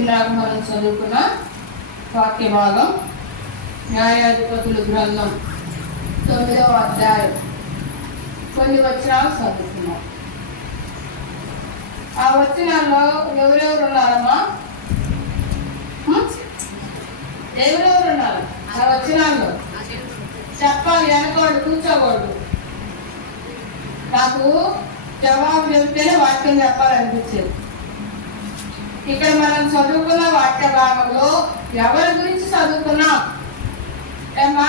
ఇందాక మనం చదువుకున్న వాక్య భాగం న్యాయాధిపతుల గ్రంథం 9వ అధ్యాయం కొన్ని వచనాలు చదువుకున్నాం. ఆ వచనాల్లో ఎవరెవరు ఉన్నారమ్మా? ఎవరెవరు ఉన్నారు ఆ వచనాల్లో? చెప్పాలి, వెనకూడదు, కూర్చోకూడదు. నాకు జవాబు చెబితేనే వాక్యం చెప్పాలనిపించేది. ఇక్కడ మనం చదువుకున్న వాక్య భాగంలో ఎవరి గురించి చదువుకున్నాం ఏమా?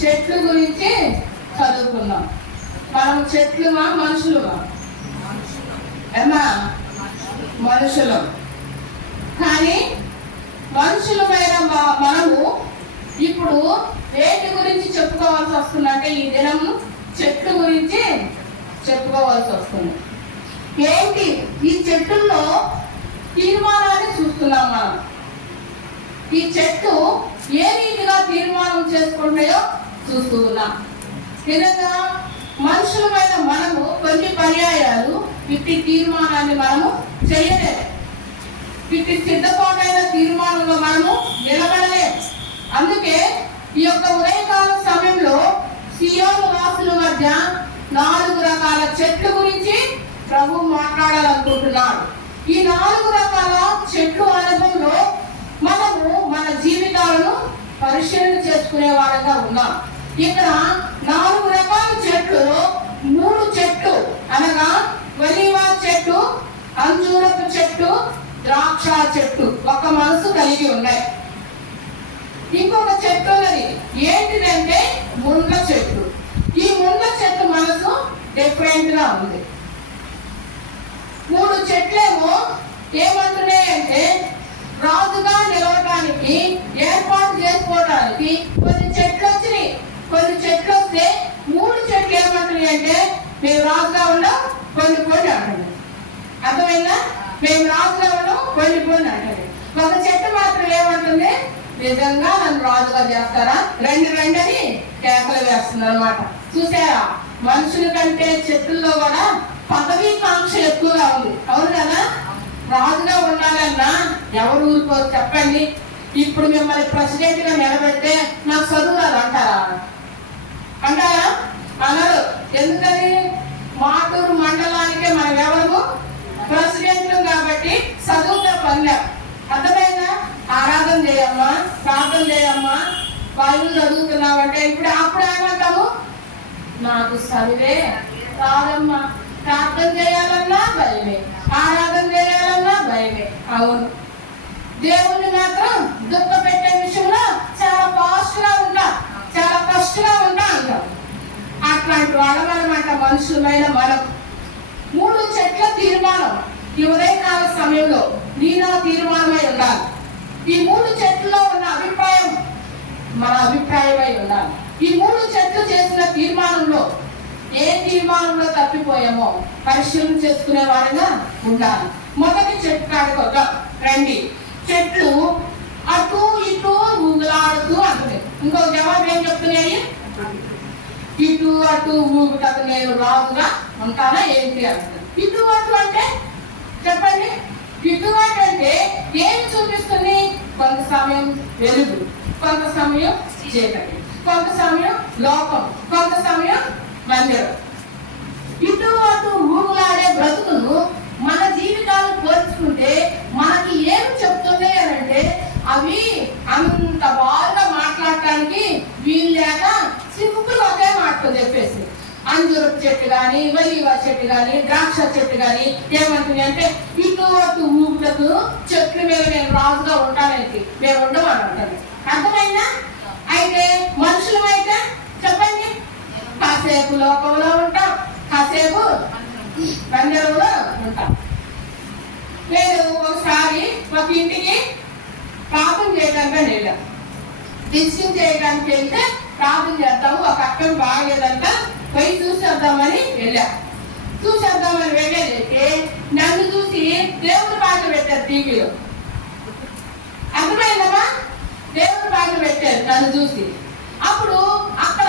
చెట్లు గురించి చదువుకున్నాం. మనం చెట్లుమా మనుషులుమా? ఏమా? మనుషులు. కానీ మనుషులమైన మనము ఇప్పుడు వేటి గురించి చెప్పుకోవాల్సి వస్తుందంటే ఈ దినం చెట్లు గురించి చెప్పుకోవాల్సి వస్తుంది. ఏంటి ఈ చెట్టుల్లో తీర్మానాన్ని చూస్తున్నాం మనం. ఈ చెట్టు ఏ రీతిగా తీర్మానం చేసుకుంటాయో చూస్తూ ఉన్నాం. నిజంగా మనుషులమైన మనము కొన్ని పర్యాయాలు ఇట్టి తీర్మానాన్ని మనము చేయలేము. ఇట్టి సిద్ధపాటైన తీర్మానంలో మనము నిలబడలేము. అందుకే ఈ యొక్క ఉదయకాల సమయంలో సియోను వాసుల మధ్య 4 రకాల చెట్ల గురించి ప్రభు మాట్లాడాలనుకుంటున్నాడు. ఈ 4 రకాల చెట్లు అనుభవంలో మనము మన జీవితాలను పరిశీలన చేసుకునే వారంగా ఉన్నాం. ఇక్కడ 4 రకాల చెట్లు, 3 చెట్లు అనగా ఒలీవ చెట్టు, అంజూరపు చెట్టు, ద్రాక్ష చెట్టు ఒక మనసు కలిగి ఉన్నాయి. ఇంకొక చెట్టు ఉన్నది, ఏంటిదంటే ముండ్ల చెట్టు. ఈ ముండ్ల చెట్టు మనసు డిఫరెంట్ గా ఉంది. 3 చెట్లేమో ఏమంటున్నాయంటే రాజుగా నిలవడానికి ఏర్పాటు చేసుకోవడానికి కొన్ని చెట్లు వచ్చినాయి. కొన్ని చెట్లు వస్తే 3 చెట్లు ఏమంటున్నాయి అంటే మేము రాజుగా ఉన్నాం కొన్ని అంటున్నాయి. అర్థమైందా? మేము రాజుగా ఉన్నాం కొన్ని అంటుంది. ఒక చెట్టు మాత్రం ఏమంటుంది, నిజంగా నన్ను రాజుగా చేస్తారా, రండి అని కేకలు వేస్తుంది అనమాట. చూసారా, మనుషుల కంటే చెట్టుల్లో కూడా పదవీ కాంక్ష ఎక్కువగా ఉంది. అవును కదా? రాజుగా ఉండాలన్నా ఎవరు ఊరుకోరు చెప్పండి. ఇప్పుడు మిమ్మల్ని ప్రెసిడెంట్ గా నిలబెడితే నాకు చదువు రాదు అంటారా? అనరు. ఎందుకని? మాటూరు మండలానికే మనం ఎవరు ప్రెసిడెంట్లు కాబట్టి చదువుతో పనిలేం. అర్థమైనా? ఆరాధన చేయమ్మా, ప్రార్థన చేయమ్మా, బైబిల్ చదువుతున్నావంటే అప్పుడు ఏమంటాము, నాకు చదివే రాదమ్మా, ప్రార్థన చేయాలన్నా భయమే, ఆరాధన చేయాలన్నా భయమే. అవును, దేవుణ్ణి మాత్రం దుఃఖ పెట్టే విషయంలో చాలా ఫాస్ట్ గా ఉంటా, చాలా ఫస్ట్ గా ఉంటా అంటాం. అట్లాంటి వాళ్ళమన్నమాట మనుషులమైన మనం. 3 చెట్ల తీర్మానం ఈ ఉదయకాల సమయంలో నా తీర్మానమై ఉండాలి. ఈ 3 చెట్లలో ఉన్న అభిప్రాయం మన అభిప్రాయమై ఉండాలి. ఈ 3 చెట్లు చేసిన తీర్మానంలో ఏ తీర్మానంలో తప్పిపోయామో పరిశీలన చేసుకునే వారిగా ఉండాలి. మొదటి చెట్టు కాడుకోగా రండి. చెట్లు అటు ఇటు ఊగులాడుతూ అంటుంది. ఇంకో జవాబు ఏం చెప్తున్నాయి? ఇటు అటు ఊగుటకు నేను రాజుగా ఉంటానా ఏంటి అంటుంది. ఇటు అటు అంటే చెప్పండి. ఇటు అటు అంటే ఏమి చూపిస్తుంది? కొంత సమయం వెలుగు, కొంత సమయం చీకటి, కొంత సమయం లోకం, కొంత సమయం మందిరం. ఇటు అటు ఊగులాడే బ్రతుకును మన జీవితాలు పోల్చుకుంటే మనకి ఏమి చెప్తున్నాయి అని అంటే అవి అంత బాగా మాట్లాడటానికి వీలు లేక సింపుల్ ఒకే మాటలు చెప్పేసి అంజూరపు చెట్టు కానీ, ఒలీవ చెట్టు కానీ, ద్రాక్ష చెట్టు కానీ ఏమంటుంది అంటే ఇటు అటు ఊపులకు చెట్ల మీద నేను రాజుగా ఉంటానంటే మేము ఉండమని అంటాను. అర్థమైందా? అయితే మనుషులు అయితే చెప్పండి, కాసేపు లోకంలో ఉంటాం, కాసేపు పంజరంలో ఉంటాం. నేను ఒకసారి ఒక ఇంటికి ప్రార్థన చేయడానికి వెళ్ళాం. విజిటింగ్ చేయడానికి వెళ్తే ప్రార్థన చేద్దాము, ఒక అక్కను బాగలేదంట, పోయి చూసేద్దామని వెళ్ళేదైతే నన్ను చూసి దేవుడి పాటలు పెట్టారు టీవీలో. అర్థమైందమ్మా? దేవుడి పాటలు పెట్టారు నన్ను చూసి. అప్పుడు అక్కడ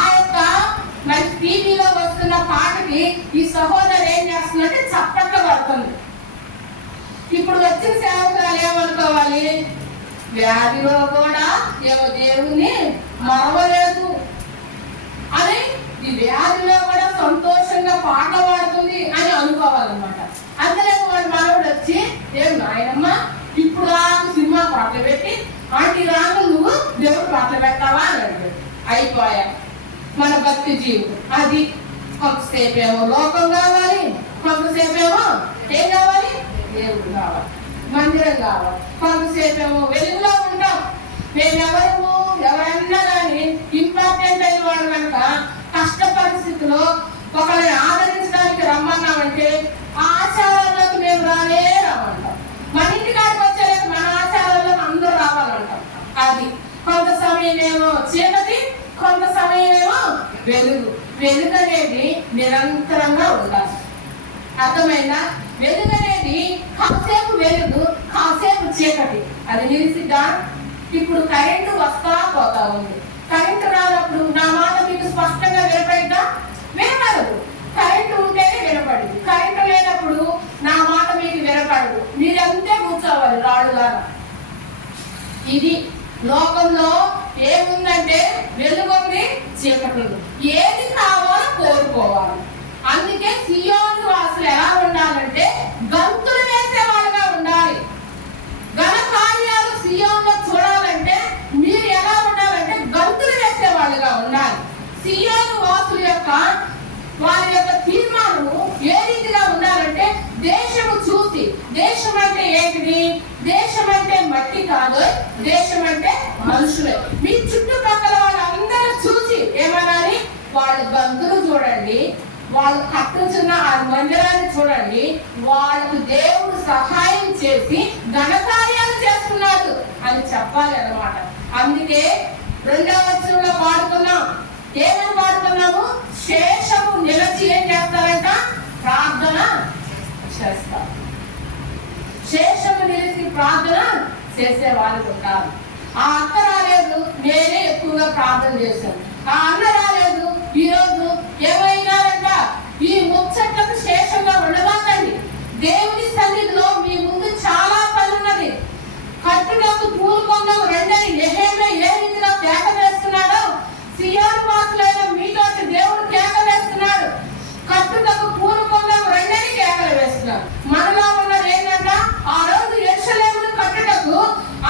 ఆ యొక్క మరి టీవీలో వస్తున్న పాటకి ఈ సహోదరు ఏం చేస్తుందంటే చప్పట్లు పడుతుంది. ఇప్పుడు వచ్చిన సేవకురాలు ఏమనుకోవాలి, వ్యాధిలో కూడా ఏమో దేవుణ్ణి మరవలేదు అని, ఈ వ్యాధిలో కూడా సంతోషంగా పాట పాడుతుంది అని అనుకోవాలన్నమాట. అంతలేక వాడి మనవుడు వచ్చి ఏం నాయనమ్మ ఇప్పుడు రాకు సినిమా పాటలు పెట్టి ఆంటీ రాకు నువ్వు దేవుడు పాటలు పెట్టావా అని అడిగాడు. అయిపోయా మన భక్తి జీవితం అది. కొంతసేపు ఏమో లోకం కావాలి, కొంతసేపు ఏమో ఏం కావాలి, దేవుడు కావాలి, మందిరం కావాలి, కొంతసేపు ఏమో వెలుగులో ఉంటాం. ఎవరన్నా కానీ ఇంపార్టెంట్ అయిన వాళ్ళు కనుక కష్ట పరిస్థితిలో ఒకరిని ఆదరించడానికి రమ్మన్నామంటే ఆ ఆచారాల్లోకి మేము రామంటాం. మన ఇంటి కాడికి వచ్చేది మన ఆచారాలు వెలుగు అనేది నిరంతరంగా ఉండాలి. అర్థమైందా? వెలుగు అనేది కాసేపు వెలుగు, కాసేపు చీకటి, అది నిలిసిద్దా? ఇప్పుడు కరెంటు వస్తా పోతా ఉంది. కరెంటు రానప్పుడు నా మాట మీకు స్పష్టంగా వినపడిద్దా? వినపడదు. కరెంటు ఉంటేనే వినపడింది. కరెంటు లేనప్పుడు నా మాట మీకు వినపడదు. మీరంతే కూర్చోవాలి రాళ్ళులాగా. ఇది లోకంలో ఏముందంటే వెలుగుంది, చీకటి ఉంది. ఏది కావాలో కోరుకోవాలి. అందుకే సియోను వాసులు ఎలా ఉండాలంటే గంతులు వేసేవాళ్ళుగా ఉండాలి. ఘన కార్యాలు సియోనులో చూడాలంటే మీరు ఎలా ఉండాలంటే గంతులు వేసేవాళ్ళుగా ఉండాలి. సియోను వాసుల యొక్క వారి యొక్క తీర్మానము ఏ రీతిగా ఉండాలంటే దేశము చూసి, దేశం అంటే ఏంటిది? దేశం అంటే మట్టి కాదు, దేశం అంటే మనుషులే. మీ చుట్టుపక్కల వాళ్ళందరూ చూసి ఏమనాలి? వాళ్ళు గంతులు చూడండి, వాళ్ళు కట్టుచున్న ఆ మందిరాన్ని చూడండి, వాళ్ళకు దేవుడు సహాయం చేసి ఘనకార్యాలు చేస్తున్నాడు అని చెప్పాలి అన్నమాట. అందుకే 2వ వచనంలో పాడుకున్నాం. ఏమని పాడుకున్నాము? శేషము నిలిచి ఏం చేస్తారంట? ప్రార్థన చేస్తారు. శేషము నిలిచి ప్రార్థన చేసే వాళ్ళు ఉంటారు. ఆ అక్క రాలేదు, నేనే ఎక్కువగా ప్రార్థన చేశాను. ఆ అన్న రాలేదు, ఈరోజు ఏమైనారంట? ఈ ముచ్చట్లకు శేషంగా ఉండబాకండి. దేవుని సన్నిధిలో మీ ముందు చాలా పని ఉన్నది. కట్టుటకు పూనుకొందాం రెండని నెహెమ్యా ఏ రీతిగా కేక వేస్తున్నాడో సియోను వాసులైన మీతోటి దేవుడు కేక వేస్తున్నాడు. కట్టుటకు పూనుకొందాం రెండని కేకలు వేస్తున్నాడు. మనలో ఉన్నది ఏంటంట? ఆ రోజు యెరూషలేమును కట్టుటకు,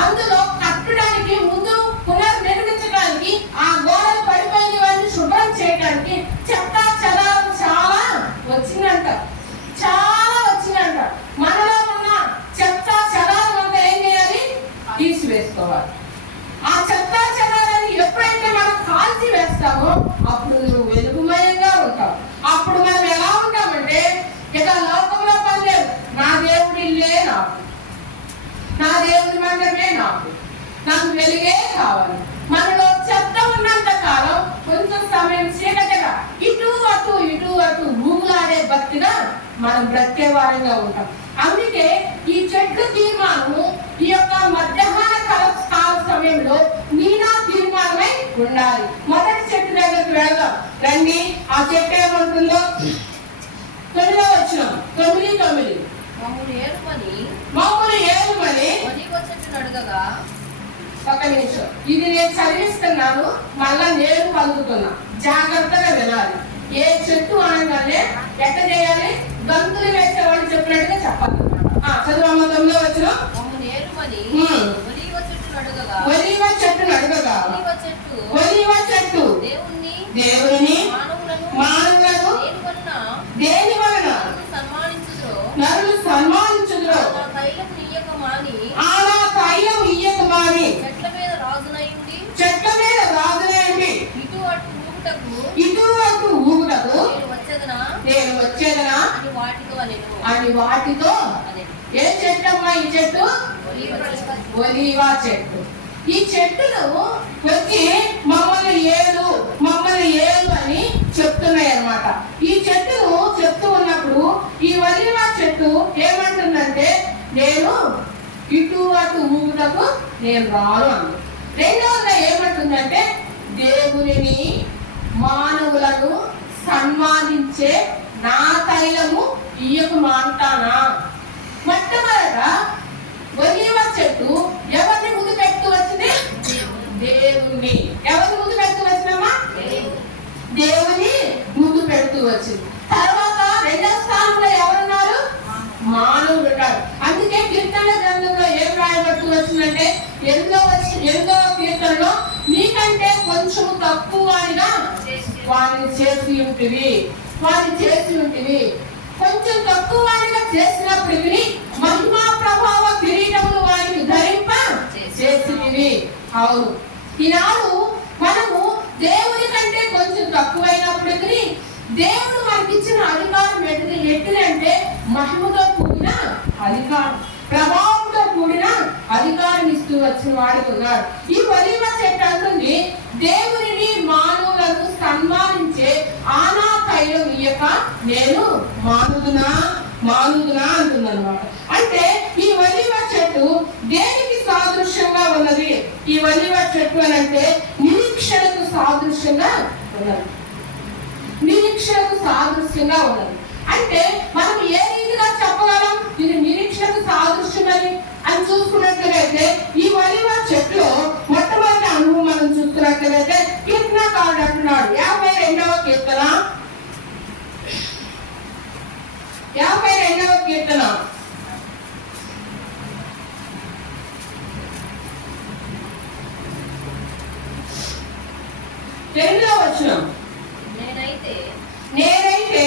అందులో కట్టడానికి ముందు పునర్నిర్మించడానికి, ఆ గోడలు పడిపోయినవన్నీ శుభ్రం చేయడానికి చెత్త చెదారం చాలా వచ్చిందంట. చాలా వచ్చిందంట. మనలో ఉన్న చెత్త చెదారం అంతా ఏం చేయాలి? తీసివేసుకోవాలి. ఆ చెత్త చెదారాన్ని ఎప్పుడైతే మనం కాల్చి వేస్తామో అప్పుడు నువ్వు వెలుగుమయంగా ఉంటావు. అప్పుడు మనం ఎలా ఉంటామంటే ఇక లోకంలో పనిలేదు, నా దేవుడి ఇల్లే నాకు, నా దేవుడి మందిరమే నాకు వెలుగే కావాలి. మనలో చెత్త ఉన్నంత కాలం కొంచెం సమయం చీకటిగా ఇటు అటు ఊగులాడే భక్తిగా మనం బ్రతికే వారంగా ఉంటాం. అందుకే ఈ చెట్లు తీర్మానము ఈ యొక్క మధ్యాహ్న కాల సమయంలో నీనా తీర్మానమై ఉండాలి. మొదటి చెట్టు దగ్గరికి వెళ్దాం రండి. ఆ చెట్టు ఏమంటుందో 9వ వచనం 9:9 మమ్మల్ని ఏలుమని ఒక నిమిషం, ఇది నేను చదివిస్తున్నాను, మళ్ళా నేను పలుకుతున్నా, జాగ్రత్తగా వినాలి. ఏ చెట్టు అనగానే ఎట్ట చేయాలి? గంతులు వేసేవాళ్ళు చెప్పినట్టుగా చెప్పాలి. చదువు 9వ వచనం. ఒలీవ చెట్టును అడగగా ఒలీవ చెట్టు దేవుని మానవులను దేని వలన నరులు సన్మానించుదురో ఆనా తైలం ఇయ్యక మాని చెట్ల మీద రాజునైంది ఇటు అటు ఊగుటకు నేను వచ్చేదనా అని వాటితో. ఏ చెట్టు అమ్మా ఈ చెట్టు? ఒలీవ చెట్టు. ఈ చెట్టును వచ్చి మమ్మల్ని ఏలు అని చెప్తున్నాయి అన్నమాట. ఈ చెట్టును చెప్తూ ఉన్నప్పుడు ఈ ఒలీవ చెట్టు ఏమంటుందంటే నేను ఇటు అటు ఊగుటకు నేను రాను అంది. రెండవదిగా ఏమంటుందంటే దేవునిని మానవులను సన్మానించే నా తైలము ఇయ్యకు మాంటానా. మొట్టమొదట ఒలీవ చెట్టు ఎవరిని ముందు పెడుతూ వచ్చింది? దేవుణ్ణి. ఎవరిని ముందు పెడుతూ వచ్చినామా? దేవుని ముందు పెడుతూ వచ్చింది. తర్వాత రెండవ స్థానంలో ఎవరున్నారు? మానవులు ఉన్నారు. అందుకే కీర్తన గ్రంథంలో ఏం రాయబడుతూ వచ్చిందంటే 8వ కీర్తనలో నీకంటే కొంచెం తక్కువ వారిని చేసి ఉంటుంది. కొంచెం తక్కువ వారిగా చేసినప్పటికీ మహిమా ప్రభావ కిరీటములు వారికి ధరింప చేసినవి. అవును, ఈనాడు మనము దేవుని కంటే కొంచెం తక్కువైనప్పటికీ దేవుడు మనకి ఇచ్చిన అధికారం ఎట్టిది అంటే మహిమతో కూడిన అధికారం, ప్రభావంతో కూడిన అధికారం ఇస్తూ వచ్చిన వాడికి ఉన్నాడు. ఈ ఒలీవ చెట్టు అంటుంది దేవునిని మానవులను సన్మానించే ఆనా తైలం ఇయ్యక నేను మానుదునా అంటుందన్నమాట. అంటే ఈ ఒలీవ చెట్టు దేనికి సాదృశ్యంగా ఉన్నది? ఈ ఒలీవ చెట్టు అని అంటే నిరీక్షణకు సాదృశ్యంగా ఉన్నది. నిరీక్షణకు సాదృశ్యంగా ఉన్నది అంటే మనం ఏ రీతిగా చెప్పగలం ఇది నిరీక్షణకు సాదృశ్యమని అని చూసుకున్నట్లయితే ఈ ఒలీవ చెట్టులో మొట్టమొదటి అనుభవం మనం చూసుకున్నట్లయితే కీర్తనకారుడు అంటున్నాడు 52వ కీర్తన 52వ కీర్తన 8వ వచనం. నేనైతే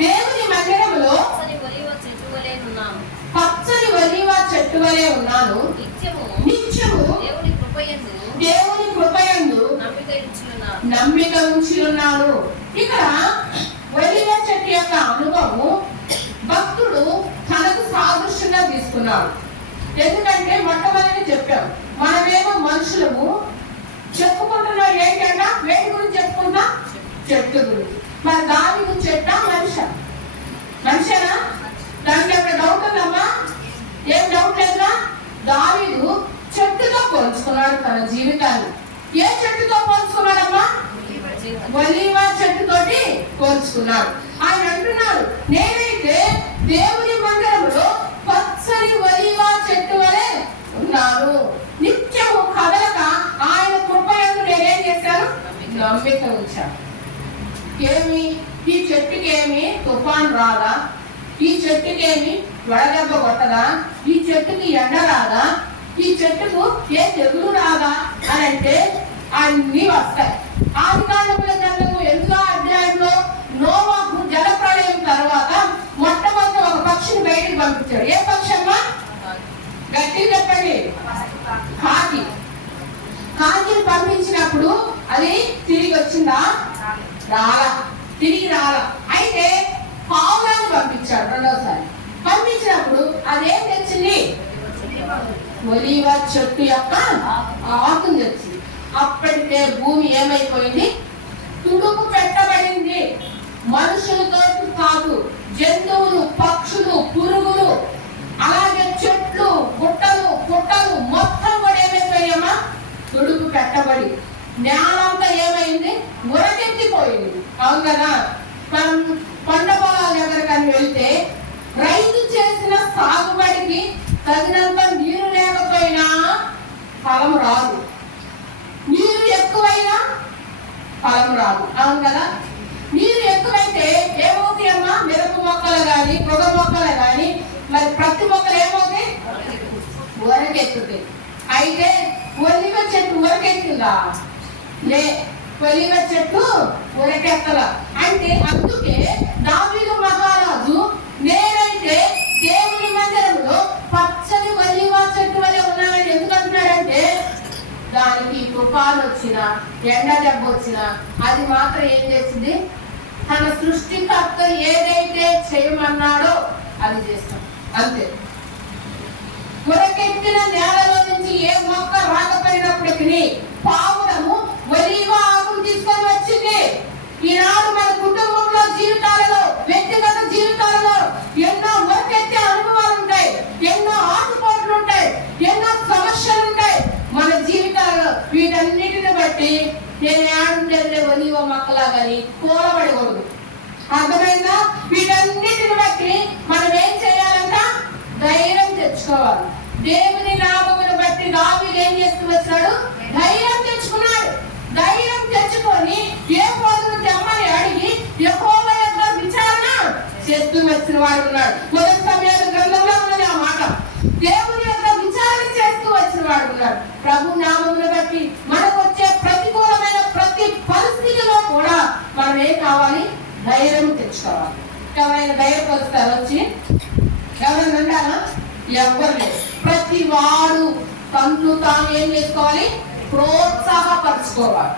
దేవుని మందిరములో పచ్చని ఒలీవ చెట్టు వలె ఉన్నాను. నిత్యము దేవుని కృపయందు నమ్మిక ఉంచి ఉన్నాను. ఇక్కడ ఒలీవ చెట్టు యొక్క అనుభవం భక్తుడు తనకు సాదృశ్యంగా తీసుకున్నాడు. ఎందుకంటే మొట్టమొదటి చెప్పాం, మనమేమో మనుషులము చెప్పుకుంటున్నాం ఏంటంటే వేటి గురించి చెప్పుకుంటాం? చెట్టు గురించి. మరి దావీదు చెట్ట మనిషేనా? దానికి ఎక్కడ డౌట్ ఉందమ్మా? ఏం డౌట్ లేదుగా. దావీదు చెట్టుతో పోల్చుకున్నాడు తన జీవితాన్ని. ఏ చెట్టుతో పోల్చుకున్నాడమ్మా? ఒలీవ చెట్టుతోటి పోల్చుకున్నాడు. ఆయన అంటున్నాడు, నేనైతే దేవుని మందిరములో పచ్చని ఒలీవ చెట్టు వలె ఉన్నాను. నిత్యము కదలక ఆయన కృపయందు నేనేం చేశాను? నమ్మిక ఉంచాను. ఏమి ఈ చెట్టుకి ఏమి తుఫాన్ రాదా? ఈ చెట్టుకేమి వడదెబ్బ కొట్టదా? ఈ చెట్టుకి ఎండ రాదా? ఈ చెట్టుకు ఏ తెగులు రాదా అని అంటే అన్ని వస్తాయి. ఆదికాండముల గ్రంథము 8వ అధ్యాయంలో నోవాహు జల ప్రళయం తర్వాత మొట్టమొదటి ఒక పక్షిని బయటికి పంపించాడు. ఏ పక్షి అమ్మా? గట్టిగా చెప్పండి. కాకిని పంపించినప్పుడు అది తిరిగి వచ్చిందా? తిరిగి రాలా. అయితే పావురాన్ని పంపించాడు రెండోసారి. పంపించినప్పుడు అదేం తెచ్చింది? ఒలీవ చెట్టు యొక్క ఆకుని తెచ్చింది. అప్పటికే భూమి ఏమైపోయింది? తుడుపు పెట్టబడింది. మనుషులతో కాదు, జంతువులు, పక్షులు, పురుగులు, అలాగే చెట్లు, పుట్టలు మొత్తం కూడా ఏమైపోయామా? తుడుపు పెట్టబడి నేలంతా ఏమైంది? ఉరకెత్తిపోయింది. అవును కదా. మనం పంట పొలాల దగ్గరకని వెళ్తే రైతు చేసిన సాగుబడికి తగినంత నీరు లేకపోయినా ఫలం రాదు, నీరు ఎక్కువైనా ఫలం రాదు. అవును కదా. నీరు ఎక్కువైతే ఏమవుతాయి అమ్మా? మిరప మొక్కలు కానీ పొగ మొక్కలు కానీ మరి ప్రతి మొక్కలు ఏమవుతాయి? ఉరకెత్తుతాయి. అయితే ఒలీవ చెట్టు ఉరకెత్తిందా? ఒలీవ చెట్టు ఉరకెత్తల. అంటే అందుకే దావీదు మహారాజు నేనైతే దేవుని మందిరంలో పచ్చని ఒలీవ చెట్టు వలె ఉన్నానని ఎందుకు అంటున్నాడంటే దానికి తుఫాను వచ్చినా ఎండ దెబ్బ వచ్చినా అది మాత్రం ఏం చేసింది? తన సృష్టికర్త ఏదైతే చేయమన్నాడో అది చేస్తాం అంతే. ఉరకెత్తిన నేలలో నుంచి ఏ మొక్క రాకపోయినప్పటికీ పావురము ఒలీవ ఆకును తీసుకొని వచ్చింది. ఈనాడు మన కుటుంబంలో జీవితాలలో, వ్యక్తిగత జీవితాలలో ఎన్నో ఉరకెత్తే అనుభవాలు ఉంటాయి, ఎన్నో ఆటుపోట్లు ఉంటాయి, ఎన్నో సమస్యలు ఉంటాయి మన జీవితాల్లో. వీటన్నిటిని బట్టి నేను ఏడుండే ఒలీవ మొక్కలాగని కూలబడకూడదు. అర్థమైందా? వీటన్నిటిని బట్టి మనం ఏం చేయాలంట? ధైర్యం తెచ్చుకోవాలి. దేవుని నామమును బట్టి దావీదు ఏం చేస్తూ వచ్చాడు? ధైర్యం తెచ్చుకున్నాడు. ధైర్యం తెచ్చుకొని ఏ పోదును తెమ్మని అడిగి యెహోవా యొద్ద విచారణ చేస్తూ వచ్చిన వాడు ఉన్నాడు. మొదటి సమయాల గ్రంథంలో ఉన్నది ఆ మాట. దేవుని యొక్క విచారణ చేస్తూ వచ్చిన వాడు ఉన్నాడు. ప్రభు నామమును బట్టి మనకు వచ్చే ప్రతికూలమైన ప్రతి పరిస్థితిలో కూడా మనం ఏం కావాలి? ధైర్యం తెచ్చుకోవాలి. ఎవరైనా ధైర్యపరుస్తారు వచ్చి? ఎవరైనా అంటారా? ఎవరు లేదు. ప్రతి వాడు తను తాను ఏం చేసుకోవాలి? ప్రోత్సాహపరచుకోవాలి.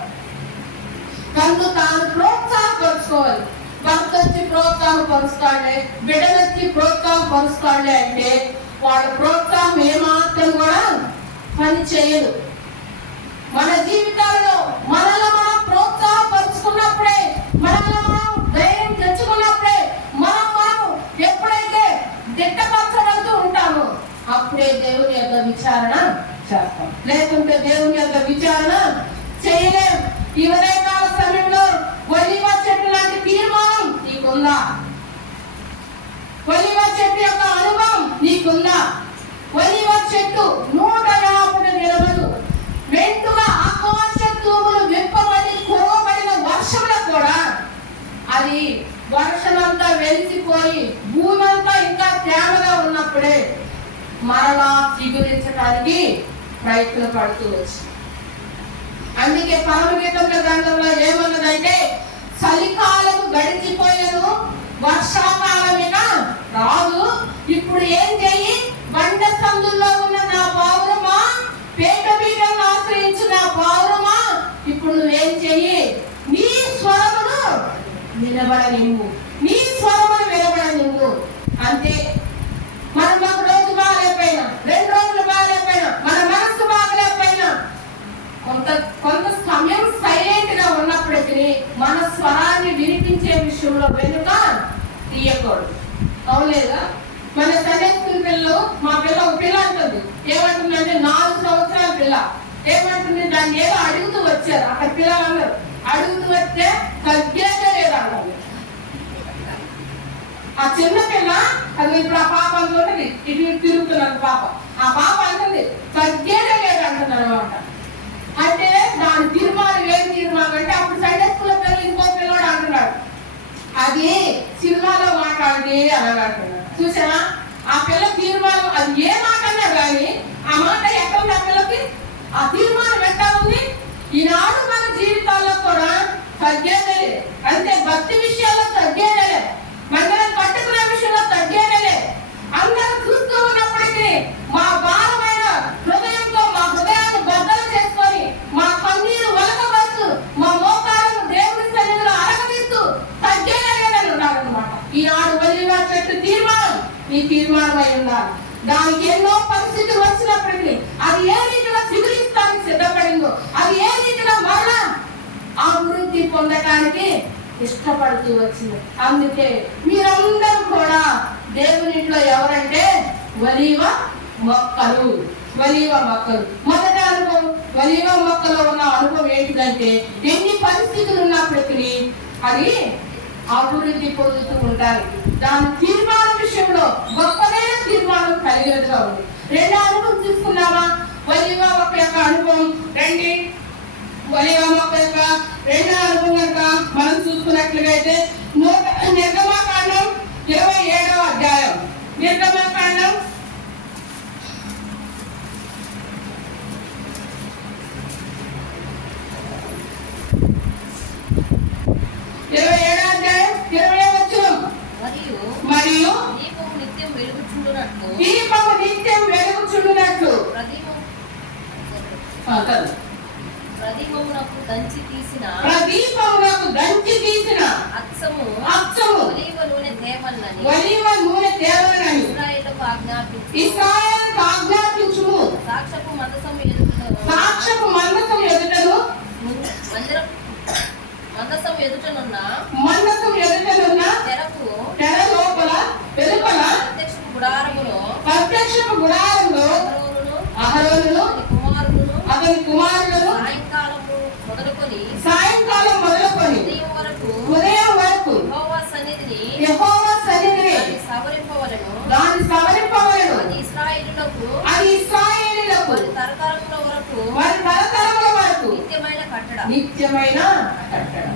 తను తాను ప్రోత్సాహపరచుకోవాలి. భర్త వచ్చి ప్రోత్సాహపరుస్తాడే, బిడ్డలొచ్చి ప్రోత్సాహపరుస్తాడే అంటే వాళ్ళ ప్రోత్సాహం ఏమాత్రం కూడా పని చేయదు. మన జీవితాల్లో మనల్ని మనం ప్రోత్సాహపరుచుకున్నప్పుడే చేస్తాం, లేకుంటే దేవుని యొక్క విచారణ చేయలేం. ఈ ఉదయకాల సమయంలో ఒలీవ చెట్టు లాంటి తీర్మానం నీకుందా? ఒలీవ చెట్టు యొక్క అనుభవం నీకుందా? ఒలీవ చెట్టు 150 నిలబడు మెండుగా ఆకాశ తూములు విప్పబడి కురవబడిన వర్షంలో కూడా అది వర్షమంతా వెలిసిపోయి భూమి అంతా ఇంకా తేమగా ఉన్నప్పుడే మరలా చిగురించడానికి ప్రయత్నం పడుతూ వచ్చి. అందుకే పరమగీతం గ్రంథంలో ఏమన్నదంటే, చలికాలం గడిచిపోయాను, వర్షాకాలం ఇక రాదు. ఇప్పుడు ఏం చెయ్యి? బండ సందుల్లో ఉన్న నా పౌరమా, పేట పీఠంగా ఆశ్రయించిన నా పౌరమా, ఇప్పుడు నువ్వేం చెయ్యి? నీ స్వరమును నిలబడనివ్వు, నీ స్వరమును వినబడనివ్వు. అంతే. మనం ఒక రోజు బాగలేకపోయినా, 2 రోజులు బాగలేకపోయినా, మన మనస్సు బాగలేకపోయినా, కొంత సమయం సైలెంట్ గా ఉన్నప్పటికీ మన స్వరాన్ని వినిపించే విషయంలో వెనుక తీయకూడదు. అవులేదా? మన సండే స్కూల్ పిల్లలు, మా పిల్ల ఒక పిల్ల అంటుంది, ఏమంటుందంటే 4 సంవత్సరాల పిల్ల ఏమంటుంది, దాన్ని ఏదో అడుగుతూ వచ్చారు అక్కడ పిల్లలందరూ. అడుగుతూ వస్తే తగ్గేదే లేదంటారు. ఆ చిన్న పిల్ల అది ఇప్పుడు ఆ పాప అనుకుంటుంది, ఇటు తిరుగుతున్నది పాప. ఆ పాప అంటుంది తగ్గేదే లేదంటుంది అనమాట. అంటే దాని తీర్మానం ఏం తీర్మానం అంటే, అప్పుడు సండే స్కూల్ పిల్లలు ఇంకో పిల్లడు అంటున్నాడు, అది సినిమాలో మాట్లాడి అని అంటున్నాడు. చూసారా? ఆ పిల్ల తీర్మానం అది ఏ మాట అన్నా కానీ ఆ మాట ఎక్కడ ఉంది? ఆ పిల్లకి ఆ తీర్మానం ఎక్కడ ఉంది? ఈనాడు మన జీవితాల్లో కూడా తగ్గేదే. అంతే, భక్తి విషయాల్లో తగ్గేదే, మందిరం పట్టుకునే విషయంలో తగ్గేదే. అందరూ చూస్తూ ఉన్నప్పటికీ మా భారమైన హృదయంతో మా హృదయాన్ని బద్దలు చేసుకొని, మా కన్నీరు వలకబడుతూ, మా మోకాలను దేవుని సన్నిధిలో అరగదీస్తూ తగ్గేదేదని ఉన్నారనమాట. ఈనాడు ఒలీవ చెట్టు తీర్మానం నీ తీర్మానం అయి ఉండాలి. దానికి ఎన్నో పరిస్థితులు వచ్చినప్పటికీ అది ఏ రీతిలో చిగురిస్తానికి సిద్ధపడిందో, అది ఏ రీతిలో మరలా అభివృద్ధి పొందటానికి ఇష్టపడుతూ వచ్చింది. అందుకే మీరందరూ కూడా దేవునిలో ఎవరంటే ఒలీవ మొక్కలు. ఒలీవ మొక్కలు మొదటి అనుభవం, ఒలీవ మొక్కలో ఉన్న అనుభవం ఏంటిదంటే, ఎన్ని పరిస్థితులు ఉన్నప్పటికీ అది అభివృద్ధి పొందుతూ ఉంటారు. దాని తీర్మానం విషయంలో గొప్పదైన తీర్మానం కలిగినట్టుగా ఉంది. 2వ అనుభవం చూసుకున్నామా? ఒలీవ మొక్క యొక్క అనుభవం రండి. ఒలీవ మొక్క యొక్క 2వ అనుభవం కనుక మనం చూసుకున్నట్లుగైతే నిర్గమకాండం 27వ అధ్యాయం. నిర్గమకాండం 27వ అధ్యాయం 20వ వచనం. మరియు దీపము నిత్యం వెలుగుచుండునట్లు ప్రదీపమునకు దంచి తీసిన అచ్చము ఒలీవ నూనె తేవలనని ఇశ్రాయేలుకు ఆజ్ఞాపించుము. సాక్ష్యపు మందసం ఎదుటను మందసం ఎదుటనున్న తెర లోపల వెలుపల ప్రత్యక్షపు గుడారములో అహరోనును అతని కుమారులను సాయంకాలం మొదలుకొని ఉదయం వరకు యెహోవా సన్నిధిని దాన్ని సవరింపవలెను. అది ఇశ్రాయేలీయులకు వారి తరతరముల వరకు నిత్యమైన కట్టడం.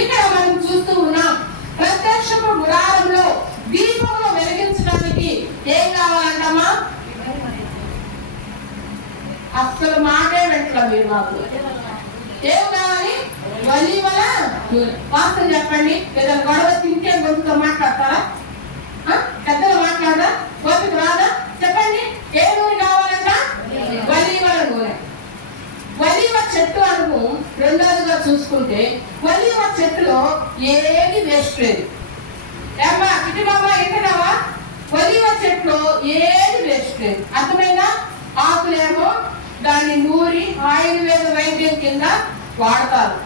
ఇక్కడ మనం చూస్తూ ఉన్నాం, ప్రత్యక్షపు గుడారంలో దీపమును వెలిగించడానికి ఏం కావాలంటమ్మా? అసలు మాటే వెంటలా మీరు మాకు ఏం కావాలి? ఒలీవల నూనె. వాస్తవం చెప్పండి, ఏదైనా గొడవ తింటే గొంతుతో మాట్లాడతారా? పెద్దలు మాట్లాడదా? ఓపిక రాదా? చెప్పండి, ఏ నూనె కావాలంట? ఒలీవల నూనె. ఒలీవ చెట్టు అనుభవం 2వదిగా చూసుకుంటే, ఒలీవ చెట్టులో ఏది వేస్ట్ లేదు. ఏమ్మా చిటిమమ్మ ఏంటన్నావా? ఒలీవ చెట్టులో ఏది వేస్ట్ లేదు. అర్థమైందా? ఆకులేమో దాన్ని నూరి ఆయుర్వేద వైద్యం కింద వాడతారు.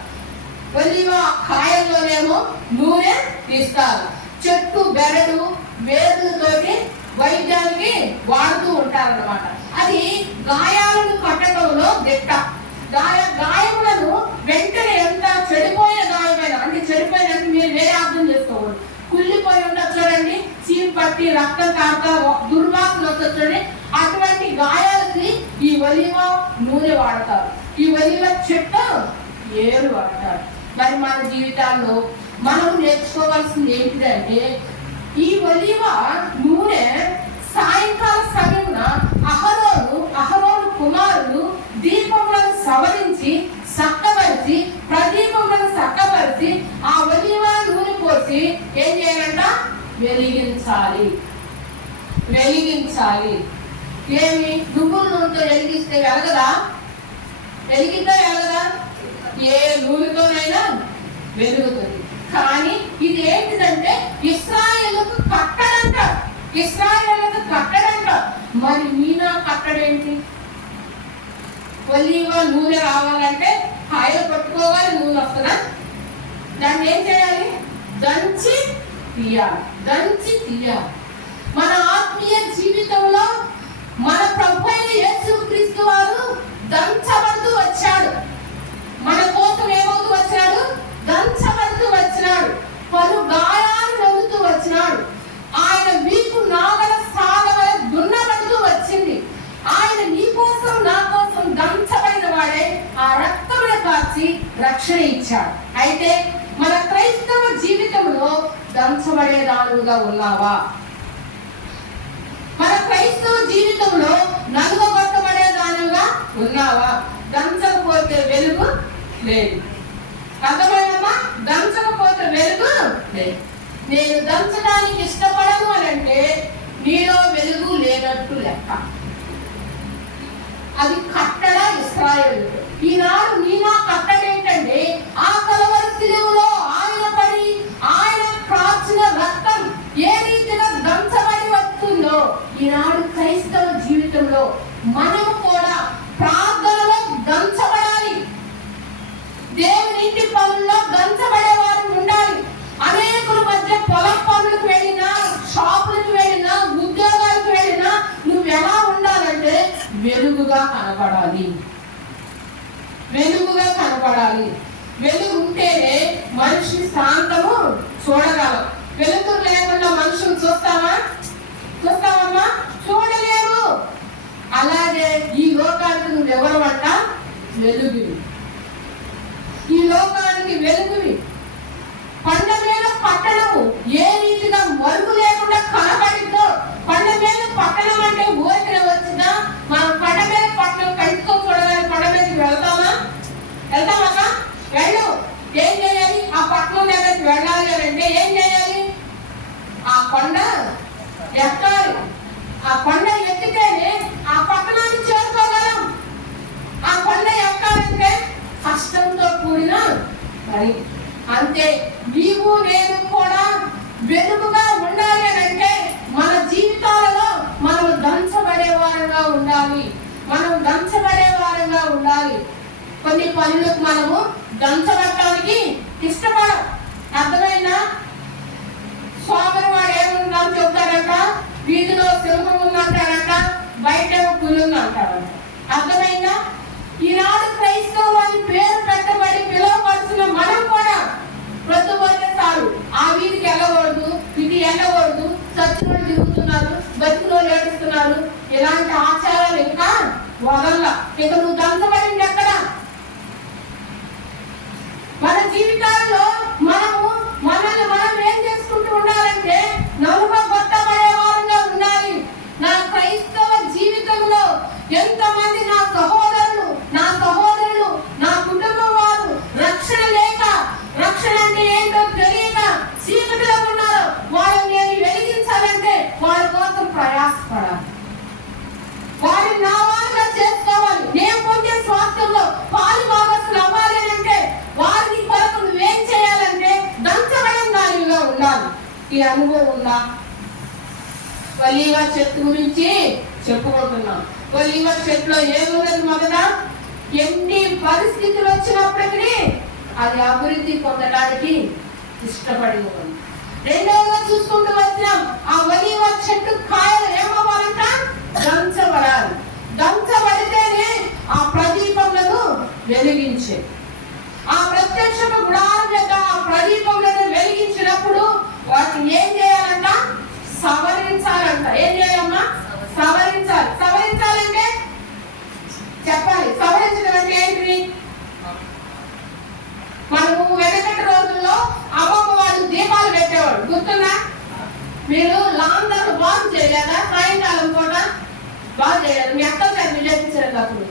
ఒలీవ కాయల్లోనేమో నూనె తీస్తారు. చెట్టు బెరడు వేర్లతోటి వైద్యానికి వాడుతూ ఉంటారన్నమాట. అది గాయాలను పెట్ట. గాయములను వెంటనే ఎంత చెడిపోయిన గాయమైన, అంటే చెడిపోయినట్టు మీరు వేరే అర్థం చేసుకోకూడదు. కుళ్ళిపోయి ఉండదు చూడండి, చీమ్ పట్టి రక్తం కాక దుర్వాసన వస్తుంది చూడండి, అటువంటి గాయాలకి ఈ ఒలివ నూనె వాడతారు, ఈ ఒలివ చెట్టు ఏరు వాడతారు. మరి మన జీవితాల్లో మనం నేర్చుకోవాల్సింది ఏంటిదంటే, ఈ ఒలివ నూనె సాయంకాల సమయమున అహరోను కుమారులు దీపములను సవరించి చక్కబరిచి, ప్రదీపములను చక్కబరిచి ఆ ఒలివ నూనె పోసి ఏం చేయాలంట? వెలిగించాలి. ఏమి నువ్వుల నూనెతో వెలిగిస్తే వెలగదా? వెలగదా? ఏ నూనెతోనైనా వెలుగుతుంది. కానీ ఇది ఏంటిదంటే ఇశ్రాయేలుకు కట్టడంట. మరి మీనా కట్టడేంటి? ఒలివ నూనె రావాలంటే కాయలు పట్టుకోవాలి, నూనె వస్తుందా? దాన్ని ఏం చేయాలి? దంచి తీయాలి. మన ఆత్మీయ జీవితంలో మన ప్రభువైన యేసుక్రీస్తు వారు దంచబడుతూ వచ్చాడు. మన కోసం ఏమవుతూ వచ్చాడు? దంచబడుతూ వచ్చినాడు. పలు గాయాలు నవ్వుతూ వచ్చినాడు. ఆయన వీపు నాగల సాగవల దున్నబడుతూ వచ్చింది. ఆయన నీ కోసం నా కోసం దంచబడిన వాడే ఆ రక్తమును కార్చి రక్షణ ఇచ్చాడు. అయితే మన క్రైస్తవ జీవితంలో దంచబడేదానుగా ఉన్నావా? మన క్రైస్తవ జీవితంలో నలుగొట్టబడేదానుగా ఉన్నావా? దంచకపోతే వెలుగు లేదు. అర్థమైనమ్మా? దంచకపోతే వెలుగు లేదు. నేను దంచడానికి ఇష్టపడను అని అంటే నీలో వెలుగు లేనట్టు లెక్క. అది కట్టడ ఇశ్రాయేలు. ఈనాడు మీనా కట్టడ ఏంటంటే, ఆ కలవరి శిలువలో ఆయన పడి ఆయన కార్చిన రక్తం ఏ రీతిగా దంచబడి వస్తుందో, ఈనాడు క్రైస్తవ జీవితంలో మనము కూడా ప్రార్థనలో దంచబడాలి. దేవుని ఇంటి పనుల్లో దంచబడే వారు ఉండాలి. అనేకుల మధ్య పొలం పనులకు వెళ్ళినా, షాపులకు వెళ్ళినా, ఉద్యోగాలకు వెళ్ళినా నువ్వు ఎలా ఉండాలంటే వెలుగుగా కనపడాలి. వెలుగు ఉంటేనే మనిషి శాంతము చూడగలం. వెలుగు లేకుండా మనుషులు చూస్తామమ్మా? చూడలేము. అలాగే ఈ లోకానికి నువ్వు ఎవరమంట? వెలుగువి. ఈ లోకానికి వెలుగువి. కొండ మీద పట్టణము ఏ రీతిగా మరుగు లేకుండా కనబడిందో, కొండ మీద పట్టణం అంటే ఊరికే వచ్చిందా? మనం కొండ మీద పట్టణం కంటితో చూడగానే కొండ మీదకి వెళ్తామా? వెళ్ళు. ఏం చేయాలి? ఆ పట్టణం దగ్గరికి వెళ్ళాలి అంటే ఏం చేయాలి? ఆ కొండ ఎక్కాలి. ఆ కొండ ఎక్కితేనే ఆ పట్టణాన్ని చేరుకోగలం. ఆ కొండ ఎక్కాలంటే కష్టంతో కూడిన పని. అంతే నీవు నేను కూడా వెలుగుగా ఉండాలి అని అంటే మన జీవితాలలో మనం దంచబడే వారంగా ఉండాలి. కొన్ని పనులకు మనము దంచబడటానికి ఇష్టపడం. అర్థమైనా? స్వామి వాడు ఏముందని చెప్తారంట, వీధిలో సింహం ఉందంటారంట, బయట పులి ఉందంటారంట. అర్థమైందా? ఈనాడు క్రైస్తవాన్ని పేరు పెట్టబడి పిలువపడుతున్న మనం కూడా ప్రొద్దుపోతే చాలు ఆ వీధికి వెళ్ళకూడదు, ఇది వెళ్ళకూడదు, చచ్చిన తిరుగుతున్నారు, బతుకులో ఏడుస్తున్నారు. ఇలాంటి ఆచారాలు ఇంకా వదల్లా. ఇక నువ్వు దంచబడింది ఎక్కడ? మన జీవితాల్లో మనల్ని మనం ఏం చేసుకుంటూ ఉండాలంటే నలుగొట్టబడే వారంగా ఉండాలి. నా క్రైస్తవ జీవితంలో ఎంతమంది నా సహోదరులు నా కుటుంబం వారు రక్షణ లేక, రక్షణ అంటే ఏంటో తెలియక చీకటిలో ఉన్నారు. వాళ్ళని నేను వెలిగించాలంటే వాళ్ళ కోసం ప్రయాసపడాలి. వారిని నా వారుగా చేసుకోవాలి. నేను పొందే స్వాస్థ్యంలో పాలు భాగస్తులు అవ్వాలి అంటే వారిని కొరకు నువ్వేం చేయాలంటే దంచబడిన దానిగా ఉండాలి. ఈ అనుభవం ఉందా? ఒలీవ చెట్టు గురించి చెప్పుకుంటున్నాం. ఒలీవ చెట్టులో ఏమున్నది? మొదట ఎన్ని పరిస్థితులు వచ్చినప్పటికీ అది అభివృద్ధి పొందడానికి ఇష్టపడి ఉంది. రెండవగా చూసుకుంటూ వచ్చినాం, ఆ ఒలీవ చెట్టు కాయలు ఏమవ్వాలంట? దంచబడాలి. దంచబడితేనే ఆ ప్రదీపం వెలిగించేది. ఆ ప్రత్యక్షపు గుడారం యొక్క ఆ ప్రదీపములను వెలిగించినప్పుడు వాటిని ఏం చేయాలంట? సవరించాలంట. ఏం చేయాలమ్మా? సవరించాలి. సవరించాలంటే చెప్పాలి. సవరించడం అంటే ఏంటి? మనము వెనకటి రోజుల్లో అమ్మమ్మ వాళ్ళు దీపాలు పెట్టేవాడు, గుర్తుందా? మీరు లాందరూ బాగు చేయలేదా? సాయంకాలం కూడా బాగు చేయలేదు. మీ అక్క గారు చేపించారు అప్పుడు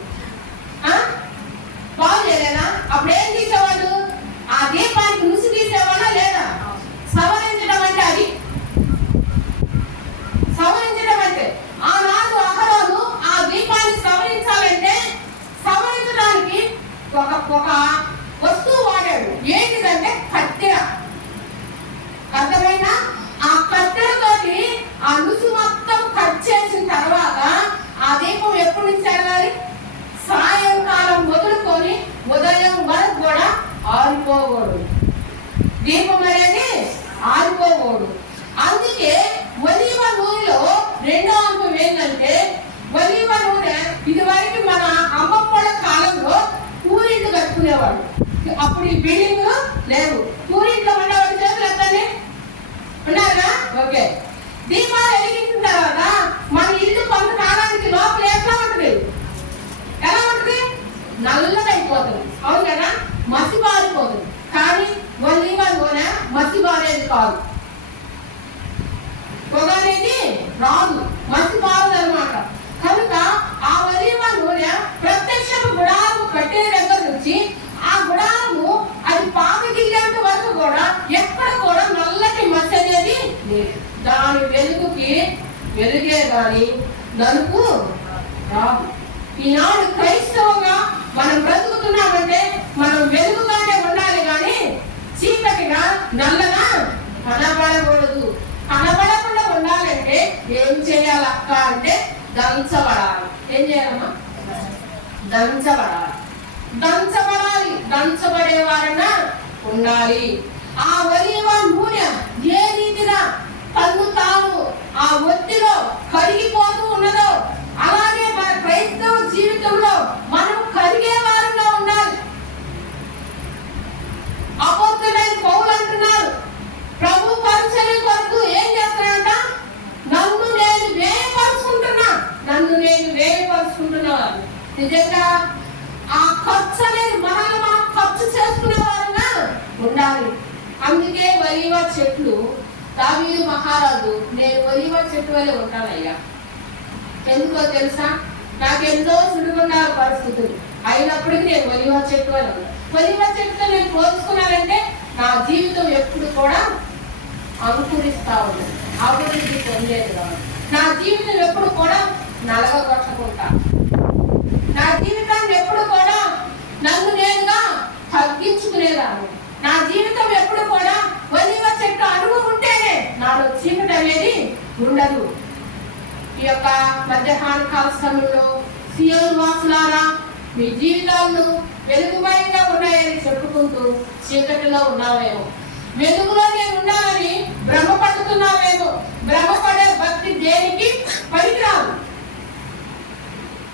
బాగు చేయలేదా? అప్పుడు ఏం తీసేవాడు? ఆ దీపానికి ముసి తీసేవాడా లేదా? సవరించడం అంటే అది. సవరించడం అంటే ఆనాడు అహరోను ఆ దీపాన్ని సవరించాలంటే సవరించడానికి ఒక వస్తువు వాడాడు. ఏంటిదంటే కత్తెర. అర్థమైనా? ఆ కత్తెరతోటి ఆ నుసు మొత్తం కట్ చేసిన తర్వాత ఆ దీపం ఎప్పుడు నుంచి అడగాలి? సాయంకాలం మొదలుకొని ఉదయం వరకు కూడా ఆరిపోకూడదు. దీపం అనేది ఆరిపోకూడదు. అందుకే ఒలీవ నూనెలో రెండో అంశం ఏంటంటే, ఒలీవ నూనె ఇదివరకు మన అమ్మమ్మల కాలంలో పూరింట్లు కట్టుకునేవాడు. అప్పుడు ఈ బిల్డింగ్ లేవు. పూరింట్లో ఉండేవాడు. చేతులు ఎత్తండి. ఉన్నారా? ఓకే. దీపాలు వెలిగించిన తర్వాత మన ఇల్లు కొంతకాలానికి లోపల ఎట్లా ఉంటుంది? ఎలా ఉంటుంది? నల్లగా అయిపోతుంది. అవును కదా? మసిబారిపోతుంది. కానీ ఒలీవ నూనె మసిబారేది కాదు, పొగ అనేది రాదు, మసిబారదు అనమాట. కనుక ఆ ఒలీవ నూనె ప్రత్యక్షపు గుడారము కట్టే దగ్గర నుంచి ఆ గుడారము అది పాతగిల్లేంత వరకు కూడా ఎక్కడ కూడా నల్లటి మసి అనేది దాని వెలుగుకి వెలుగే గాని నలుపు రాదు. ఈనాడు క్రైస్తవంగా మనం బ్రతుకుతున్నామంటే మనం వెలుగుగానే ఉండాలి కానీ చీకటిగా నల్లగా కనబడకూడదు. కనబడకుండా ఉండాలంటే ఏం చేయాలక్క అంటే దంచబడాలి. ఏం చేయాలమ్మా? దంచబడాలి. దంచబడాలి. దంచబడే వారన్నా ఉండాలి. ఆ ఒలీవ నూనె ఏ రీతిగా తన్ను తాను ఆ ఒత్తిలో కరిగిపోతూ ఉన్నదో అలాగే మన క్రైస్తవ జీవితంలో మనం కరిగే వారంగా ఉండాలి. అపోస్తలుడైన పౌలు అంటున్నారు, ప్రభు పరిచర్య కొరకు ఏం చేస్తాడంట? నన్ను నేను వేయపరుచుకుంటున్నా. నన్ను నేను వేయపరుచుకుంటున్నా. నిజంగా ఆ ఖర్చు అనేది మనల్ని మనం ఖర్చు చేసుకునే వారంగా ఉండాలి. అందుకే ఒలీవ చెట్లు దావీదు మహారాజు, నేను ఒలీవ చెట్టు వల్లే ఉంటానయ్యా. ఎందుకో తెలుసా? నాకెంతో సుడిగుండాల పరిస్థితులు అయినప్పటికీ నేను ఒలీవ చెట్టు వల్ల ఉంటాను. ఒలీవ చెట్టుతో నేను పోల్చుకున్నానంటే నా జీవితం ఎప్పుడు కూడా అంకురిస్తా ఉంది, అభివృద్ధి పొందేది కాదు. నా జీవితం ఎప్పుడు కూడా నలగగొట్టకుండా, నా జీవితాన్ని ఎప్పుడు కూడా నన్ను నేనుగా తగ్గించుకునేదాన్ని. నా జీవితం ఎప్పుడు కూడా ఒలీవ చెట్టు అడుగు ఉంటేనే నాలో చీకటి అనేది ఉండదు. ఈ యొక్క మధ్యాహ్న కాల సమయంలో సియోను వాసులారా, మీ జీవితాలను వెలుగుమయంగా ఉన్నాయని చెప్పుకుంటూ చీకటిలో ఉన్నావేమో, వెలుగులో నేను ఉన్నానని భ్రమపడుతున్నావేమో. భ్రమపడే భక్తి దేనికి పనికిరాదు.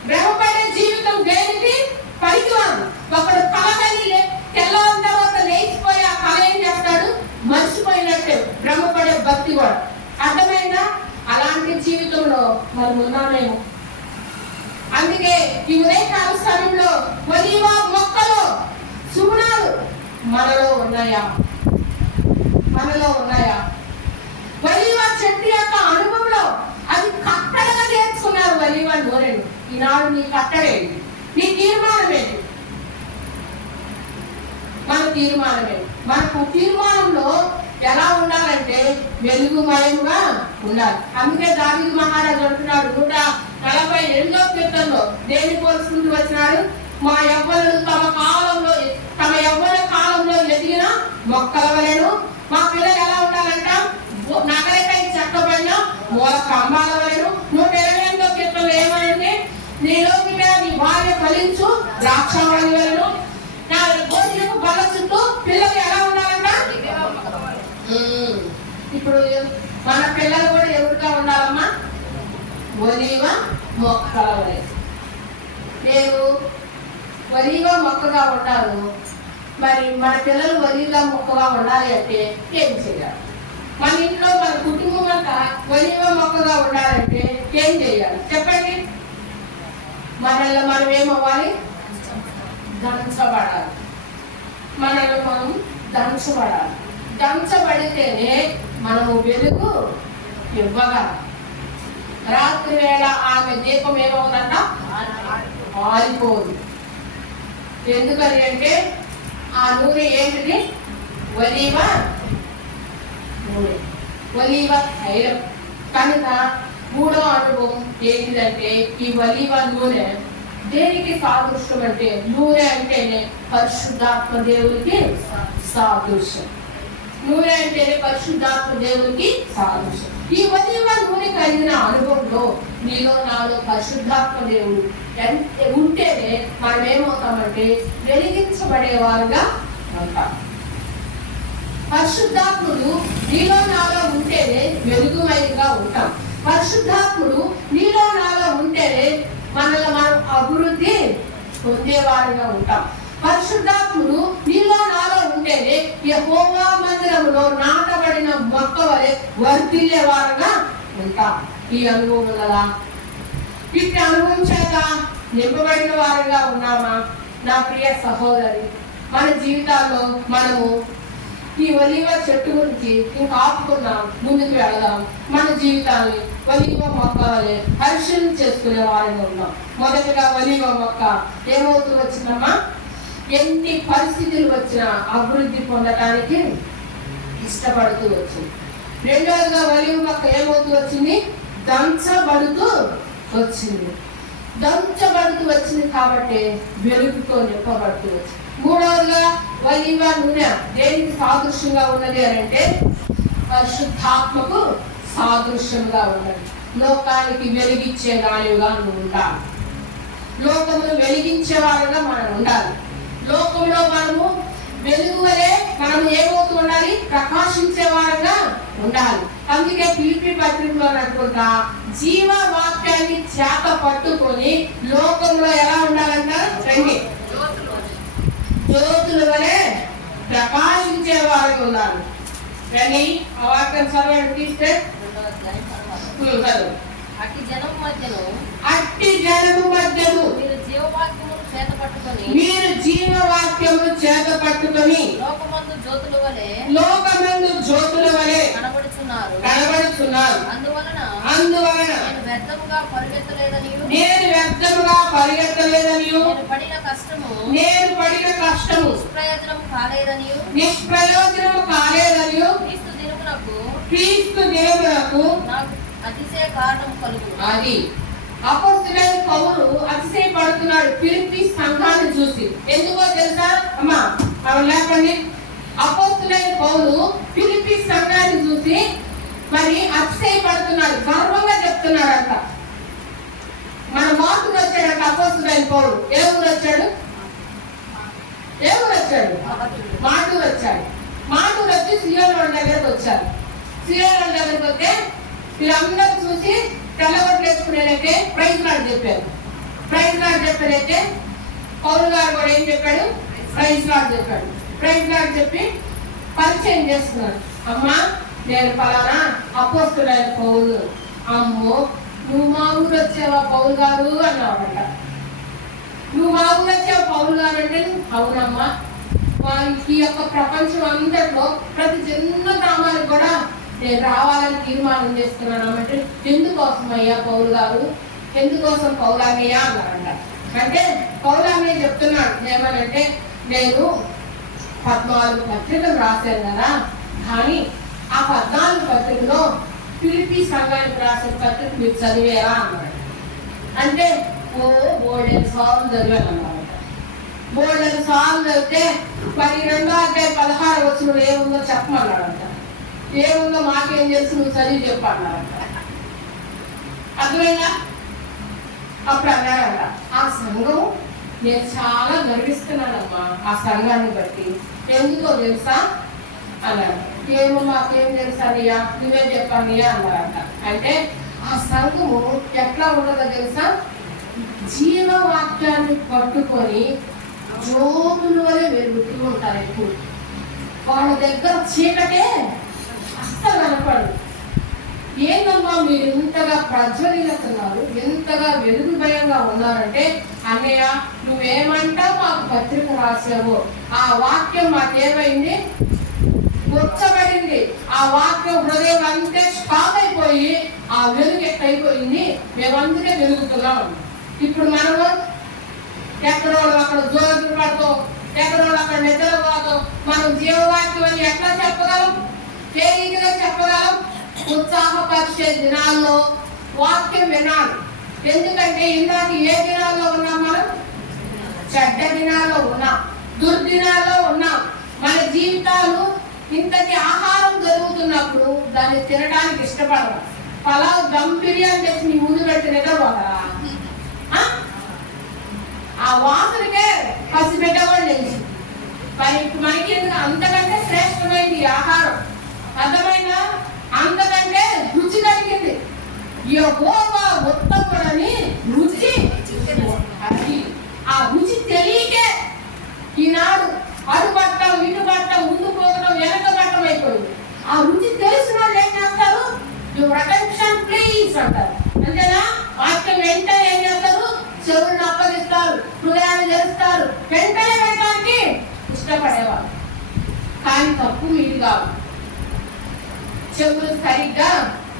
భ్రమపడే జీవితం దేనికి పనికిరాదు. ఒకడు కలగని తెల్లవారిన తర్వాత లేచిపోయి ఆ కళ ఏం చేస్తాడు? మర్చిపోయినట్టే భ్రమపడే భక్తి కూడా. అర్థమైందా? అలాంటి జీవితంలో మనం ఉన్నామేమో. అందుకే ఈ ఉదయకాల సమయంలో ఒలీవ మొక్కలో సుగుణాలు మనలో ఉన్నాయా? మనలో ఉన్నాయా? ఒలీవ చెట్టు యొక్క అనుభవంలో అది కట్టడగా నేర్చుకున్నారు ఒలీవ నూనెను. ఈనాడు నీ కట్టడేంటి? నీ తీర్మానమేంటి? మన తీర్మానమేంటి? మనకు తీర్మానంలో ఎలా ఉండాలంటే వెలుగుమయంగా ఉండాలి. అందుకే దావీదు మహారాజు అంటున్నాడు 148వ కీర్తనలో దేని పోల్చుకుంటూ వచ్చినాడు? మా యవ్వనులు తమ యవ్వన కాలంలో ఎదిగిన మొక్కల వలెను. మా పిల్లలు ఎలా ఉండాలంట? నగరకై చెక్కబడిన మూల కంబాల వలెను. 128వ కీర్తనలో ఏమంటే నీలోకి నీ భార్య ఫలించు ద్రాక్షావళి వలెను. నా భోజనపు బల చుట్టూ పిల్లలు ఎలా ఉండాలంట? ఇప్పుడు మన పిల్లలు కూడా ఎవరిగా ఉండాలమ్మా? ఒలీవ మొక్కల వలె. నేను ఒలీవ మొక్కగా ఉంటారు. మరి మన పిల్లలు ఒలీవ మొక్కగా ఉండాలి అంటే ఏం చేయాలి? మన ఇంట్లో మన కుటుంబం అంతా ఒలీవ మొక్కగా ఉండాలంటే ఏం చేయాలి చెప్పండి? మనల్ని మనం ఏమవ్వాలి? దంచబడాలి. మనల్ని మనం దంచబడాలి. దంచబడితేనే మనము వెలుగు ఇవ్వగలం. రాత్రి వేళ ఆమె దీపం ఏమవుతుందంట? ఆరిపోదు. ఎందుకని అంటే ఆ నూనె ఏంటిది? ఒలీవ నూనె, ఒలీవ తైలం. కనుక మూడో అనుభవం ఏంటిదంటే ఈ ఒలీవ నూనె దేనికి సాదృశ్యం అంటే నూనె అంటేనే పరిశుద్ధాత్మ దేవునికి సాదృశ్యం. నూనె అంటేనే పరిశుద్ధాత్మ దేవునికి సాదృశ్యం. ఈ ఒలీవ నూనె కలిగిన అనుభవంలో నీలో నాలో పరిశుద్ధాత్మ దేవుడు ఉంటేనే మనం ఏమవుతామంటే వెలిగించబడేవారుగా ఉంటాం. పరిశుద్ధాత్ముడు నీలో నాలో ఉంటేనే వెలుగుమయంగా ఉంటాం. పరిశుద్ధాత్ముడు నీలో నాలో ఉంటేనే మనల్ని మనం అభివృద్ధి పొందేవారుగా ఉంటాం. పరిశుద్ధాత్ముడు నీలో నాలో ఉంటేనే యెహోవా మందిరములో నాటబడిన మొక్క వలె వర్ధిల్లేవారుగా ఉంటాం. ఈ అనుభవం వల్ల ఇట్టి అనుభవం చేత నింపబడిన వారుగా ఉన్నామా? నా ప్రియ సహోదరి, మన జీవితాల్లో మనము ఈ ఒలీవ చెట్టు గురించి ఇంకా ఆపుకున్నాం. ముందుకు వెళదాం. మన జీవితాన్ని ఒలీవ మొక్క వలె పరిశీలన చేసుకునే వారిగా ఉన్నాం. మొదటిగా ఒలీవ మొక్క ఏమవుతూ వచ్చిందమ్మా? ఎన్ని పరిస్థితులు వచ్చినా అభివృద్ధి పొందటానికి ఇష్టపడుతూ వచ్చింది. రెండవదిగా ఒలీవ మొక్క ఏమవుతూ వచ్చింది? దంచబడుతూ వచ్చింది. దంచబడుతూ వచ్చింది కాబట్టి వెలుగుతో నింపబడుతూ వచ్చింది. మూడవదిగా ఒలీవ నూనె దేనికి సాదృశ్యంగా ఉన్నది అని అంటే పరిశుద్ధాత్మకు సాదృశ్యంగా ఉన్నది. లోకానికి వెలిగించే దానిగా నువ్వు ఉండాలి. లోకమును వెలిగించే వారుగా మనం ఉండాలి. లోకంలో మనము వెలుగు వలె మనము ఏమవుతూ ఉండాలి? ప్రకాశించే వారుగా ఉండాలి. అందుకే ఫిలిప్పీ పత్రికలో అనుకుంటా జీవ వాక్యాన్ని చేత పట్టుకొని లోకంలో ఎలా ఉండాలంట? రండి, జ్యోతుల వలె ప్రకాశించే వారుగా ఉండాలి. కానీ ఆ వాక్యం చదవండి తీస్తే అట్టి జనము మధ్యను మీరు జీవవాక్యమును చేత పట్టుకొని లోకమందు జ్యోతుల వలె కనబడుచున్నారు. అందువలన నేను వ్యర్థముగా పరిగెత్తలేదనియు నేను పడిన కష్టము నిష్ప్రయోజనము కాలేదనియు క్రీస్తు దినమునకు నాకు అతిశయ కారణం కలుగు. అది అపోస్తలుడైన పౌలు అతిశయపడుతున్నాడు ఫిలిప్పీ సంఘాన్ని చూసి. ఎందుకో తెలుసా అమ్మా? అవి లేకండి. అపోస్తలుడైన పౌలు ఫిలిప్పీ సంఘాన్ని చూసి మరి అతిశయపడుతున్నాడు, గర్వంగా చెప్తున్నాడంట. మన మాటూరు వచ్చాడంట అపోస్తలుడైన పౌలు. ఏ ఊరు వచ్చాడు? మాటూరు వచ్చాడు. మాటూరు వచ్చి సియోను వాళ్ళ దగ్గరకు వచ్చారు. సియోను వాళ్ళ దగ్గరకు వస్తే వీళ్ళందరూ చూసి తెల్లబొట్లు వేసుకునేదైతే ప్రైజ్ లాడ్ చెప్పారు. ప్రైజ్ లాడ్ చెప్పారైతే పౌలు గారు కూడా ఏం చెప్పాడు? ప్రైజ్ లాడ్ చెప్పాడు. ప్రైజ్ లాడ్ చెప్పి పరిచయం చేస్తున్నాడు. అమ్మా, నేను పలానా అపోస్తలుడైన పౌలు. అమ్మో, నువ్వు మా ఊరు వచ్చావా పౌలు గారు అన్నావంట. నువ్వు మా ఊరు వచ్చావు పౌలు గారు అంటే అవునమ్మా, ఈ యొక్క ప్రపంచం అంతట్లో ప్రతి చిన్న గ్రామానికి కూడా నేను రావాలని తీర్మానం చేస్తున్నాను అంటే ఎందుకోసం అయ్యా పౌలు గారు, ఎందుకోసం పౌలామయ్య అన్నారంట. అంటే పౌలామయ్య చెప్తున్నాడు ఏమనంటే, నేను 14 పత్రికలు రాశాను కదా, కానీ ఆ 14 పత్రికలో ఫిలిప్పీ సంఘానికి రాసిన పత్రిక మీరు చదివేరా అన్నాడు. అంటే బోర్డెన్ సార్లు చదివాను అన్నాడు. బోర్డెన్ సార్లు చదివితే మరి 2వ అధ్యాయం 16 వచనం ఏముందో చెప్పమన్నాడంట. ఏముందో మాకేం తెలుసు, నువ్వు చదివి చెప్పన్నాడంట. అర్థమైందా? అప్పుడు అన్నాడంట, ఆ సంఘం నేను చాలా గర్విస్తున్నానమ్మా ఆ సంఘాన్ని బట్టి. ఎందుకో తెలుసా అన్నాడు. ఏమో మాకేం తెలుసా అన్నయ్యా, నువ్వే చెప్పన్నయ్యా అన్నారంట. అంటే ఆ సంఘము ఎట్లా ఉండదో తెలుసా? జీవవాక్యాన్ని పట్టుకొని జ్యోతులు వలె వెలుగుతూ ఉంటారు ఎప్పుడు. వాళ్ళ దగ్గర చీకటే అస్సలు కనపడదు. ఏందమ్మా మీరు ఇంతగా ప్రజ్వలిస్తున్నారు, ఎంతగా వెలుగు భయంగా ఉన్నారంటే, అన్నయ్య నువ్వేమంటా మాకు పత్రిక రాసావు, ఆ వాక్యం మాకేమైంది, వచ్చబడింది. ఆ వాక్యం హృదయం అంతే స్టాక్ అయిపోయి ఆ వెలుగు ఎక్కైపోయింది, మేమందుకే వెలుగుతున్నాం. ఇప్పుడు మనము ఎక్కడో అక్కడ జోరులు పడతాం, ఎక్కడో అక్కడ నిద్రపోతాం. మనం జీవవాక్యం అని ఎట్లా చెప్పగలం, ఏ రీతిగా చెప్పగలం? ఉత్సాహపరిచే దినాల్లో వాక్యం వినాలి. ఎందుకంటే ఇందాక ఏ దినాల్లో ఉన్నాం మనం? చెడ్డ దినాల్లో ఉన్నాం, దుర్దినాల్లో ఉన్నాం. మన జీవితాలు ఇంతటి ఆహారం జరుగుతున్నప్పుడు దాన్ని తినడానికి ఇష్టపడరు. పలావ్ దమ్ బిర్యానీ తెచ్చి నీ ముందు పెట్టి నిద్రపోతారా? ఆ వాసనకే పసిబిడ్డవాళ్ళు తెలిసి మనకి అంతకంటే శ్రేష్టమైంది ఆహారం. అర్థమైనా? అంతకంటే రుచి కలిగింది. యెహోవా ఉత్తముడని రుచి అది. ఆ రుచి తెలియకే ఈనాడు అడుపట్టం, ఇటు పట్టం, ముందు పోవడం, వెనక పట్టం అయిపోయింది. ఆ రుచి తెలిసిన వాళ్ళు ఏం చేస్తారు? యువర్ అటెన్షన్ ప్లీజ్ అంటారు. అంతేనా? వాక్యం వెంటనే ఏం చేస్తారు? చెవులను అప్పగిస్తారు, హృదయాన్ని తెరుస్తారు, వెంటనే వెళ్ళడానికి ఇష్టపడేవారు. కానీ తప్పు మీది కాదు. చెవులు సరిగ్గా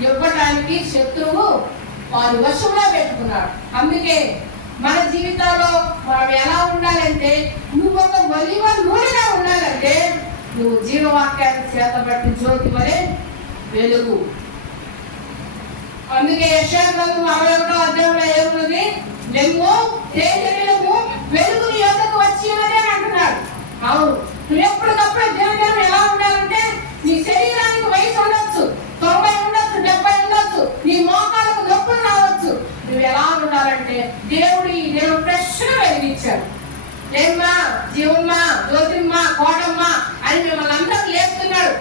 ఇవ్వడానికి శత్రువు వారి వశంలో పెట్టుకున్నాడు. అందుకే మన జీవితాల్లో మనం ఎలా ఉండాలంటే, నువ్వు ఒక ఒలివ నూనెగా ఉండాలంటే నువ్వు జీవవాక్యాన్ని చేతబట్టి జ్యోతి వలె వెలుగు. అందుకే యెషయా గ్రంథం 61వ అధ్యాయంలో ఏమున్నది? లెమ్ము తేజరిల్లుము, వెలుగు నీ యొద్దకు వచ్చి ఉన్నది అని అంటున్నాడు. అవును, నువ్వు ఎప్పటికప్పుడు దినదినం ఎలా ఉండాలంటే, నీ శరీరానికి వయసు ఉండొచ్చు, 90 ఉండొచ్చు, 70 ఉండొచ్చు, నీ మోకాలకు నొప్పులు రావచ్చు. నువ్వు ఎలా ఉండాలంటే, దేవుడు ఈ దినం ఫ్రెష్గా వెలిగించాడు. ఏమ్మా, జీవమ్మా, జ్యోతిమ్మ, కోటమ్మ అని మిమ్మల్ని అందరూ లేపుతున్నాడు.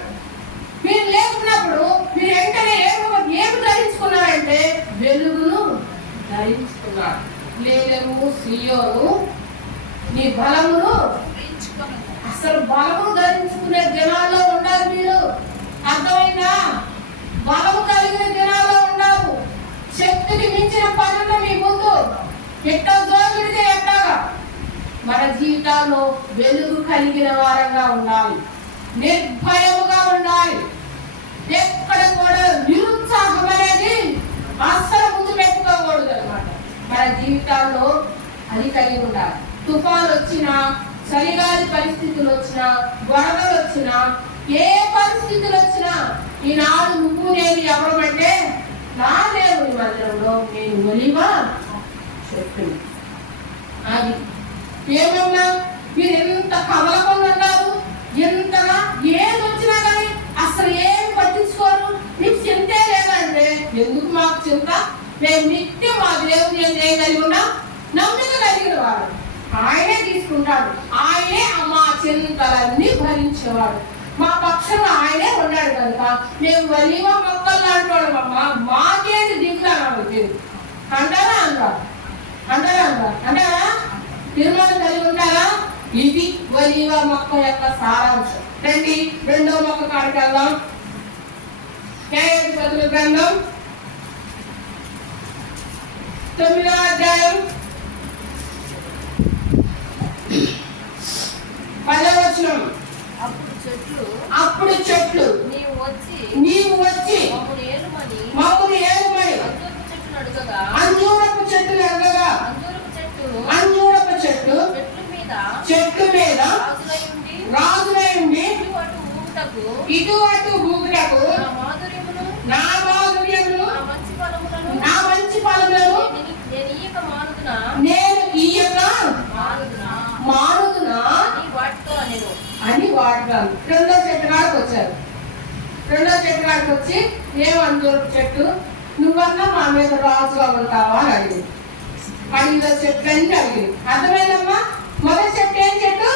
మీరు లేపున్నప్పుడు మీరు వెంటనే ఏమి ధరించుకున్నారంటే వెలుగును ధరించుకున్నారు. లేలేము సియోను నీ బలమును, అసలు బలము ధరించుకునే దినాల్లో ఉండాలి మీరు. అర్థమైందా? బలము కలిగిన దినాల్లో ఉండాలి. శక్తికి మించిన పనులు మీ ముందు ఎట్టా జోగిడితే ఎట్టాగా మన జీవితాల్లో వెలుగు కలిగిన వారంగా ఉండాలి, నిర్భయముగా ఉండాలి. ఎక్కడ కూడా నిరుత్సాహం అనేది అస్సలు ముందు పెట్టుకోకూడదు అనమాట. మన జీవితాల్లో అది కలిగి ఉండాలి. తుఫాను వచ్చినా, చలిగాలి పరిస్థితులు వచ్చినా, గొడవలు వచ్చినా, ఏ పరిస్థితులు వచ్చినా, ఈనాడు నువ్వు నేను ఎవరమంటే, నా దేవుని మందిరంలో నేను ఒలివ చెట్టు. అది ఏమన్నా మీరు ఎంత కవలకుండా ఉన్నారు, ఎంతగా ఏది వచ్చినా కానీ అసలు ఏం పట్టించుకోరు. మీకు చింతే లేదంటే ఎందుకు మాకు చింత? మేము నిత్యం మా దేవుని ఏం కలిగి ఉన్నా, నమ్మిక కలిగిన వాడు. ఆయనే తీసుకుంటాడు, ఆయనే మా చింతలన్నీ భరించేవాడు. మా పక్షంగా ఆయనే ఉన్నాడు కనుక మేము ఒలివ మొక్కలు అంటాడమ్మా, మాకేది దిగుతాను దేవుడు అంటారా? అంటారా? తీర్మానం కలిగి ఉంటారా? ఇది ఒలివ మొక్క యొక్క సారాంశం. రండి రెండో మొక్క కాడికి వెళ్దాం. న్యాయాధిపతుల గ్రంథం 9వ అధ్యాయం 10వ వచనం. అప్పుడు చెట్లు నీవు వచ్చి మమ్మల్ని ఏలుమని అంజూరపు చెట్టును అడగగా అంజూరపు చెట్టు మీద రాజులై ఉండి ఇటు అటు ఊగుటకు నా మాధుర్యమును నా మంచి ఫలములను నేను ఇయ్యక మానుదునా అని వాడతాను. రెండో చెట్టు కాడికి వచ్చారు. రెండో చెట్టు కాడికి వచ్చి ఏమంజూరపు చెట్టు, నువ్వన్నా మా మీద రాజుగా ఉంటావా అని అడిగింది. అడిగిన చెట్లు అన్ని అడిగింది. అర్థమైందమ్మా? మొదటి చెట్టు ఏం చెట్టు?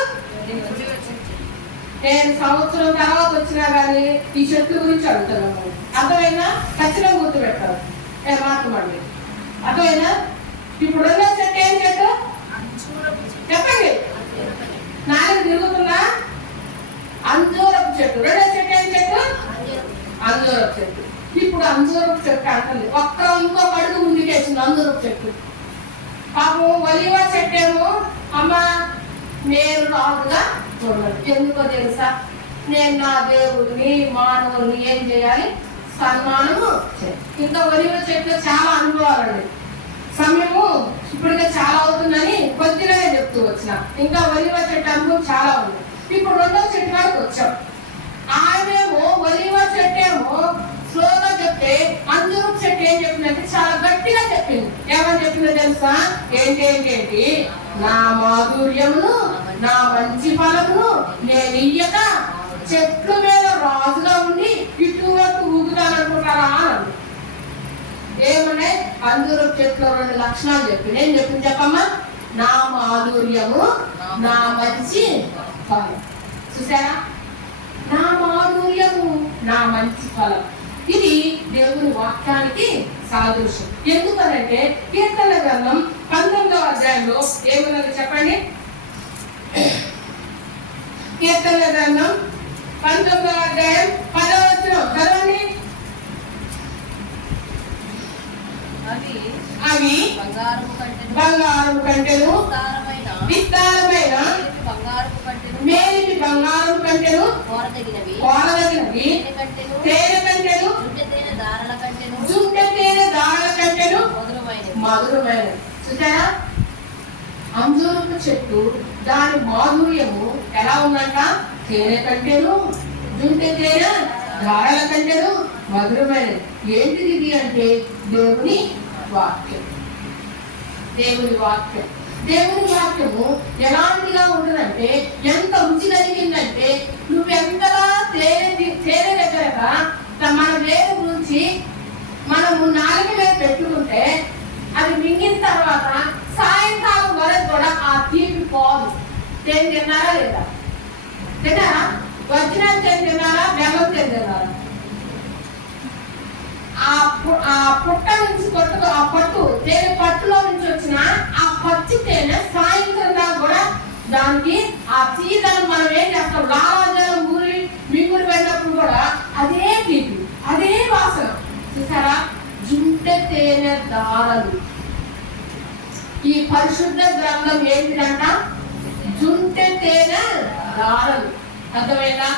నేను సంవత్సరం తర్వాత వచ్చినా కానీ ఈ చెట్టు గురించి అడుగుతున్నాను. అర్థమైనా? ఖచ్చితంగా గుర్తు పెట్టారు. మాట్లాడండి. అర్థమైనా? ఇప్పుడు రెండో చెట్టు ఏం చెట్టు చెప్పండి? చెట్టు. పాపం ఒలివ చెట్టేమో అమ్మ నేను రాజుగా చూడలేదు. ఎందుకో తెలుసా? నేను నా దేవుడిని మానవుని ఏం చేయాలి? సన్మానము చేయాలి. ఇంకా ఒలివ చెట్లు చాలా అనుభవాలండి. సమయము ఇప్పటికే చాలా అవుతుందని కొద్దిగానే చెప్తూ వచ్చిన. ఇంకా ఒలివ చెట్టు అనుభవం చాలా ఉంది. ఇప్పుడు రెండో చెట్టు వరకు వచ్చాం. ఆమెమో ఒలివ చెట్టేమో స్లోగా చెప్తే అంజూరు చెట్టు ఏం చెప్పిందంటే చాలా గట్టిగా చెప్పింది. ఏమని చెప్పిందో తెలుసా? ఏంటి నా మాధుర్యమును నా మంచి ఫలమును నేను ఇయ్యక చెట్ల మీద రాజుగా ఉండి ఇటువంటి ఊగుతాననుకుంటారా అన్నాడు. ఏమన్నాయి? అంజూరు చెట్లు రెండు లక్షణాలు చెప్పి నేను చెప్పింది చెప్పమ్మా. నా మాధుర్యము నా మంచి ఫలం. చూసారా? నా మాధుర్యము నా మంచి ఫలం. ఇది దేవుని వాక్యానికి సాదృశ్యం. ఎందుకనంటే కీర్తన గ్రంథం 19వ అధ్యాయంలో ఏమన్నది చెప్పండి. కీర్తన గ్రంథం 19వ అధ్యాయం 10వ వచనం చదవండి. అవి బంగారము కంటెను విస్తారమైన మేలిమి బంగారం కంటెను కోరదగినవి తేనె కంటెను జుంటె తేనె దారల కంటెను మధురమైన. చూసారా? అంజూరపు చెట్టు దాని మాధుర్యము ఎలా ఉందంట? తేనె కంటెను జుంటె తేనె దారల కంటెను మధురమైనది. ఏంటిది ఇది అంటే దేవుని వాక్యం. దేవుని వాక్యం. దేవుని వాక్యము ఎలాంటిగా ఉంటుందంటే ఎంత రుచి కలిగిందంటే నువ్వు ఎంతగా తేనె దగ్గరగా మన వేరు గురించి మనము నాలుగు మీద పెట్టుకుంటే అది మింగిన తర్వాత సాయంకాలం వరకు కూడా ఆ తీపి పోదు. తేనె తిన్నారా లేదా? తిన్నారా? వజ్రాలు తేనె తిన్నారా? బెల్లం తేనె తిన్నారా? ఆ పుట్ట నుంచి కొట్టుకు ఆ పట్టు తేనె పట్టులో నుంచి వచ్చిన ఆ పచ్చి తేనె సాయంత్రం దాకా కూడా దానికి ఆ తీదనం మనం ఏం చేస్తాం? లావాజాలు మింగుడు పెట్టినప్పుడు కూడా అదే తీపి అదే వాసన. చూసారా? జుంటె తేనె దారలు. ఈ పరిశుద్ధ గ్రంథం ఏంటిదంట? జుంటె తేనె దారలు. అర్థమైందా?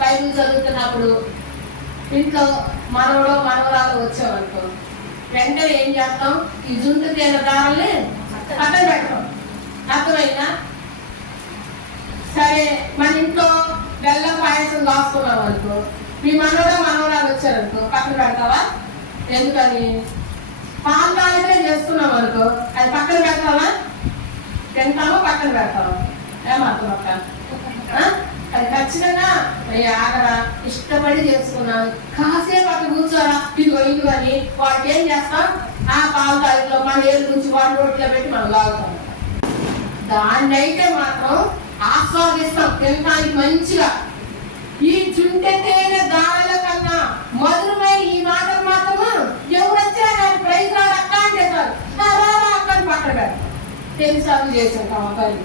బైబిల్ చదువుతున్నప్పుడు ఇంట్లో మనవడో మనవరాలు వచ్చామనుకో వెంటనే ఏం చేస్తాం? ఈ జుంటు తేనె దారాల్ని పక్కన పెడతాం. అర్థమైందా? సరే మన ఇంట్లో బెల్లం పాయసం కాసుకున్నాం అనుకో, మీ మనవడో మనవరాలు వచ్చారనుకో పక్కన పెడతావా? ఎందుకని? పాలకాలనే చేసుకున్నాం అనుకో అది పక్కన పెడతావా? తింటామో పక్కన పెడతావా? ఏమర్థం అక్క? అది ఖచ్చితంగా ఆగరా ఇష్టపడి చేసుకున్నాను కాసేపు అక్కడ కూర్చోరా ఇదిగో అని వాటికి ఏం చేస్తాం? ఆ పాలకాయలో మన ఏళ్ళు నుంచి వాటి రోట్లో పెట్టి మనం లాగుతాం. దాన్ని అయితే మాత్రం ఆస్వాదిస్తాం తినడానికి మంచిగా. ఈ చుంటె తేనె దారాల కన్నా మధురమైన ఈ మాటలు మాత్రము ఎవరొచ్చినా కానీ ప్రైజ్ రాడు అక్క అంటే చాలు అక్కని పక్కన పెడతాం. తెలుసాలు చేసేస్తాం అబ్బాయి.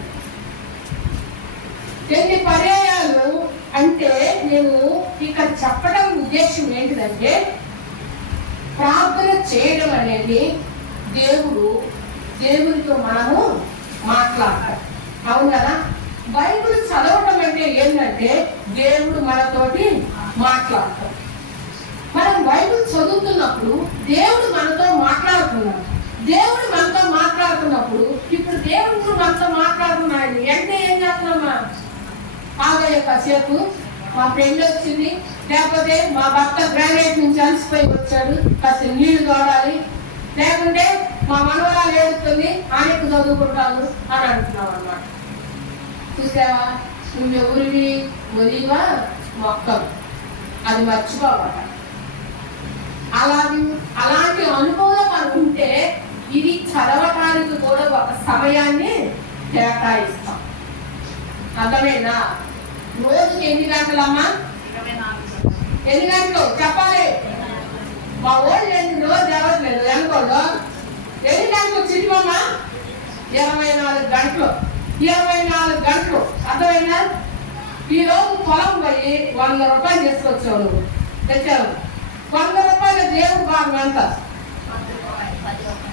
ఎన్ని పర్యాయాలు అంటే నేను ఇక్కడ చెప్పడం ఉద్దేశం ఏంటిదంటే ప్రార్థన చేయడం అనేది దేవునితో మనము మాట్లాడతాం. అవును కదా? బైబిల్ చదవటం అంటే ఏంటంటే దేవుడు మనతోటి మాట్లాడతాం. మనం బైబిల్ చదువుతున్నప్పుడు దేవుడు మనతో మాట్లాడుతున్నాడు. దేవుడు మనతో మాట్లాడుతున్నప్పుడు ఇప్పుడు దేవుడు మనతో మాట్లాడుతున్నాడు అంటే ఏం చేస్తున్నామా? ఆగయ్య కాసేపు మా ఫ్రెండ్ వచ్చింది, లేకపోతే మా భర్త గ్రానైట్ నుంచి అలసిపోయి వచ్చాడు, కాస్త నీళ్లు తోడాలి, లేకుంటే మా మనవరాలు ఏడుస్తుంది ఆనెక్కు చదువుకుంటాను అని అంటున్నావు అన్నమాట. చూసావా? నువ్వెవరివి? ఒలివా మొక్కలు. అది మర్చిపోవాట. అలాంటి అనుభవం మనకు ఉంటే ఇది చదవటానికి కూడా ఒక సమయాన్ని కేటాయిస్తాం. అర్థమైనా? రోజుకి ఎన్ని గంటలమ్మా? 24 ఎన్ని గంటలు చెప్పాలి? మా ఓళ్ళు ఎన్ని రోజు ఎవరలేదు అనుకోడు. ఎన్ని గంటలు చిరిమమ్మా? 24 గంటలు. 24 గంటలు. అర్థమైనా? ఈ రోజు పొలం పోయి 100 రూపాయలు తీసుకొచ్చావు, నువ్వు తెచ్చావు. 100 రూపాయలు దేవుడు బాగా అంత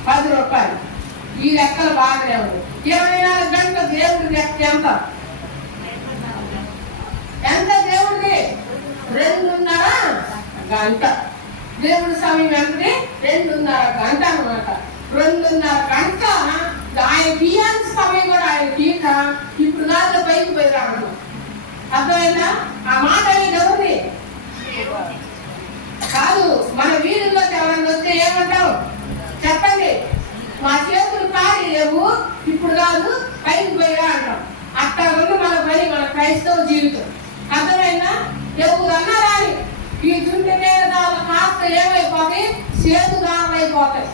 రూపాయలు. ఈ లెక్కలు బాగానే ఉంది. 24 గంటల దేవుడి లెక్క ఎంత? ఎంత దేవుడిది? 2.5 గంట. దేవుడి సమయం ఎంతది? 2.5 గంట అనమాట. 2.5 గంట ఆయన తీయాల్సిన సమయం కూడా ఆయన తీక ఇప్పుడు నాతో పైకి పోయి రావడం. అర్థమైందా? ఆ మాట అనేది ఎవరిది కాదు. మన వీధుల్లో ఎవరన్నా వస్తే ఏమంటావు చెప్పండి? మా చేతులు కాడి లేవు, ఇప్పుడు కాదు పైకి పోయిరా అంటాం. అట్లా ఉన్న మన పని, మన క్రైస్తవ జీవితం. అర్థమైందా? ఎవరు అన్నారా అని ఈ చుంటి నేరదారులు కాస్త ఏమైపోతాయి? చేతుదారులు అయిపోతాయి.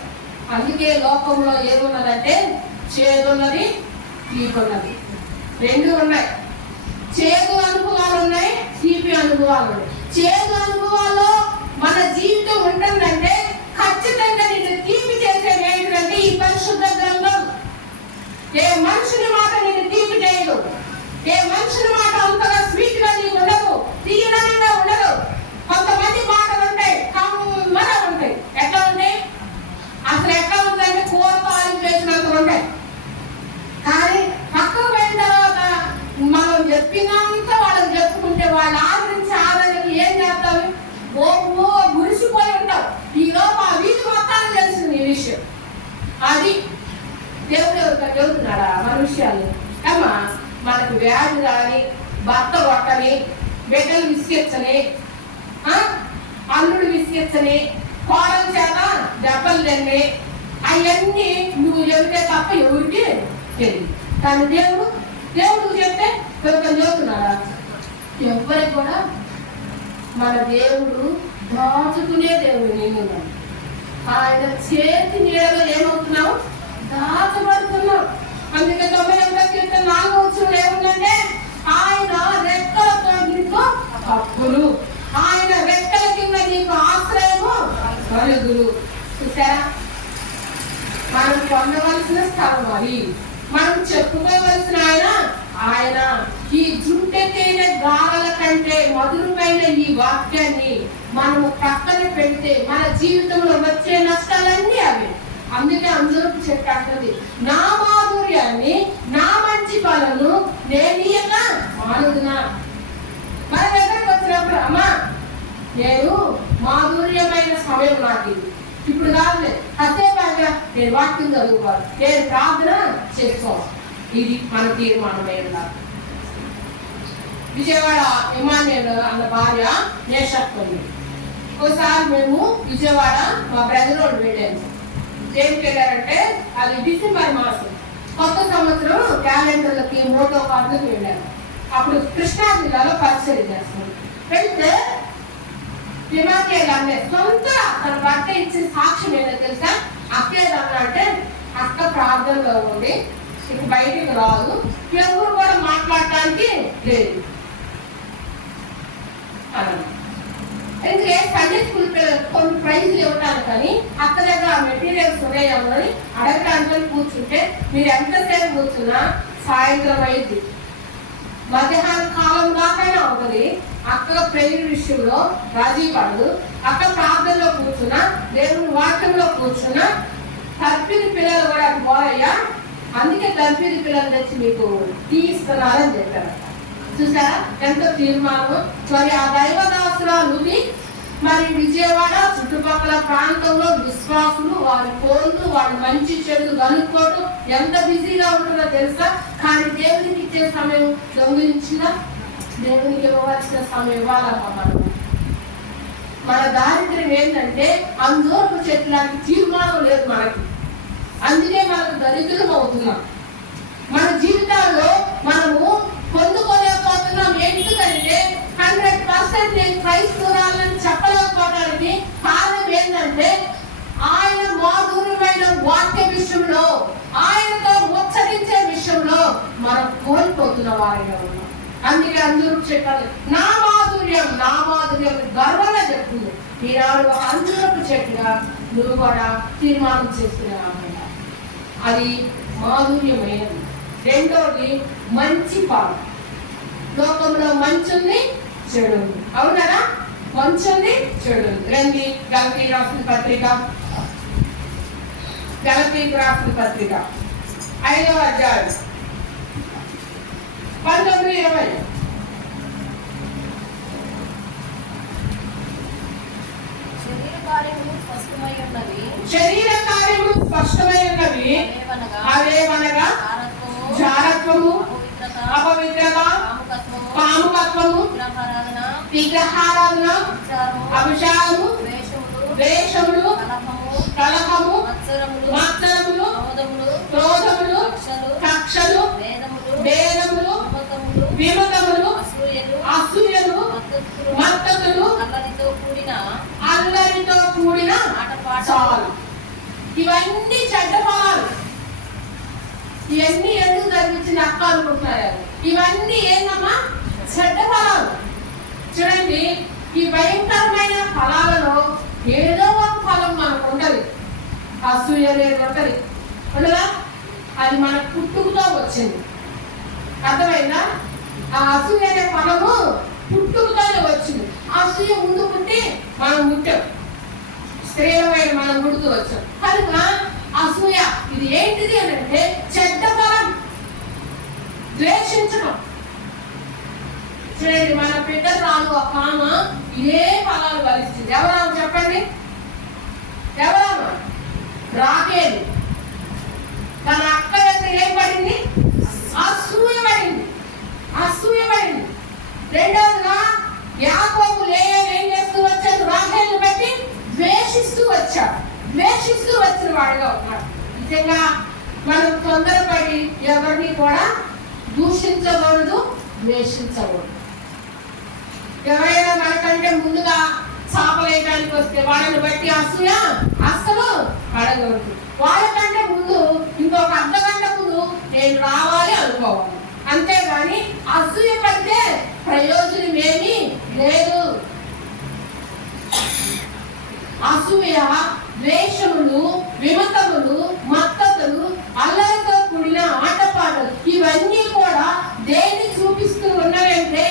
అందుకే లోకంలో ఏమున్నదంటే చేదున్నది, తీపున్నది, 2 ఉన్నాయి. చేదు అనుభవాలు ఉన్నాయి, తీపి అనుభవాలు ఉన్నాయి. చేదు అనుభవాల్లో మన జీవితం ఉంటుందంటే ఖచ్చితంగా నిన్ను తీపి చేసేది ఏంటంటే ఈ పరిశుద్ధ గ్రంథం. ఏ మనుషుని మాట నిన్ను తీపి చేయదు. ఏ మనుషుని మాట అంతగా స్వీట్ గా నీకు ఉండదు, తీయనంగా ఉండదు. కొంతమంది మాటలు ఉంటాయి, కమ్మగా ఉంటాయి. ఎట్లా ఉంటాయి? అసలు ఎట్లా ఉందంటే కూరతో ఆలిపేసినంత ఉంటాయి. కానీ పక్కకు పోయిన తర్వాత మనం చెప్పినంత వాళ్ళకి చెప్పుకుంటే వాళ్ళు ఆదరించి ఏం చేస్తావు? ఓ మురిసిపోయి ఉంటావు. ఈ లోపు ఆ వీధి మొత్తాన్ని తెలిసింది ఈ విషయం. అది దేవుడు ఎవరికైనా చెబుతున్నాడా మన విషయాలు? అమ్మా, మనకు వ్యాధి కానీ, భర్త కొట్టని, బిడ్డలు విసిగించని, అల్లుడు విసిగించని, కోడల చేత దెబ్బలు తిని, అవన్నీ నువ్వు చెబితే తప్ప ఎవరికి తెలియదు. కానీ దేవుడు చెప్తే ఎవరికైనా చెబుతున్నాడా? ఎవరికి కూడా. మన దేవుడు దాచుకునే దేవుడు. నేను ఆయన చేతి నీడలో ఏమవుతున్నావు? దాచబడుతున్నావు. అందుకే 91వ కీర్తన 4వ వచనంలో ఏముందంటే ఆయన రెక్కలతో నీకు కప్పులు, ఆయన రెక్కల కింద నీకు ఆశ్రయము కలుగులు. చూసారా? మనం పొందవలసిన స్థలం అది. మనం చెప్పుకోవలసిన ఆయన ఈ జుంటెతేనే గారల కంటే మధురమైన ఈ వాక్యాన్ని మనము పక్కన పెడితే మన జీవితంలో వచ్చే నష్టాలన్నీ అవి. అందుకే అందరూ చెప్పండి, నా మాధుర్యాన్ని, నా మంచి పనులను నేను మానుదునా. మన దగ్గరకు వచ్చినప్పుడు అమ్మా నేను మాధుర్యమైన సమయం నాకు ఇప్పుడు కాదులే, కాసేపాగా నేను వాక్యం చదువుకోవాలి, నేను ప్రార్థన చేసుకోవాలి. ఇది మన తీర్మానమైన. విజయవాడ ఇమాన్యుల్ అన్న భార్య నేషత్తుంది. ఒకసారి మేము విజయవాడ మా బ్రదర్ వాళ్ళు వెళ్ళాము. దేనికి వెళ్ళారంటే అది డిసెంబర్ మాసం, కొత్త సంవత్సరం క్యాలెండర్లకి, మోటో కార్డులకి వెళ్ళాము. అప్పుడు కృష్ణా జిల్లాలో పరిచయం చేస్తాం. వెళ్తే విమాకేలు సొంత తన భర్త ఇచ్చిన సాక్ష్యం ఏదో తెలుసా? అక్కేదన్నా అంటే అక్క ప్రార్థనలో ఉండి ఇక బయటికి రాదు, ఎవరు కూడా మాట్లాడటానికి లేదు. ఎందుకంటే సండే స్కూల్ పిల్లలకు కొన్ని ప్రైజ్లు ఇవ్వటానికి కానీ అక్క దగ్గర ఆ మెటీరియల్స్ ఉన్నాయేమో అని అడగటానికి కూర్చుంటే మీరు ఎంతసేపు కూర్చున్నా సాయంత్రం అయింది, మధ్యాహ్నం కాలం దాకైనా అవుతుంది. అక్క ప్రేయర్ విషయంలో రాజీ పడదు. అక్క ప్రార్థనలో కూర్చున్నా, దేవుని వాక్యంలో కూర్చున్నా, తర్పిది పిల్లలు కూడా పోరయ్యా, అందుకే తర్పిది పిల్లలు తెచ్చి మీకు తీస్తున్నారని చెప్పారు. చూసారా ఎంతో తీర్మానం. మరి ఆ దైవదాసురాలుని మరి విజయవాడ చుట్టుపక్కల ప్రాంతంలో విశ్వాసులు, వారి ఫోన్లు, వాడి మంచి చెడు కనుక్కోవటం ఎంత బిజీగా ఉంటుందో తెలుసా? కానీ దేవునికి ఇచ్చే సమయం దొంగిలించినా దేవునికి ఇవ్వవలసిన సమయం ఇవ్వాలమ్మా. మన దారిద్ర్యం ఏంటంటే అందరూ చెట్టు లాంటి తీర్మానం లేదు మనకి. అందుకే మనకు దరిద్రం అవుతున్నాం. మన జీవితాల్లో మనము పొందుకోలేకపోతున్నాం. ఎందుకంటే 100% నేను క్రైస్తవురాలని చెప్పలేకపోవడానికి కారణం ఏంటంటే ఆయన మాధుర్యమైన వాక్య విషయంలో, ఆయనతో ముచ్చటించే విషయంలో మనం కోల్పోతున్న వారిగా ఉన్నాం. అందుకే అందరూ చెప్పాలి, నా మాధుర్యం గర్వంగా చెప్తుంది. ఈనాడు ఒక అందరపు చెట్టుగా నువ్వు కూడా తీర్మానం చేసుకున్నావు. అది మాధుర్యమైనది. రెండోది మంచి పాలు. లోకంలో మంచి ఉంది, చెడు ఉంది. అవునా? మంచి ఉంది, చెడు ఉంది. రండి గలతీ రాసిన పత్రిక గలతీయులకు రాసిన పత్రిక 5వ అధ్యాయం 19-20. శరీర కార్యములు స్పష్టమై ఉన్నవి అవేవనగా జారత్వము, అపవిత్రత, కాముకత్వము, విగ్రహారాధన, అభిషారము, ద్వేషములు, కలహము, మత్సరములు, క్రోధములు, కక్షలు, భేదములు, విమతములు, అసూయలు, మత్తతులు, అల్లరితో కూడిన చాలు. ఇవన్నీ చెడ్డ ఫలాలు. ఇవన్నీ ఎందుకు జరిగించిన అక్క అనుకుంటున్నారు? ఇవన్నీ ఏంటమ్మా? చెడ్డ ఫలాలు. చూడండి, ఈ భయంకరమైన ఫలాలలో ఏదో ఒక ఫలం మనకు ఉంటది. అసూయ అనేది ఉంటది ఉండదా? అది మన పుట్టుకతో వచ్చింది. అర్థమైందా? ఆ అసూయ అనే ఫలము పుట్టుకతోనే వచ్చింది. అసూయ ముందు పుట్టి మనం పుట్టాం, స్త్రీలమైన మనం పుడుతూ వచ్చాం కనుక అసూయ ఇది ఏంటిది అని అంటే చెడ్డ ఫలం, ద్వేషించడం. చూడండి, మన బిడ్డరాలు ఒక ఆమె ఇదే ఫలాలు ఫలిస్తుంది. ఎవరాము చెప్పండి? ఎవరాము? రాహేలు. తన అక్క యొక్క ఏం పడింది? అసూయ పడింది. అసూయ పడింది. రెండవదిగా యాకోబు లేయాను ఏం చేస్తూ వచ్చాడు? రాహేలును బట్టి ద్వేషిస్తూ వచ్చాడు. ద్వేషిస్తూ వచ్చిన వాడుగా ఉన్నాడు. నిజంగా మనం తొందరపడి ఎవరిని కూడా దూషించకూడదు, ద్వేషించకూడదు. ఎవరైనా మనకంటే ముందుగా చాపలేయడానికి వస్తే వాళ్ళని బట్టి అసూయ అస్సలు పడకూడదు. వాళ్ళకంటే ముందు ఇంకొక అర్ధగంట ముందు నేను రావాలి అనుకోవాలి. అంతేగాని అసూయ పడితే ప్రయోజనం ఏమీ లేదు. అసూయ, ద్వేషములు, విమతములు, మత్తతులు, అల్లరితో కూడిన ఆటపాటలు ఇవన్నీ కూడా దేన్ని చూపిస్తూ ఉన్నవంటే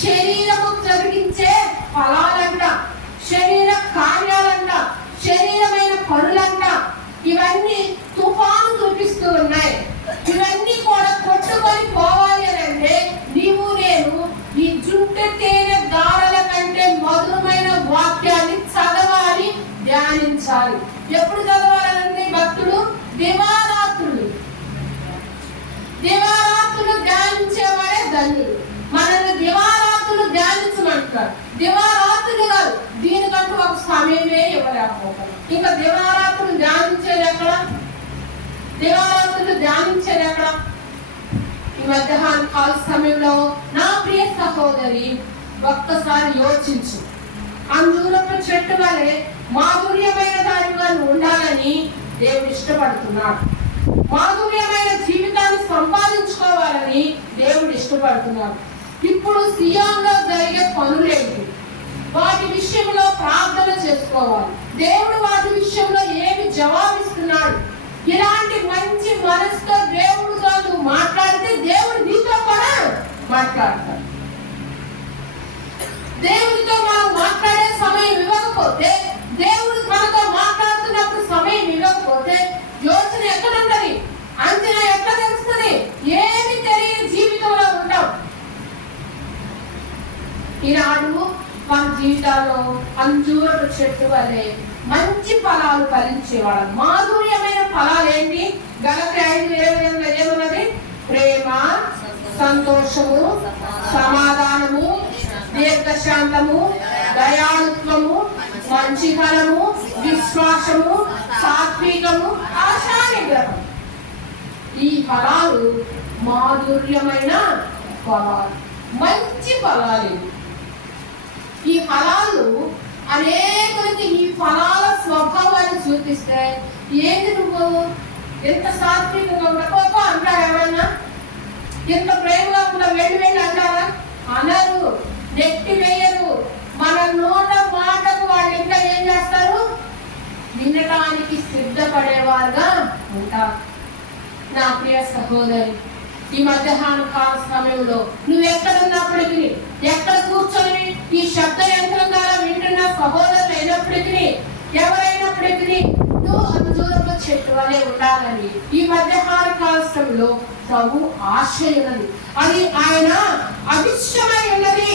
శరీరము జరిగించే ఫలాలంట, శరీర కార్యాలంట, శరీరమైన పనులంట. ఇవన్నీ తుఫాను చూపిస్తూ ఉన్నాయి. ఇవన్నీ కూడా కొట్టుకొని పోవాలి అని అంటే నీవు నేను ఈ జుంటు తేనె దారల కంటే మధురమైన వాక్యాన్ని చదవాలి, ధ్యానించాలి. ఎప్పుడు చదవాలంటే భక్తుడు దివారాత్రులు ధ్యానించేవాడే ధన్యుడు. మనల్ని దివారాత్రులు ధ్యానించమంటారు. దివారాత్రులు కాదు, దీనికంటూ ఒక సమయమే ఇవ్వలేకపోతారు. ఇంకా దివారాత్రులు ధ్యానించేది ఎక్కడ? దివారాత్రులు ధ్యానించేది ఎక్కడ? ఈ మధ్యాహ్న కాల సమయంలో నా ప్రియ సహోదరి ఒక్కసారి యోచించు. అంజూరపు చెట్టు వలె మాధుర్యమైన దానిగా ఉండాలని దేవుడు ఇష్టపడుతున్నాడు. మాధుర్యమైన జీవితాన్ని సంపాదించుకోవాలని దేవుడు ఇష్టపడుతున్నాడు. ఇప్పుడు సియోనులో జరిగే పనులేంటి? వాటి విషయంలో ప్రార్థన చేసుకోవాలి. దేవుడు వాటి విషయంలో ఏమి జవాబిస్తున్నాడు? ఇలాంటి మంచి మనసుతో దేవుడితో నువ్వు మాట్లాడితే దేవుడు నీతో కూడా మాట్లాడతాడు. దేవుడితో మనం మాట్లాడే సమయం ఇవ్వకపోతే, దేవుడు మనతో మాట్లాడుతున్నప్పుడు సమయం ఇవ్వకపోతే యోచన ఎక్కడ ఉంటది? అంచనా ఎక్కడ తెలుస్తుంది? ఏమి తెలియని జీవితంలో ఉంటాం. ఈనాడు మన జీవితాల్లో అంజూరపు చెట్టు వలె మంచి ఫలాలు ఫలించేవాడు. మాధుర్యమైన ఫలాలు ఏంటి? గలతీ 5:20 ఏమున్నది? ప్రేమ, సంతోషము, సమాధానము, దీర్ఘశాంతము, దయాళుత్వము, మంచితనము, విశ్వాసము, సాత్వికము, ఆశానిగ్రహం. ఈ ఫలాలు మాధుర్యమైన ఫలాలు, మంచి ఫలాలు. ఈ ఫలాలు అనేకులకి ఈ ఫలాల స్వభావాన్ని చూపిస్తే ఏంటి నువ్వు ఎంత సాత్వికంగా ఉండకపో అంటారు? ఎవరన్నా ఎంత ప్రేమగా ఉన్న వెళ్ళి అంటారా? అనరు, నెట్టి వేయరు. మన నోట మాటకు వాళ్ళు ఇంకా ఏం చేస్తారు? వినటానికి సిద్ధపడేవారుగా ఉంటారు. నా ప్రియ సహోదరి, ఈ మధ్యాహ్న కాల సమయంలో నువ్వు ఎక్కడున్నప్పటికీ, ఎక్కడ కూర్చొని ఈ శబ్ద యంత్రం ద్వారా వింటున్న సహోదరులు అయినప్పటికీ, ఎవరైనప్పటికీ నువ్వు అంజూరపు చెట్టు వలె ఉండాలని ఈ మధ్యాహ్న కాలంలో ప్రభు ఆశ ఉన్నది. అది ఆయన అభిష్టమై ఉన్నది.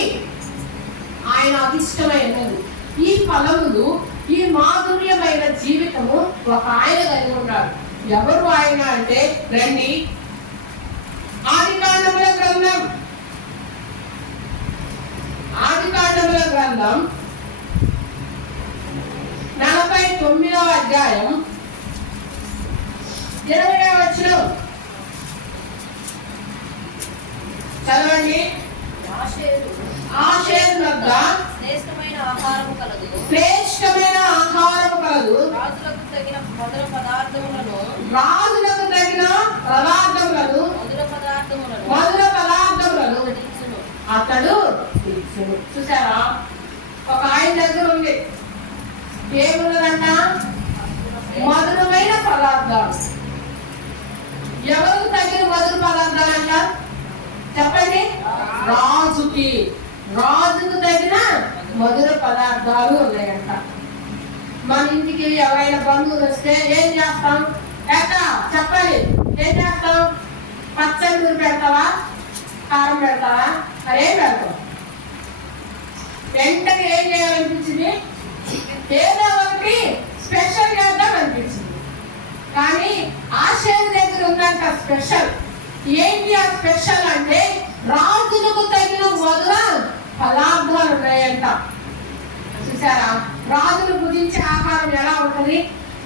ఆయన అభిష్టమై ఉన్నది. ఈ ఫలములు, ఈ మాధుర్యమైన జీవితము ఒక ఆయన కలిగి ఉన్నాడు. ఎవరు ఆయన అంటే, రండి, ఆదికాండముల గ్రంథం 49వ అధ్యాయం 20వ వచనం చదవండి. ఆషేరు వద్ద శ్రేష్టమైన ఆహారము కలదు. రాజులకు తగిన మధుర పదార్థములను అతడు ఇచ్చును. చూసారా, ఒక ఆయన దగ్గర ఉంది, ఏమున్నదంట? మధురమైన పదార్థాలు. ఎవరికి తగిన మధుర పదార్థాలంట చెప్పండి? రాజుకు తగిన మధుర పదార్థాలు ఉన్నాయంట. మన ఇంటికి ఎవరైనా బంధువులు వస్తే ఏం చేస్తాం? చెప్పాలి, ఏం చేస్తాం? పచ్చడి నూనె పెడతావా, కారం పెడతావా? అరేం పెడతాం. వెంటనే ఏం చేయాలనిపించింది? ఏదో ఒకటి స్పెషల్ చేద్దాం అనిపించింది. కానీ ఆశయం దగ్గర ఉందంట స్పెషల్. ఏంటి ఆ స్పెషల్ అంటే, రాజులకు తగిన మధుర పదార్థాలు ఉన్నాయంట. చూసారా, రాజులు భుజించే ఆహారం ఎలా ఉంటుంది?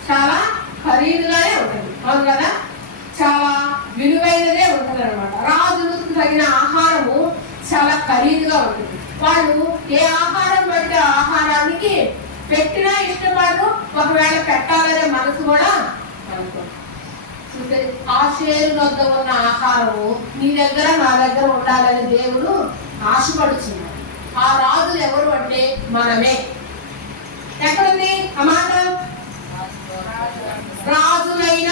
చాలా ఖరీదుగానే ఉంటుంది, అవును కదా? చాలా విలువైనదే ఉంటుంది అనమాట. రాజులకు తగిన ఆహారము చాలా ఖరీదుగా ఉంటుంది. వాళ్ళు ఏ ఆహారం పడితే ఆహారానికి పెట్టినా ఇష్టపడరు, ఒకవేళ పెట్టాలనే మనసు కూడా అనుకోండి. ఆశేరు వద్ద ఉన్న ఆహారము నీ దగ్గర, నా దగ్గర ఉండాలని దేవుడు ఆశపడుచున్నాడు. ఆ రాజులు ఎవరు అంటే మనమే. ఎక్కడుంది ఆ మాట? రాజులైన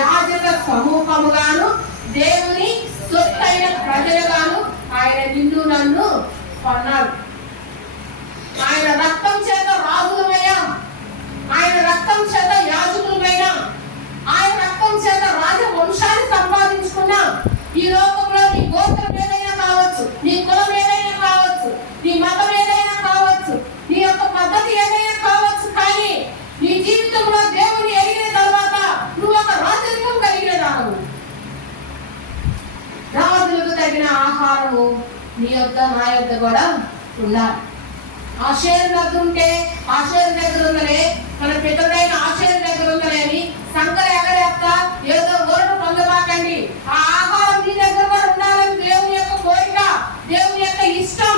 యాజక సమూహముగాను, దేవుని సొత్తైన ప్రజలుగాను ఆయన నిన్ను నన్ను కొన్నాడు. ఆయన రక్తం చేత రాజులమయ్యా, ఆయన రక్తం చేత యాజకులమైనా, ఆయన రక్తం చేత రాజవంశాన్ని సంపాదించుకున్నా. ఈ లోకంలో నీ గోత్రం ఏదైనా కావచ్చు, నీ కులం ఏదైనా కావచ్చు, నీ మతం ఏదైనా కావచ్చు, నీ యొక్క పద్ధతి ఏదైనా కావచ్చు, కానీ నీ జీవితంలో దేవుని ఎరిగిన తర్వాత నువ్వు ఒక రాజరికం కలిగిన రావు. రాజులకు తగిన ఆహారము నీ యొక్క, నా యొక్క కూడా ఉండాలి. ఆశయం దగ్గర ఉంటే, ఆశయం దగ్గర ఉందలే, మన పితరుడైన ఆశయం దగ్గర ఉందలే అని సంకలు ఎగరేస్తా ఏదో ఓటు పొందబాకండి. ఆ ఆహారం నీ దగ్గర కూడా ఉండాలని దేవుని యొక్క కోరిక, దేవుని యొక్క ఇష్టం,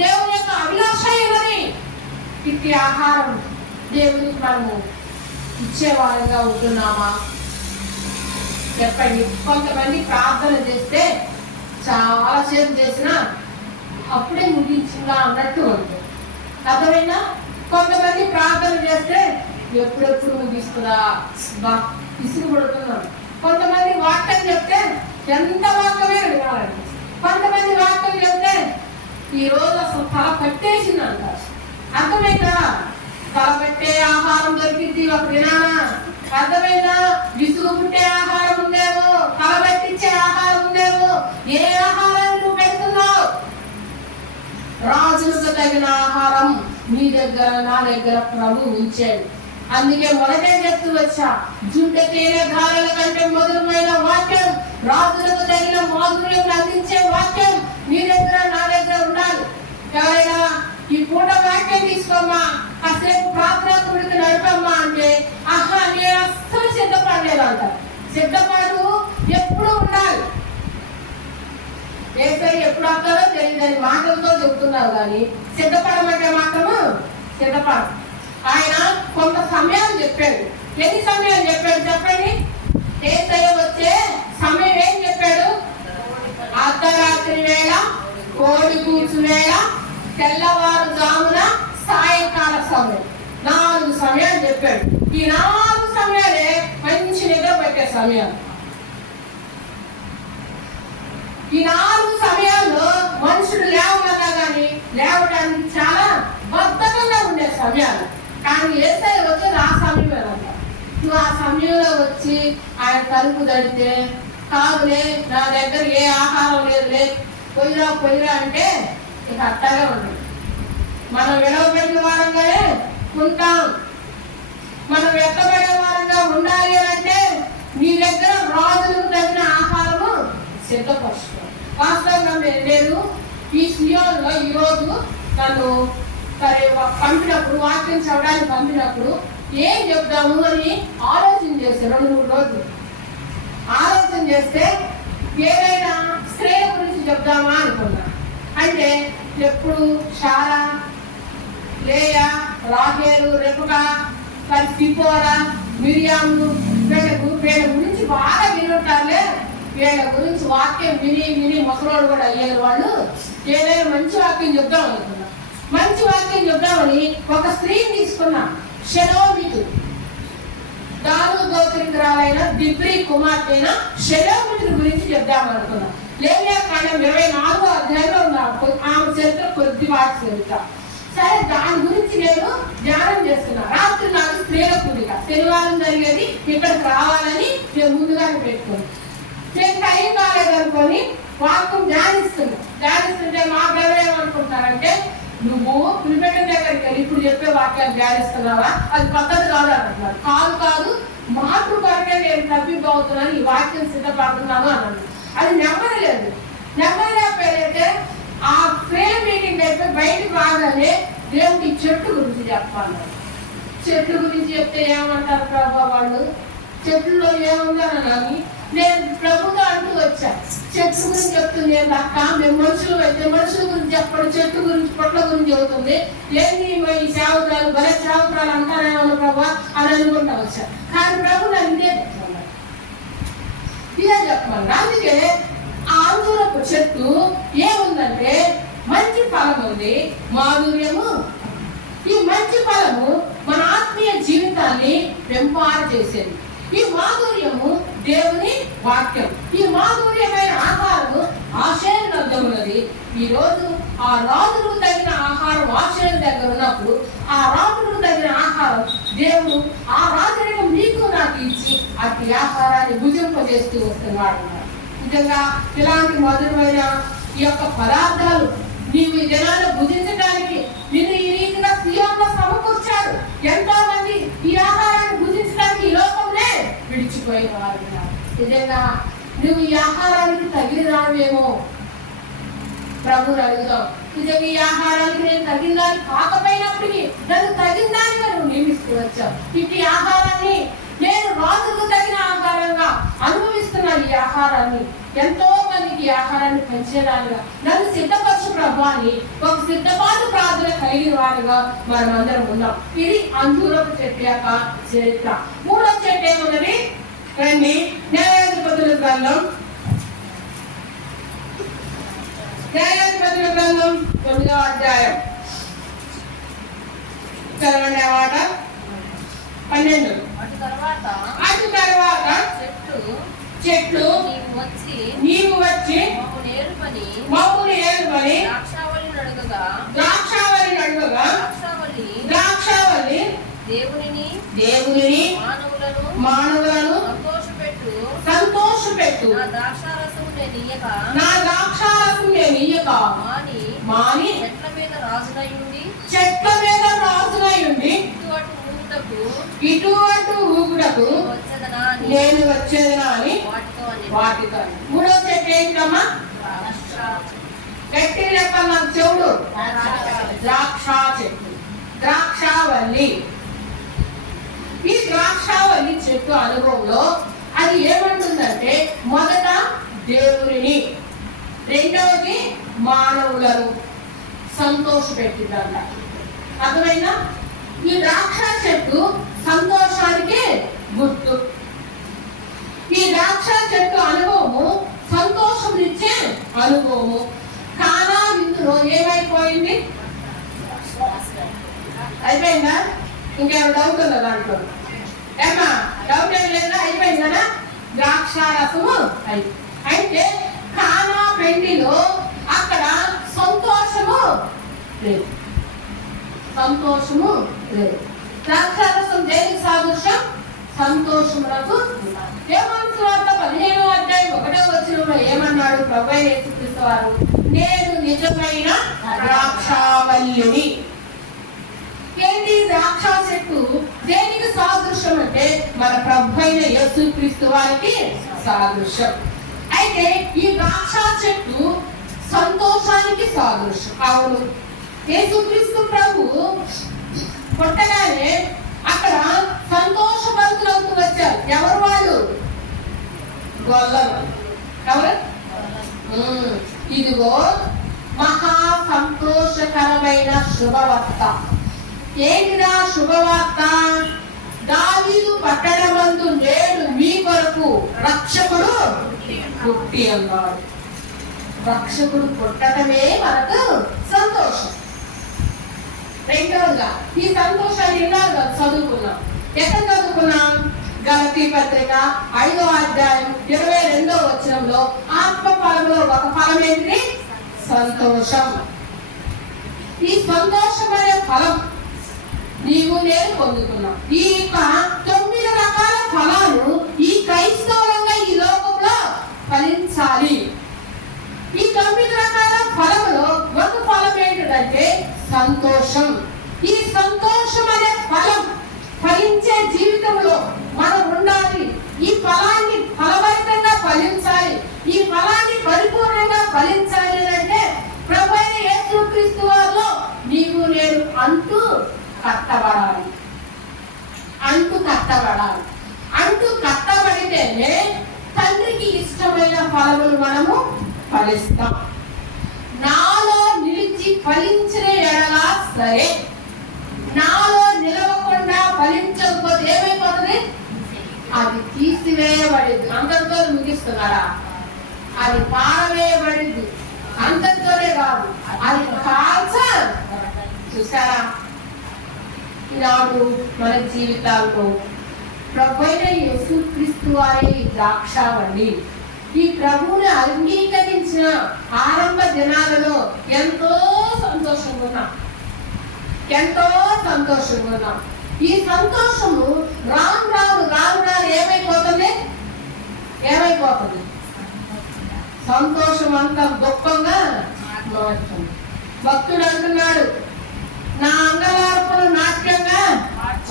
దేవుని యొక్క అభిలాష ఉన్నది. ఇట్టి ఆహారం దేవునికి మనము ఇచ్చేవారంగా ఉంటున్నామా చెప్పండి? కొంతమంది ప్రార్థన చేస్తే చాలా సేపు చేసినా అప్పుడే ముగించిందా అన్నట్టు ఉంటుంది, అర్థమైనా? కొంతమంది ప్రార్థన చేస్తే ఎప్పుడెప్పుడు ముగిస్తుందా బా విసుగు పడుతున్నాం. కొంతమంది వాక్యం చెప్తే ఎంత వాక్యమే వినాలండి. కొంతమంది వాక్యం చెప్తే ఈ రోజు అసలు తల పట్టేసింది అంటారు, అర్థమైందా? తల పెట్టే ఆహారం దొరికింది ఒక దినానా, అర్థమైందా? విసుగు పుట్టే ఆహారం ఉందేమో, తల పెట్టించే ఆహారం ఉందేమో. ఏ ఆహారాన్ని నువ్వు పెడుతున్నావు? రాజులకు తగిన ఆహారం నీ దగ్గర, నా దగ్గర ప్రభు ఉంచాడు. అందుకే మొదటే చెప్తూ వచ్చా, జుంట తేనె ధారల కంటే మధురమైన వాక్యం, రాజులకు తగిన మాధుర్యం అందించే వాక్యం నీ దగ్గర, నా దగ్గర ఉండాలి. ఎవరైనా ఈ పూట వాక్యం తీసుకోమ్మా, కాసేపు ప్రార్థనా కూడికి నడపమ్మా అంటే, ఆహా నేను అస్సలు సిద్ధపడలేదు అంటారు. సిద్ధపాటు ఎప్పుడు ఉండాలి. ఏసరి ఎప్పుడు వస్తారో తెలియదని మాటలతో చెబుతున్నారు, కానీ సిద్ధపడమంటే మాత్రము సిద్ధపడ. ఆయన కొంత సమయాన్ని చెప్పాడు. ఎన్ని సమయాలు చెప్పాడు చెప్పండి? ఏసయ్య వచ్చే సమయం ఏం చెప్పాడు? అర్ధరాత్రి వేళ, కోడి కూర్చు వేళ, తెల్లవారుజామున, సాయంకాల సమయం, 4 సమయాలు చెప్పాడు. ఈ 4 సమయాలే మంచి నిద్ర పట్టే సమయాలు. ఈ 4 సమయాల్లో మనుషుడు లేవమన్నా కానీ లేవడానికి చాలా బద్ధకంగా ఉండే సమయాలు. కానీ ఏసయ్య వచ్చేది ఆ సమయమేనంట. నువ్వు ఆ సమయంలో వచ్చి ఆయన తలుపు తడితే కాదులే నా దగ్గర ఏ ఆహారం లేదులే పొయ్యిరా అంటే ఇక అట్టగా ఉండదు. మనం విడవబడిన వారంగానే ఉంటాం. మనం ఎక్కబడే వారంగా ఉండాలి అంటే నీ దగ్గర రాజులకు తగిన ఆహారము సిద్ధపరుచుకో. వాస్తవంగా నేను ఈ సియోన్లో ఈరోజు నన్ను సరే పంపినప్పుడు వాక్యం చదవడానికి పంపినప్పుడు ఏం చెప్దాము అని ఆలోచన చేస్తే 2-3 రోజులు ఆలోచన చేస్తే ఏదైనా స్త్రీల గురించి చెప్దామా అనుకున్నా. అంటే ఎప్పుడు షారా, లేయా, రాహేలు, రెబకా, సిపోరా, మిరియాము వీళ్ళ గురించి బాగా వినుంటారులే. వీళ్ళ గురించి వాక్యం విని ముసలోడు కూడా అయ్యారు వాళ్ళు. ఏదైనా మంచి వాక్యం చెప్దాం అనుకున్నా. మంచి వాక్యం చెప్దామని ఒక స్త్రీని తీసుకున్నా, షెలోమితు, దాను గోత్రికురాలైన దిబ్రీ కుమార్తె అయిన షెలోమితు గురించి చెప్దామనుకున్నా. లేవియా కాండం 24వ అధ్యాయంలో ఉన్నప్పుడు ఆమె చరిత్ర కొద్ది వాటి చరిత్ర. సరే దాని గురించి నేను ధ్యానం చేస్తున్నా. రాత్రి నాకు స్త్రీల కూడిక శనివారం జరిగేది, ఇక్కడికి రావాలని నేను ముందుగానే పెట్టుకుని నేను టైం కాలేదనుకొని వాక్యం ధ్యానిస్తుంటే మా బ్రదర్ ఏమనుకుంటారంటే, నువ్వు పులిపెట్టిన దగ్గరికి వెళ్ళి ఇప్పుడు చెప్పే వాక్యాలు ధ్యానిస్తున్నావా, అది పద్ధతి కాదు అంటున్నారు. కాదు మార్పు కొరకే నేను తప్పిపోతున్నాను, ఈ వాక్యం సిద్ధపడుతున్నాను అన్నాను. అది నెమ్మదిలేకపోయితే ఆ ప్రేయర్ మీటింగ్ అయిపోయి బయటకు రాగానే దేవుడి చెట్టు గురించి చెప్పాలి. చెట్ల గురించి చెప్తే ఏమంటారు ప్రభా వాళ్ళు, చెట్లలో ఏముందని అని నేను ప్రభుతో అంటూ వచ్చా. చెట్టు గురించి చెప్తుంది అక్క, మేము మనుషులు అయితే మనుషుల గురించి చెప్పండి, చెట్టు గురించి పొట్ల గురించి చెబుతుంది. ఏంటి ఈ సేవకురాలు భలే సేవకురాలు అంటారేమో ప్రభా అని అనుకుంటా వచ్చా. కానీ ప్రభు నన్ను ఇదే చెప్పమని. అందుకే ఆ అంజూరపు చెట్టు ఏముందంటే మంచి ఫలం ఉంది, మాధుర్యము. ఈ మంచి ఫలము మన ఆత్మీయ జీవితాన్ని పెంపార చేసేది. ఈ మాధుర్యము దేవుని వాక్యం. ఈ మాధుర్యమైన ఆహారము ఆశయం వద్ద ఉన్నది. ఈ రోజు ఆ రాజులకు తగిన ఆహారం ఆశయం దగ్గర ఉన్నప్పుడు ఆ రాజులకు తగిన ఆహారం దేవుడు ఆ రాజులను మీకు నాకు ఇచ్చి అట్టి ఆహారాన్ని భుజింపజేస్తూ వస్తున్నాడు. నిజంగా ఇలాంటి మధురమైన ఈ యొక్క పదార్థాలు నీవు ఈ జనాన్ని భుజించడానికి నిన్ను ఈ రీతిగా సియోనులో సమకూర్చాడు. ఎంతో మంది ఈ ఆహారాన్ని భుజించడానికి ఈ లోకంలో విడిచిపోయేవారు. నిజంగా నువ్వు ఈ ఆహారానికి తగిన రావేమో ప్రభుని అడుగుతాం. నిజంగా ఈ ఆహారానికి నేను తగిన దాన్ని కాకపోయినప్పటికీ నన్ను తగిన దానిగా నువ్వు నియమిస్తూ వచ్చావు. ఇటు ఆహారాన్ని నేను రాజుకు తగిన ఆహారంగా అనుభవిస్తున్నాను. ఈ ఆహారాన్ని ఎంతో మందికి ఈ ఆహారాన్ని పంచేదానిగా నన్ను సిద్ధపరచు ప్రభు అని ఒక సిద్ధపాటు ప్రార్థన కలిగిన వారిగా మనం అందరం ఉన్నాం. ఇది అంజూరపు చెట్టు యొక్క చరిత్ర. 3వ చెట్టు ఏమున్నది రండి, న్యాయాధిపతుల గ్రంథం 9వ అధ్యాయం చదవండి. ఆ మాట 12. అటు తర్వాత చెట్లు నీవు వచ్చి మమ్మును ఏలుమని ద్రాక్షావళి అడుగగా ద్రాక్షావళి దేవునిని మానవులను సంతోషపెట్టు నా ద్రాక్షారసం నేను ఇయ్యక మాని చెట్ల మీద రాజునై ఉండి ఇటు అటు ఊగుటకు నేను వచ్చేదనా అని వాటితో. 3వ చెట్టు ఏంటమ్మా? గట్టి చెప్పాలి నాకు చెవుడు. ద్రాక్ష చెట్టు, ద్రాక్షావల్లి. ఈ ద్రాక్షావల్లి చెట్టు అనుభవంలో అది ఏమంటుందంటే మొదట దేవుని, రెండవది మానవులను సంతోషపెట్టిందంట. అర్థమైనా? ఈ ద్రాక్ష చెట్టు సంతోషానికి గుర్తు. ఈ ద్రాక్ష చెట్టు అనుభవము సంతోషం ఇచ్చే అనుభవము. కానా విందులో ఏమైపోయింది? అయిపోయిందా? ఇంకేమైనా డౌట్ ఉందా దాంట్లో? ఏమా డౌట్ ఏం లేదా? అయిపోయింది కదా ద్రాక్షారసము. అయితే కానా పెండిలో అక్కడ సంతోషము లేదు, సంతోషము లేదు. ద్రాక్షారసం దేనికి సాదృశ్యం? సంతోషములకు యోహాను సువార్త 15వ అధ్యాయం 1వ వచనంలో ఏమన్నాడు ప్రభువైన యేసుక్రీస్తు వారు? నేను నిజమైన ద్రాక్షావల్లిని. ఏంటి ద్రాక్ష చెట్టు? దేనికి సాదృశ్యం అంటే మన ప్రభువైన యేసుక్రీస్తు వారికి సాదృశ్యం. అయితే ఈ ద్రాక్ష చెట్టు సంతోషానికి సాదృశ్యం. అవును, యేసుక్రీస్తు ప్రభు పుట్టగానే అక్కడ సంతోషభరితులవుతూ వచ్చారు. ఎవరు వాళ్ళు? గొల్లలు. ఎవరు? ఇదిగో మహా సంతోషకరమైన శుభవార్త. ఏంటిదా శుభవార్త? దావీదు పట్టణమందు నేడు మీ కొరకు రక్షకుడు పుట్టి అన్నాడు. రక్షకుడు పుట్టడమే మనకు సంతోషం. రెండవదిగా ఈ సంతోషాన్ని ఇన్నాళ్ళుగా చదువుకున్నాం. ఎక్కడ చదువుకున్నాం? గలతీ పత్రిక 5వ అధ్యాయం 22వ వచనంలో ఆత్మ ఫలంలో ఒక ఫలం ఏంటి? సంతోషం. ఈ సంతోషం అనే ఫలం నీవు నేను పొందుకున్నాం. ఈ 9 రకాల ఫలాలు ఈ క్రైస్తవులంగా ఈ లోకంలో ఫలించాలి. ఈ 9 రకాల ఫలములో ఒక ఫలం ఏంటంటే సంతోషం. ఈ సంతోషం అనే ఫలం ఫలించే జీవితంలో మనం ఉండాలి. ఈ ఫలాన్ని ఫలభరితంగా ఫలించాలి. ఈ ఫలాన్ని పరిపూర్ణంగా ఫలించాలి అంటే ప్రభువైన యేసుక్రీస్తు వారిలో నీవు నేను అంటూ కట్టబడాలి. అంటూ కట్టబడాలి. అంటూ కట్టబడితేనే తండ్రికి ఇష్టమైన ఫలములు మనము ఫలిస్తాం. నాలో నిలిచి ఫలించిన ఎడలా సరే, నాలో నిలవకుండా ఫలించకపోతే ఏమైపోతుంది? అది తీసివేయబడింది. అందరితో ముగిస్తున్నారా? అది పారవేయబడింది. అందరితోనే కాదు, అది కాల్చ. చూసారా? ఈనాడు మన జీవితాల్లో ప్రభువైన యేసుక్రీస్తు వారి ద్రాక్షావల్లి. ఈ ప్రభువుని అంగీకరించిన ఆరంభ దినాలలో ఎంతో సంతోషంగా ఉన్నాం. ఎంతో సంతోషంగా ఉన్నాం. ఈ సంతోషము రాను రాను రాను రాను ఏమైపోతుంది? ఏమైపోతుంది? సంతోషం అంతా దుఃఖంగా మారుతుంది. భక్తుడు అంటున్నాడు, నా అంగలార్పును నాట్యంగా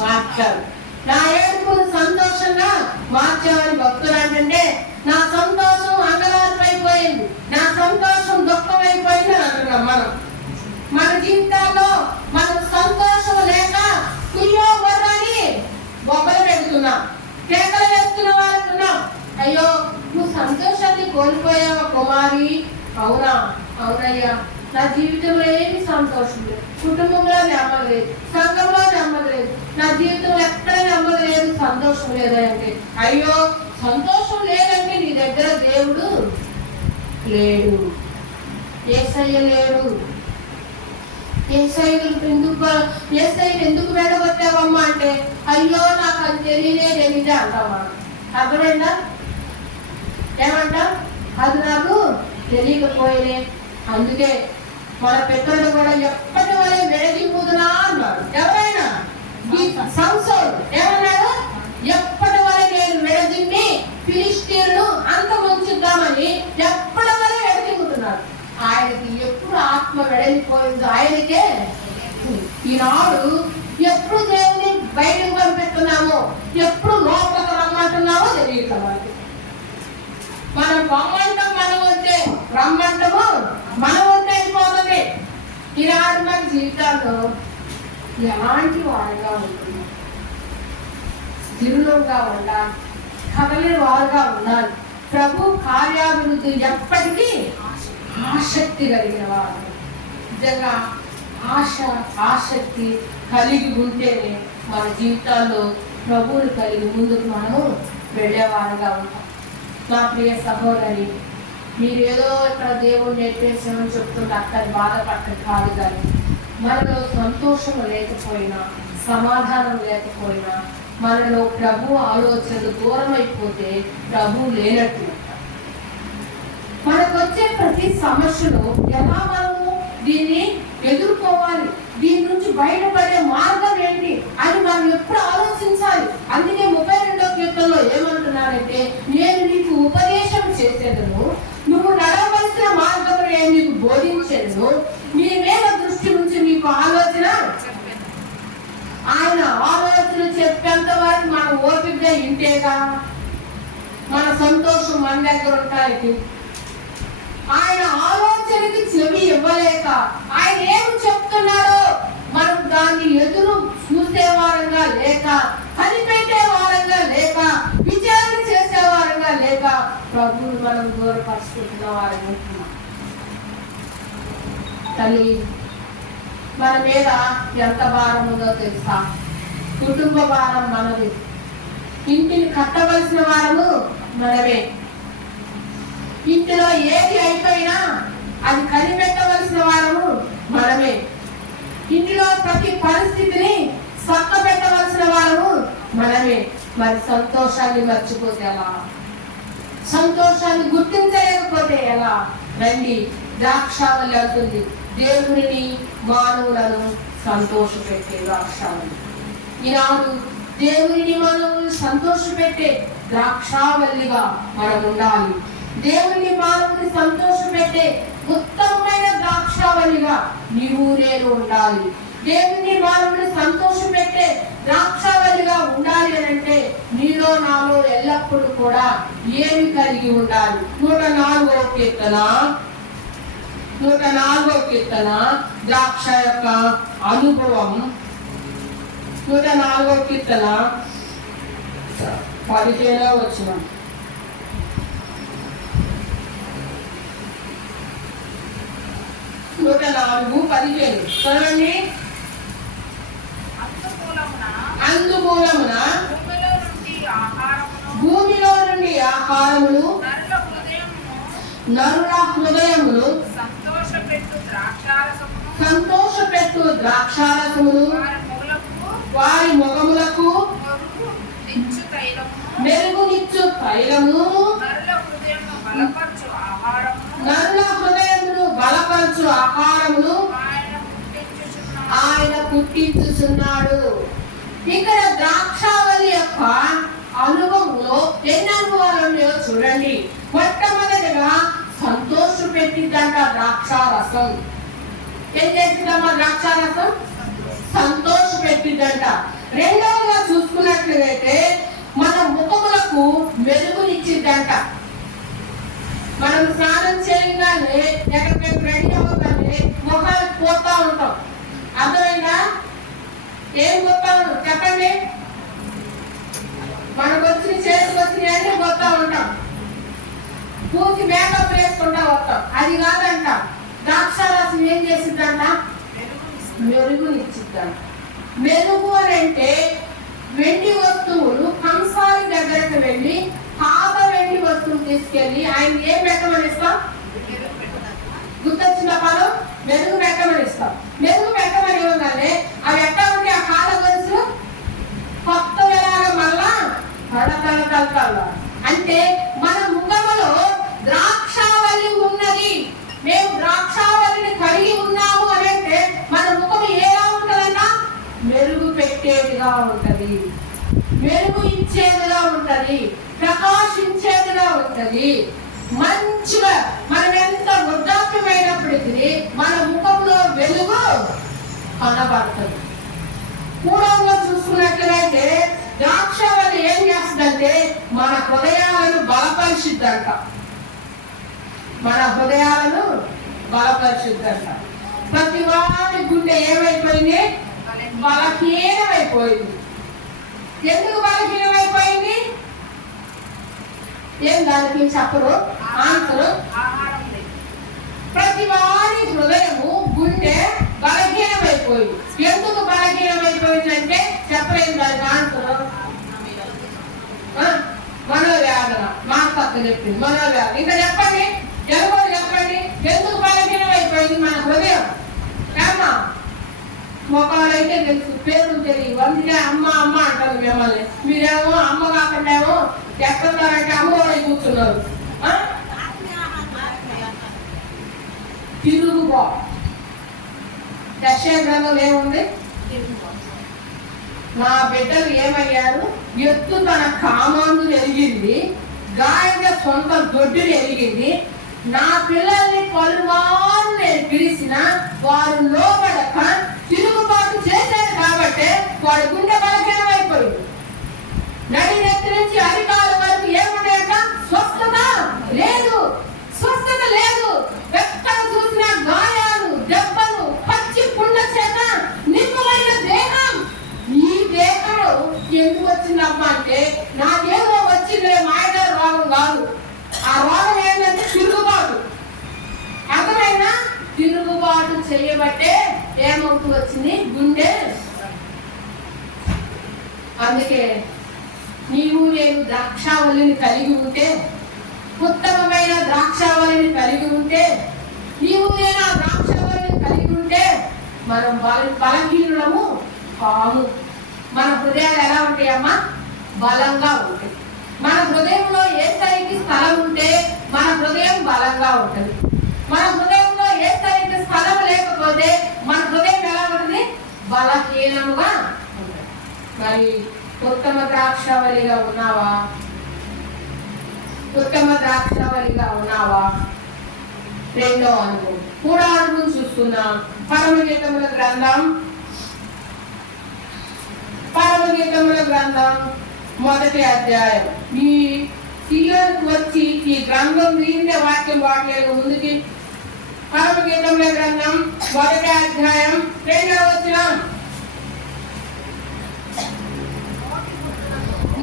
మార్చారు, నా ఏడుపును సంతోషంగా మార్చామని భక్తులు అంటే నా సంతోషం అంగలార్పు అయిపోయింది, నా సంతోషం దుఃఖం అయిపోయింది అని అంటున్నాం. మన జీవితాల్లో మనకు సంతోషం లేక కుయ్యో బొర్రని బొబ్బలు పెడుతున్నాం, కేకలు వేస్తున్న వాళ్ళున్నాం. అయ్యో నువ్వు సంతోషాన్ని కోల్పోయావా కుమారి? అవునా? అవునయ్యా, నా జీవితంలో ఏమి సంతోషం లేదు, కుటుంబంలో నెమ్మది లేదు, సంఘంలో నెమ్మది లేదు, నా జీవితంలో ఎక్కడ నెమ్మది లేదు, సంతోషం లేదంటే అయ్యో సంతోషం లేదంటే నీ దగ్గర దేవుడు లేడు, యేసయ్య లేడు. యేసయ్యను ఎందుకు వెళ్ళగొట్టావమ్మా అంటే అయ్యో నాకు అది తెలియదే అంటామా? అర్థమైందా? ఏమంటా? అది నాకు తెలియకపోయినే. అందుకే మన పిల్లలు కూడా ఎప్పటి వల్ల వెడజిమ్ముదునా అన్నాడు. ఎవరైనా ఈ సంసోడు ఏమన్నాడు? ఎప్పటి వల్ల నేను వెడజిమ్మి ఫిలిష్తీయులను అంతమొంచుద్దామని ఎప్పటి వల్ల వెడజిమ్ముతున్నాడు. ఆయనకి ఎప్పుడు ఆత్మ వెడలిపోయిందో ఆయనకే. ఈనాడు ఎప్పుడు దేవుని బయటకు పంపిస్తున్నామో, ఎప్పుడు లోపలికి రమ్మంటున్నామో తెలియట్లేదు మనకి. మనం రమ్మంటాం, మనం వస్తే రమ్మంటము మనం వస్తే అయిపోతుంది. ఈనాడు మన జీవితాల్లో ఎలాంటి వారుగా ఉంటుంది? స్థిరులుగా ఉండాలి, కదలని వారుగా ఉండాలి. ప్రభు కార్యాభివృద్ధి ఎప్పటికీ ఆసక్తి కలిగిన వారు. నిజంగా ఆసక్తి కలిగి ఉంటేనే మన జీవితాల్లో ప్రభువుని కలిగి ముందుకు మనము వెళ్ళేవారుగా ఉంటాం. నా ప్రియ సహోదరి, మీరేదో ఇక్కడ దేవుడు నేర్పేసామని చెప్తుంటే అక్కడి బాధపడటం కాదు. కానీ మనలో సంతోషం లేకపోయినా, సమాధానం లేకపోయినా, మనలో ప్రభు ఆలోచనలు దూరం అయిపోతే ప్రభు లేనట్టు. మనకు వచ్చే ప్రతి సమస్యలో ఎలా మనము దీన్ని ఎదుర్కోవాలి దీని నుంచి బయటపడే మార్గం ఏంటి అని మనం ఎప్పుడు ఆలోచించాలి. అందుకే 32వ కీర్తనలో ఏమంటున్నారంటే, నేను నీకు ఉపదేశం చేసేదను, నువ్వు నడవలసిన మార్గం నేను నీకు బోధించేదను, నీ మీద దృష్టి నుంచి నీకు ఆలోచన. ఆయన ఆలోచన చెప్పేంత వరకు మనం ఓపికగా ఇంటేగా మన సంతోషం మన దగ్గర ఉంటానికి. ఆయన ఆలోచనకి చెవి ఇవ్వలేక ఆయన ఏమి చెప్తున్నారో మనం దాన్ని ఎదురు చూసే వారంగా లేక, కనిపెట్టే వారంగా లేక, విచారణ చేసే వారంగా లేక ప్రభువుని మనం దూరపరుచుకుంటున్న వారంగా ఉంటున్నాం. తల్లి, మన మీద ఎంత భారం ఉందో తెలుసా? కుటుంబ భారం మనది. ఇంటిని కట్టవలసిన వారము మనమే. ఇంటిలో ఏది అయిపోయినా అది కనిపెట్టవలసిన వారము మనమే. ఇంటిలో ప్రతి పరిస్థితిని చక్క పెట్టవలసిన వారము మనమే. మరి సంతోషాన్ని మర్చిపోతే ఎలా? సంతోషాన్ని గుర్తించలేకపోతే ఎలా? రండి, ద్రాక్షావళి అవుతుంది దేవుని మానవులను సంతోషపెట్టే ద్రాక్షావళి. ఈనాడు దేవుని మానవులను సంతోషపెట్టే ద్రాక్షావళిగా మనం ఉండాలి. దేవుని మానవుని సంతోషపెట్టే ఉత్తమమైన ద్రాక్షావళిగా నీవు నేను ఉండాలి. దేవుని మానవుని సంతోషపెట్టే ద్రాక్షావళిగా ఉండాలి అని అంటే నీలో నాలో ఎల్లప్పుడూ కూడా ఏమి కలిగి ఉండాలి? 104వ కీర్తన ద్రాక్ష యొక్క అనుభవం. 104వ కీర్తన 15వ వచనం. చదవండి. అందుమూలమున భూమిలో నుండి ఆహారమును నరుల హృదయమును సంతోషపెట్టు ద్రాక్షారసమును వారి మొగములకు మెరుగునిచ్చు తైలము నరుల హృదయమును బలపరచు ఆహారమును ఆయన పుట్టించుచున్నాడు. ఇక్కడ ద్రాక్షావళి యొక్క అనుభవంలో ఎన్ని అనుభవాలు ఉన్నాయో చూడండి. మొట్టమొదటిగా సంతోష పెట్టిద్దంట ద్రాక్షారసం. ఏం చేసిందమ్మా ద్రాక్షారసం? సంతోష పెట్టిద్దంట. రెండవగా చూసుకున్నట్లయితే మన ముఖములకు మెరుగునిచ్చిద్దంట. మనం స్నానం చేయగానే ఎక్కడికి రెడీ అవ్వగానే ముఖాలు పోతా ఉంటాం. అర్థమైందా? ఏం పోతా ఉంటాం చెప్పండి? మనకు వచ్చిన చేతికి వచ్చిన అన్ని పోతా ఉంటాం. పూర్తి మేకప్ వేసుకుంటా వస్తాం. అది కాదంట. ద్రాక్షారసం ఏం చేసిద్దంట? మెరుగునిచ్చిద్దంట. మెరుగు అని అంటే వెండి వస్తువులు కంసాలి దగ్గరకు వెళ్ళి పాత వెండి వస్తువులు తీసుకెళ్ళి ఆయన ఏం పెట్టమని ఇస్తాం? గుర్తొచ్చిన పదం మెరుగు పెట్టమని ఇస్తాం. మెరుగు పెట్టమని ఇవ్వగానే అవి ఎట్లా ఉంటే ఆ కాల గొలుసులు కొత్త వెలాగా మళ్ళా తడతడతల. అంటే మన ముఖములో ద్రాక్షావళి ఉన్నది. మేము ద్రాక్షావళిని కలిగి ఉన్నాము అని అంటే మన ముఖం ఎలా ఉంటదన్నా మెరుగు పెట్టేదిగా ఉంటది, మెరుగు ఇచ్చేదిగా ఉంటది, ప్రకాశించేదిగా ఉంటది. మంచిగా మనం ఎంత వృద్ధాప్యమైనప్పటికీ మన ముఖంలో వెలుగు కనబడుతుంది. పూర్వంలో చూసుకున్నట్లయితే ద్రాక్షావళి ఏం చేస్తుందంటే మన హృదయాలను బలపరిచిద్దంట. మన హృదయాలను బలపరిచిద్దంట. ప్రతి వారి గుండె ఏమైపోయింది? బలహీనమైపోయింది. ఎందుకు బలహీనమైపోయింది? ఏం దానికి చెప్పరు ఆన్సరు? ప్రతి వారి హృదయము గుండె బలహీనమైపోయింది. ఎందుకు బలహీనమైపోయిందంటే చెప్పలేదు దానికి ఆన్సరు. మనోవేదన. మా పక్క చెప్పింది మనోవేదన. ఇంకా చెప్పండి, ఎవరు చెప్పండి ఎందుకు బలహీనమైపోయింది మన హృదయం? ఏమ్మా మొక్కలైతే తెలుసు, పేరు తెలియదు. అందుకే అమ్మ అమ్మ అంటారు మిమ్మల్ని. మీరేమో అమ్మ కాకుండా ఏమో ఎక్కడున్నారంటే అమ్మవారి కూర్చున్నారు. తిరుగుబా దశ యెషయా గ్రంథంలో ఏముంది? నా బిడ్డలు ఏమయ్యారు? ఎత్తు తన కామాందులు ఎరిగింది, గాయన సొంత దొడ్డులు ఎరిగింది. నా పిల్లల్ని పలుమార్లు నేను పిలిచిన వారు లోబడక తిరుగుబాటు చేశారు కాబట్టి వాడు గుండె బలహీనమైపోయింది. నడినెత్తి నుంచి అధికారుల వరకు ఏముండేట? స్వస్థత లేదు, స్వస్థత లేదు. ఎక్కడ చూసినా గాయాలు, దెబ్బలు, పచ్చి పుండ్ల చేత నింపబడిన దేహం. ఈ దేహం ఎందుకు వచ్చిందమ్మా అంటే నాకేదో వచ్చిందే, మాయన రోగం కాదు. ఆ రోగం ఏంటంటే తిరుగుబాటు. అర్థమైనా? తిరుగుబాటు చేయబట్టే ఏమవుతూ వచ్చింది? గుండె. అందుకే నీవు నేను ద్రాక్షావళిని కలిగి ఉంటే, ఉత్తమమైన ద్రాక్షావళిని కలిగి ఉంటే, నీవు నేను ఆ ద్రాక్షావళిని కలిగి ఉంటే మనం బలహీనులము కాము. మన హృదయాలు ఎలా ఉంటాయమ్మా? బలంగా ఉంటాయి. మన హృదయంలో ఏ స్థాయికి స్థలం ఉంటే మన హృదయం బలంగా ఉంటుంది. మన హృదయంలో ఏ స్థాయికి స్థలం లేకపోతే మన హృదయం ఎలా ఉంటుంది? బలహీనముగా ఉంటుంది. మరి ఉత్తమ ద్రాక్షావళిగా ఉన్నావా? ఉత్తమ ద్రాక్షావళిగా ఉన్నావా? రెండో అనుభవం, మూడో అనుభవం చూస్తున్నాం. పరమగీతముల గ్రంథం 1వ అధ్యాయం. ఈ సీయోనుకు వచ్చి ఈ గ్రంథం మీదే వాక్యం వాడలేదు ముందుకి. పరమగీతముల గ్రంథం 1వ అధ్యాయం 2వ వచనం.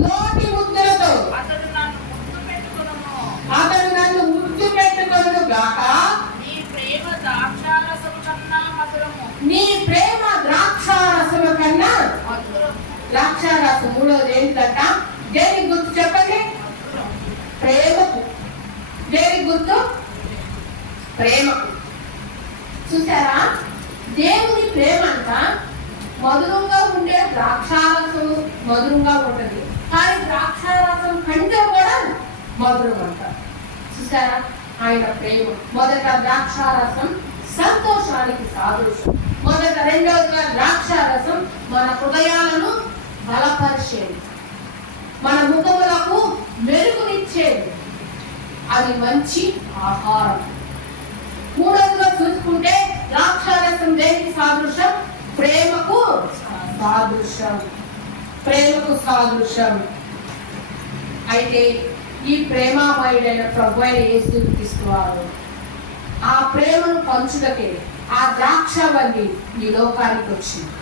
నోటి ముద్రతో అతడు నన్ను ముద్దు పెట్టుకొను గాక, నీ ప్రేమ ద్రాక్షారసము కన్నా ద్రాక్షారసం. మూడోది ఏంటంట? దేనికి గుర్తు చెప్పండి? ప్రేమకు. దేనికి గుర్తు? ప్రేమకు. చూసారా? దేవుని ప్రేమ అంట మధురంగా ఉండే ద్రాక్షారసం మధురంగా ఉంటుంది, కానీ ద్రాక్షారసం కంటే కూడా మధురం అంట. చూసారా? ఆయన ప్రేమ. మొదట ద్రాక్షారసం సంతోషానికి సాదృశ్యం. రెండవదిగా ద్రాక్షారసం మన హృదయాలను బలపరిచేది, మన ముఖములకు మెరుగునిచ్చేది. అది మంచి ఆహారం. మూడవదిగా చూసుకుంటే ద్రాక్షారసం దేనికి సాదృశ్యం? ప్రేమకు సాదృశ్యం. ప్రేమకు సాదృశ్యం. అయితే ఈ ప్రేమామయుడైన ప్రభువైన యేసుక్రీస్తు వారు ఆ ప్రేమను పంచుటకే ఆ ద్రాక్షవల్లి ఈ లోకానికి వచ్చింది.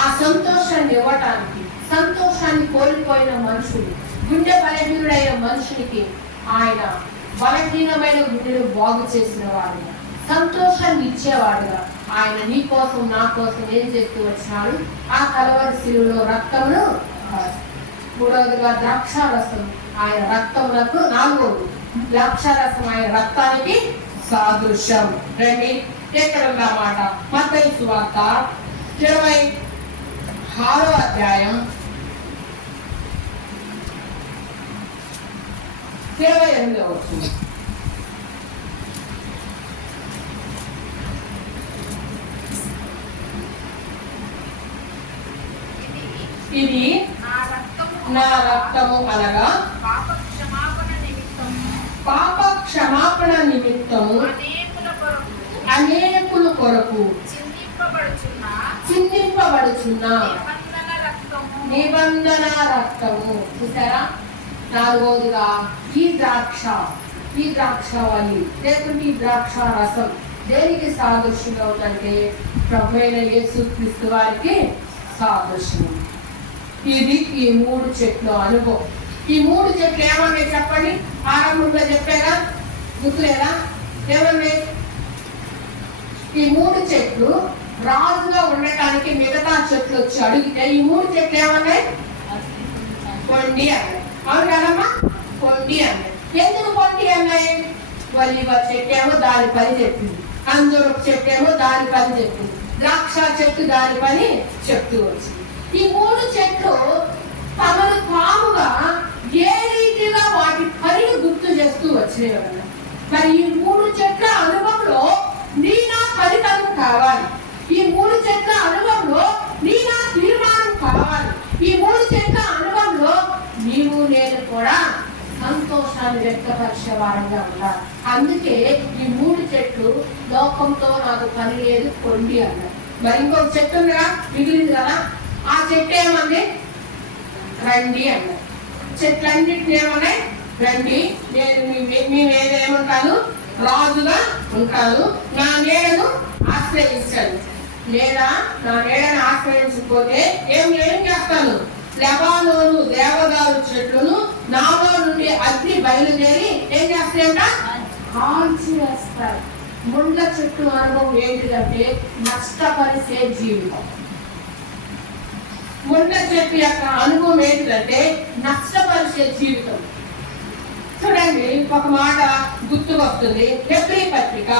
ఆ సంతోషాన్ని ఇవ్వటానికి, సంతోషాన్ని కోల్పోయిన మనుషులు, గుండె బలహీనుడైన మనుషునికి ఆయన బలహీనమైన గుండెను బాగు చేసిన వాడుగా, సంతోషాన్ని ఇచ్చేవాడుగా ఆయన నీ కోసం నా కోసం ఏం చేస్తూ వచ్చినాడు? ఆ కలవరి శిలువలో రక్తమును. మూడవదిగా ద్రాక్షారసం ఆయన రక్తములకు. నాలుగవది ద్రాక్షారసం ఆయన రక్తానికి సాదృశ్యం. రండి, ఎక్కడ ఉందన్నమాట? మత్తయి సువార్త 26వ అధ్యాయం 28వ వచనం. ఇది నా రక్తము అనగా పాప క్షమాపణ నిమిత్తము అనేకుల కొరకు చిందింపబడుచున్న నిబంధన రక్తము. చూసారా? నాలుగవదిగా ఈ ద్రాక్షావళి లేకుంటే ఈ ద్రాక్ష రసం దేనికి సాదృశ్యంగా ఉందంటే ప్రభువైన యేసుక్రీస్తు వారికి సాదృశ్యం. ఇది ఈ 3 చెట్లు అనుభవం. ఈ 3 చెట్లు ఏమన్నాయి చెప్పండి? ఆరంభంలో చెప్పారా? గుర్తులేదా? ఏమన్నాయి? ఈ 3 చెట్లు రాజుగా ఉండటానికి మిగతా చెట్లు వచ్చి అడిగితే ఈ 3 చెట్లు ఏమన్నాయి? కొండి అన్నాయి. అవును కదమ్మా? కొండి అన్నాయి. ఎందుకు కొండి అన్నాయి? ఒలివ చెట్టు ఏమో దాని పని చెప్పింది, అంజూరపు చెట్టు ఏమో దాని పని చెప్పింది, ద్రాక్ష చెట్టు దాని పని చెప్తూ వచ్చింది. ఈ 3 చెట్లు తమను తాముగా ఏ రీతిగా వాటి పనిని గుర్తు చేస్తూ వచ్చినాయి కదా. మరి ఈ 3 చెట్ల అనుభవంలో నీ నా ఫలితం కావాలి. నేను కూడా సంతోషాన్ని వ్యక్తపరిచే వారంగా ఉండాలి. అందుకే ఈ 3 చెట్లు లోకంతో నాకు పని లేదు కొండి అన్నారు. మరి ఇంకొక చెట్టు ఉందిగా మిగిలింది కదా, ఆ చెట్టు ఏమంది రండి అన్నారు. చెట్లన్నిటిని ఏమన్నాయి రండి, నేను మీ మీద ఏమంటాను రాజుగా ఉంటాను, నా నీడను ఆశ్రయించాను. లేదా నా నీడను ఆశ్రయించకపోతే ఏం చేస్తాను, లెబానోను దేవదారు చెట్లను నాలో నుండి అగ్ని బయలుదేరి ఏం చేస్తాయంట కాల్చి వేస్తారు. ముళ్ళ చెట్టు అనుభవం ఏంటిదంటే నష్టపరిచే జీవితం. ముళ్ళ చెట్టు యొక్క అనుభవం ఏంటిదంటే నష్టపరిచే జీవితం. చూడండి, ఒక మాట గుర్తుకొస్తుంది. హెబ్రీ పత్రిక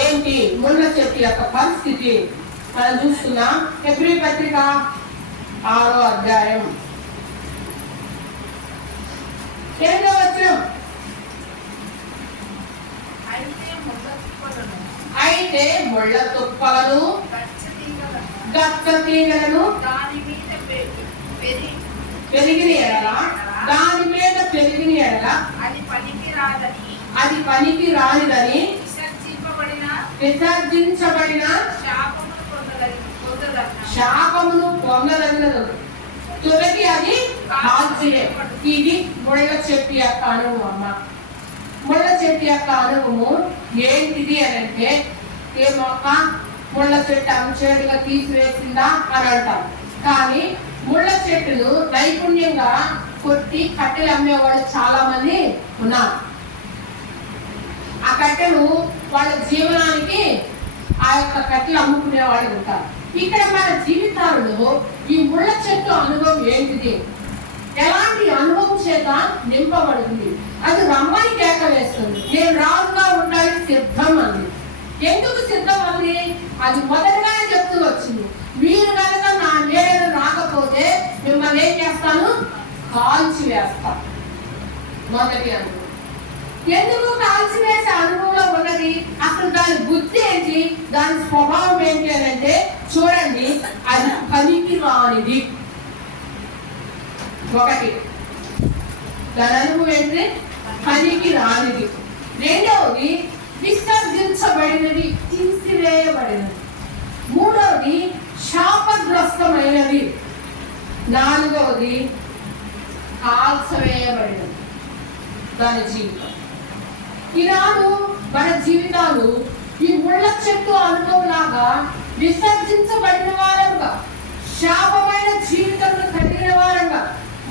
ఏంటి ముళ్ళ చెట్టు యొక్క పరిస్థితి మనం చూస్తున్నాం. హెబ్రీ పత్రిక 6వ అధ్యాయం 8వ వచనం. అయితే ముళ్ళ తుప్పలను గచ్చ తీగలను పెరిగిన ఎడల దాని మీద పెరిగిన ఎడల అది పనికి రానిదని విసర్జించబడిన శాపమును పొందదగినదు, తొలగి అది కాల్చివే. ఇది ముళ్ళ చెట్టు యొక్క అనుభవం అమ్మ. ముళ్ళ చెట్టు యొక్క అనుభవము ఏంటిది అని అంటే, ఏ మొక్క ముళ్ళ చెట్టు అంచేడుగా తీసివేసిందా అని అంటాం. కానీ ముళ్ళ చెట్టును నైపుణ్యంగా కొట్టి కట్టెలు అమ్మేవాళ్ళు చాలా మంది ఉన్నారు. ఆ కట్టెలు వాళ్ళ జీవనానికి ఆ యొక్క కట్టెలు అమ్ముకునే వాళ్ళు ఉంటారు. ఇక్కడ మన జీవితాలలో ఈ ముళ్ళ చెట్టు అనుభవం ఏంటిది, ఎలాంటి అనుభవం చేత నింపబడుతుంది? అది రమ్మని కేక వేస్తుంది. నేను రాజుగా ఉండడానికి సిద్ధం అంది. ఎందుకు సిద్ధం అంది? అది మొదటగానే చెప్తూ వచ్చింది, మీరు కనుక నా నీడను రాకపోతే మిమ్మల్ని ఏం చేస్తాను, కాల్చి వేస్తాను. మొదటి అనుభవం. ఎందుకు కాల్చివేసే అనుభవంలో ఉన్నది? అసలు దాని బుద్ధి ఏంటి, దాని స్వభావం ఏంటి అని అంటే చూడండి, అది పనికి రానిది. ఒకటి దాని అనుభవం ఏంటి, పనికి రానిది. రెండవది విసర్జించబడినది, తీసివేయబడినది. మూడవది శాపగ్రస్తమైనది. నాలుగవది కాల్చవేయబడినది దాని జీవితం. ఈనాడు మన జీవితాలు ఈ ముళ్ళ చెట్టు అనుభవం లాగా విసర్జించబడిన వారంగా, శాపమైన జీవితంలో కలిగిన వారంగా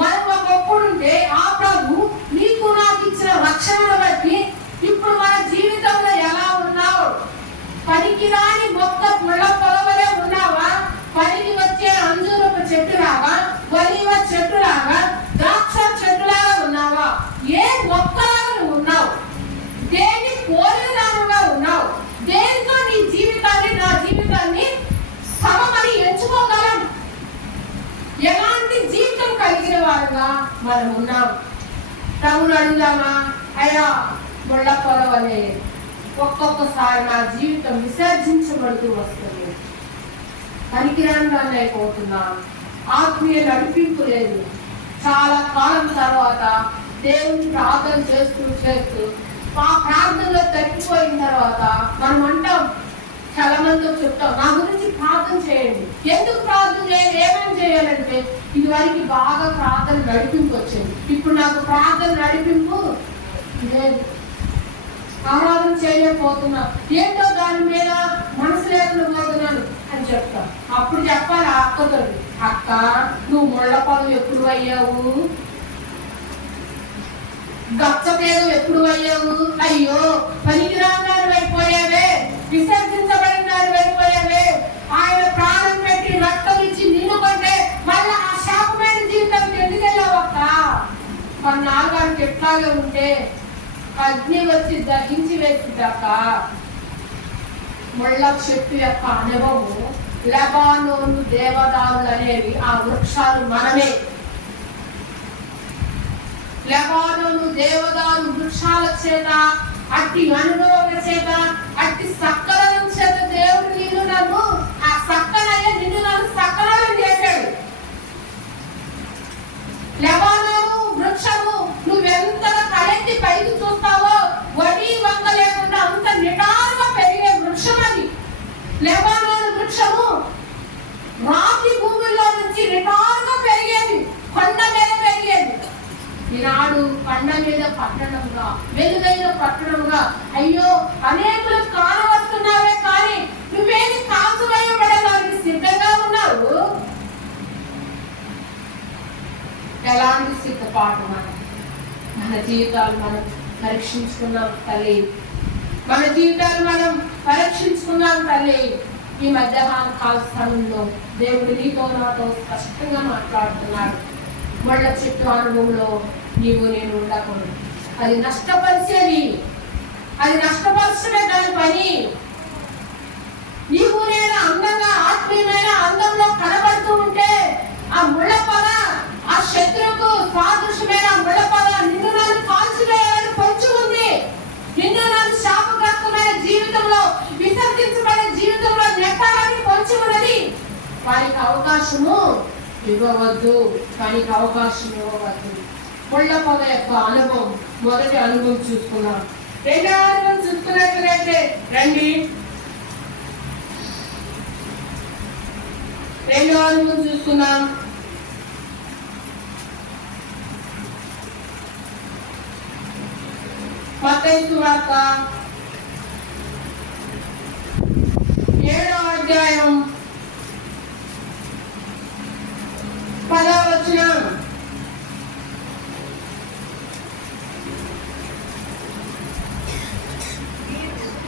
మనం ఒకప్పుడుంటే ఆ ప్రభు నీకు నాకు ఇచ్చిన రక్షణను బట్టి ఇప్పుడు మన జీవితంలో ఎలా ఉన్నావు? పనికిరాని మొక్క ముళ్ళ పొలవలే ఉన్నావా? పనికి వచ్చే అంజూరపు చెట్టులాగా, ఒలీవ చెట్టులాగా, ద్రాక్ష చెట్టులాగా ఉన్నావా? ఏ మొక్కలాగా నువ్వు ఉన్నావు? దేన్ని పోలినదానుగా ఉన్నావు? దేనితో నీ జీవితాన్ని నా జీవితాన్ని సమమని ఎంచుకోగలం? ఎలాంటి జీవితం కలిగిన వారుగా మనం ఉన్నాం? ప్రభువుని అడుగుదామా, అయ్యా ముళ్ళ పొలవలే ఒక్కొక్కసారి నా జీవితం విసర్జించబడుతూ వస్తుంది, పనికిరాని దాన్ని అయిపోతున్నాను, ఆత్మీయ నడిపింపు లేదు. చాలా కాలం తర్వాత దేవుని ప్రార్థన చేస్తూ ఆ ప్రార్థనలో తగ్గిపోయిన తర్వాత మనం అంటాం, చాలా మందితో చెప్తాం, నా గురించి ప్రార్థన చేయండి. ఎందుకు ప్రార్థన చేయాలి, ఏమేమి చేయాలంటే ఇదివరకు బాగా ప్రార్థన నడిపింపు వచ్చింది, ఇప్పుడు నాకు ప్రార్థన నడిపింపు లేదు, ఆరాధన చేయలేకపోతున్నా, ఏంటో దాని మీద మనసు లేకుండా పోతున్నాను అని చెప్తాం. అప్పుడు చెప్పాలి ఆ అక్కతో, అక్క నువ్వు ముళ్ళ పొలం ఎప్పుడు అయ్యావు, గచ్చపేదం ఎప్పుడు అయ్యావు, అయ్యో పనికిరాని అయిపోయావే, విసర్జించబడిన దాని అయిపోయావే, ఆయన ప్రాణం పెట్టి రక్తం ఇచ్చి నిన్ను కొంటే మళ్ళీ ఆ శాపమైన జీవితానికి ఎందుకు వెళ్ళావక్క? కొన్నాళ్ళకి ఎట్లాగే ఉంటే అగ్ని వచ్చి దహించి వేసిందాక. ముళ్ళ చెట్టు యొక్క అనుభవము, లెబానోను దేవదారులు అనేవి ఆ వృక్షాలు మనమే. లెబానోను దేవదారు వృక్షాల చేత, అట్టి అనుభవం చేత, అట్టి సక్కలం చేత దేవుడు నిన్ను నన్ను, ఆ సక్కలయ్యే నిన్ను నన్ను సక్కలం చేశాడు. లెబానోను వృక్షము నువ్వెంతగా తలెత్తి పైకి చూస్తావో వడి వంక లేకుండా అంత నిటారుగా పెరిగే వృక్షం అది. లెబానోను వృక్షము రాతి భూమిలో నుంచి నిటారుగా పెరిగేది, కొండ మీద పెరిగేది. ఈనాడు కొండ మీద పట్టణంగా, వెలుగైన పట్టణంగా అయ్యో అనేకులు కానవస్తున్నావే కానీ నువ్వేది కాల్చివేయబడడానికి సిద్ధంగా ఉన్నావు. ఎలాంటి సిద్ధపాటు మన జీవితాలు మనం పరీక్షించుకున్నాం తల్లి, మన జీవితాలు మనం పరీక్షించుకున్నాం తల్లి. ఈ మధ్యాహ్న కాల సమయంలో దేవుడు నీతో నాతో స్పష్టంగా మాట్లాడుతున్నాడు. ముళ్ళ చెట్టు అనుభవంలో నీవు నేను ఉండకూడదు. అది నష్టపరిచేది, అది నష్టపరచమే దాని పని. నీవు నేను అందంగా ఆత్మీయమైన అందంలో కనబడుతూ ఉంటే ఆ ముళ్ళ పద, ఆ శత్రువుకు సాదృశ్యమైన ముళ్ళ పద నిన్ను నన్ను కాల్చివేయాలని పొంచి ఉంది. నిన్ను నన్ను శాపగ్రస్తమైన జీవితంలో, విసర్జించబడే జీవితంలో నెట్టాలని పొంచి ఉన్నది. వారికి అవకాశము ఇవ్వవద్దు, వారికి అవకాశం ఇవ్వవద్దు. ముళ్ళ పొద యొక్క అనుభవం, మొదటి అనుభవం చూసుకున్నాం. రెండవ అనుభవం చూసుకున్నట్లయితే రండి, రెండవ అనుభవం చూసుకున్నాం. మత్తయి సువార్త 7వ అధ్యాయం 10వ వచనం.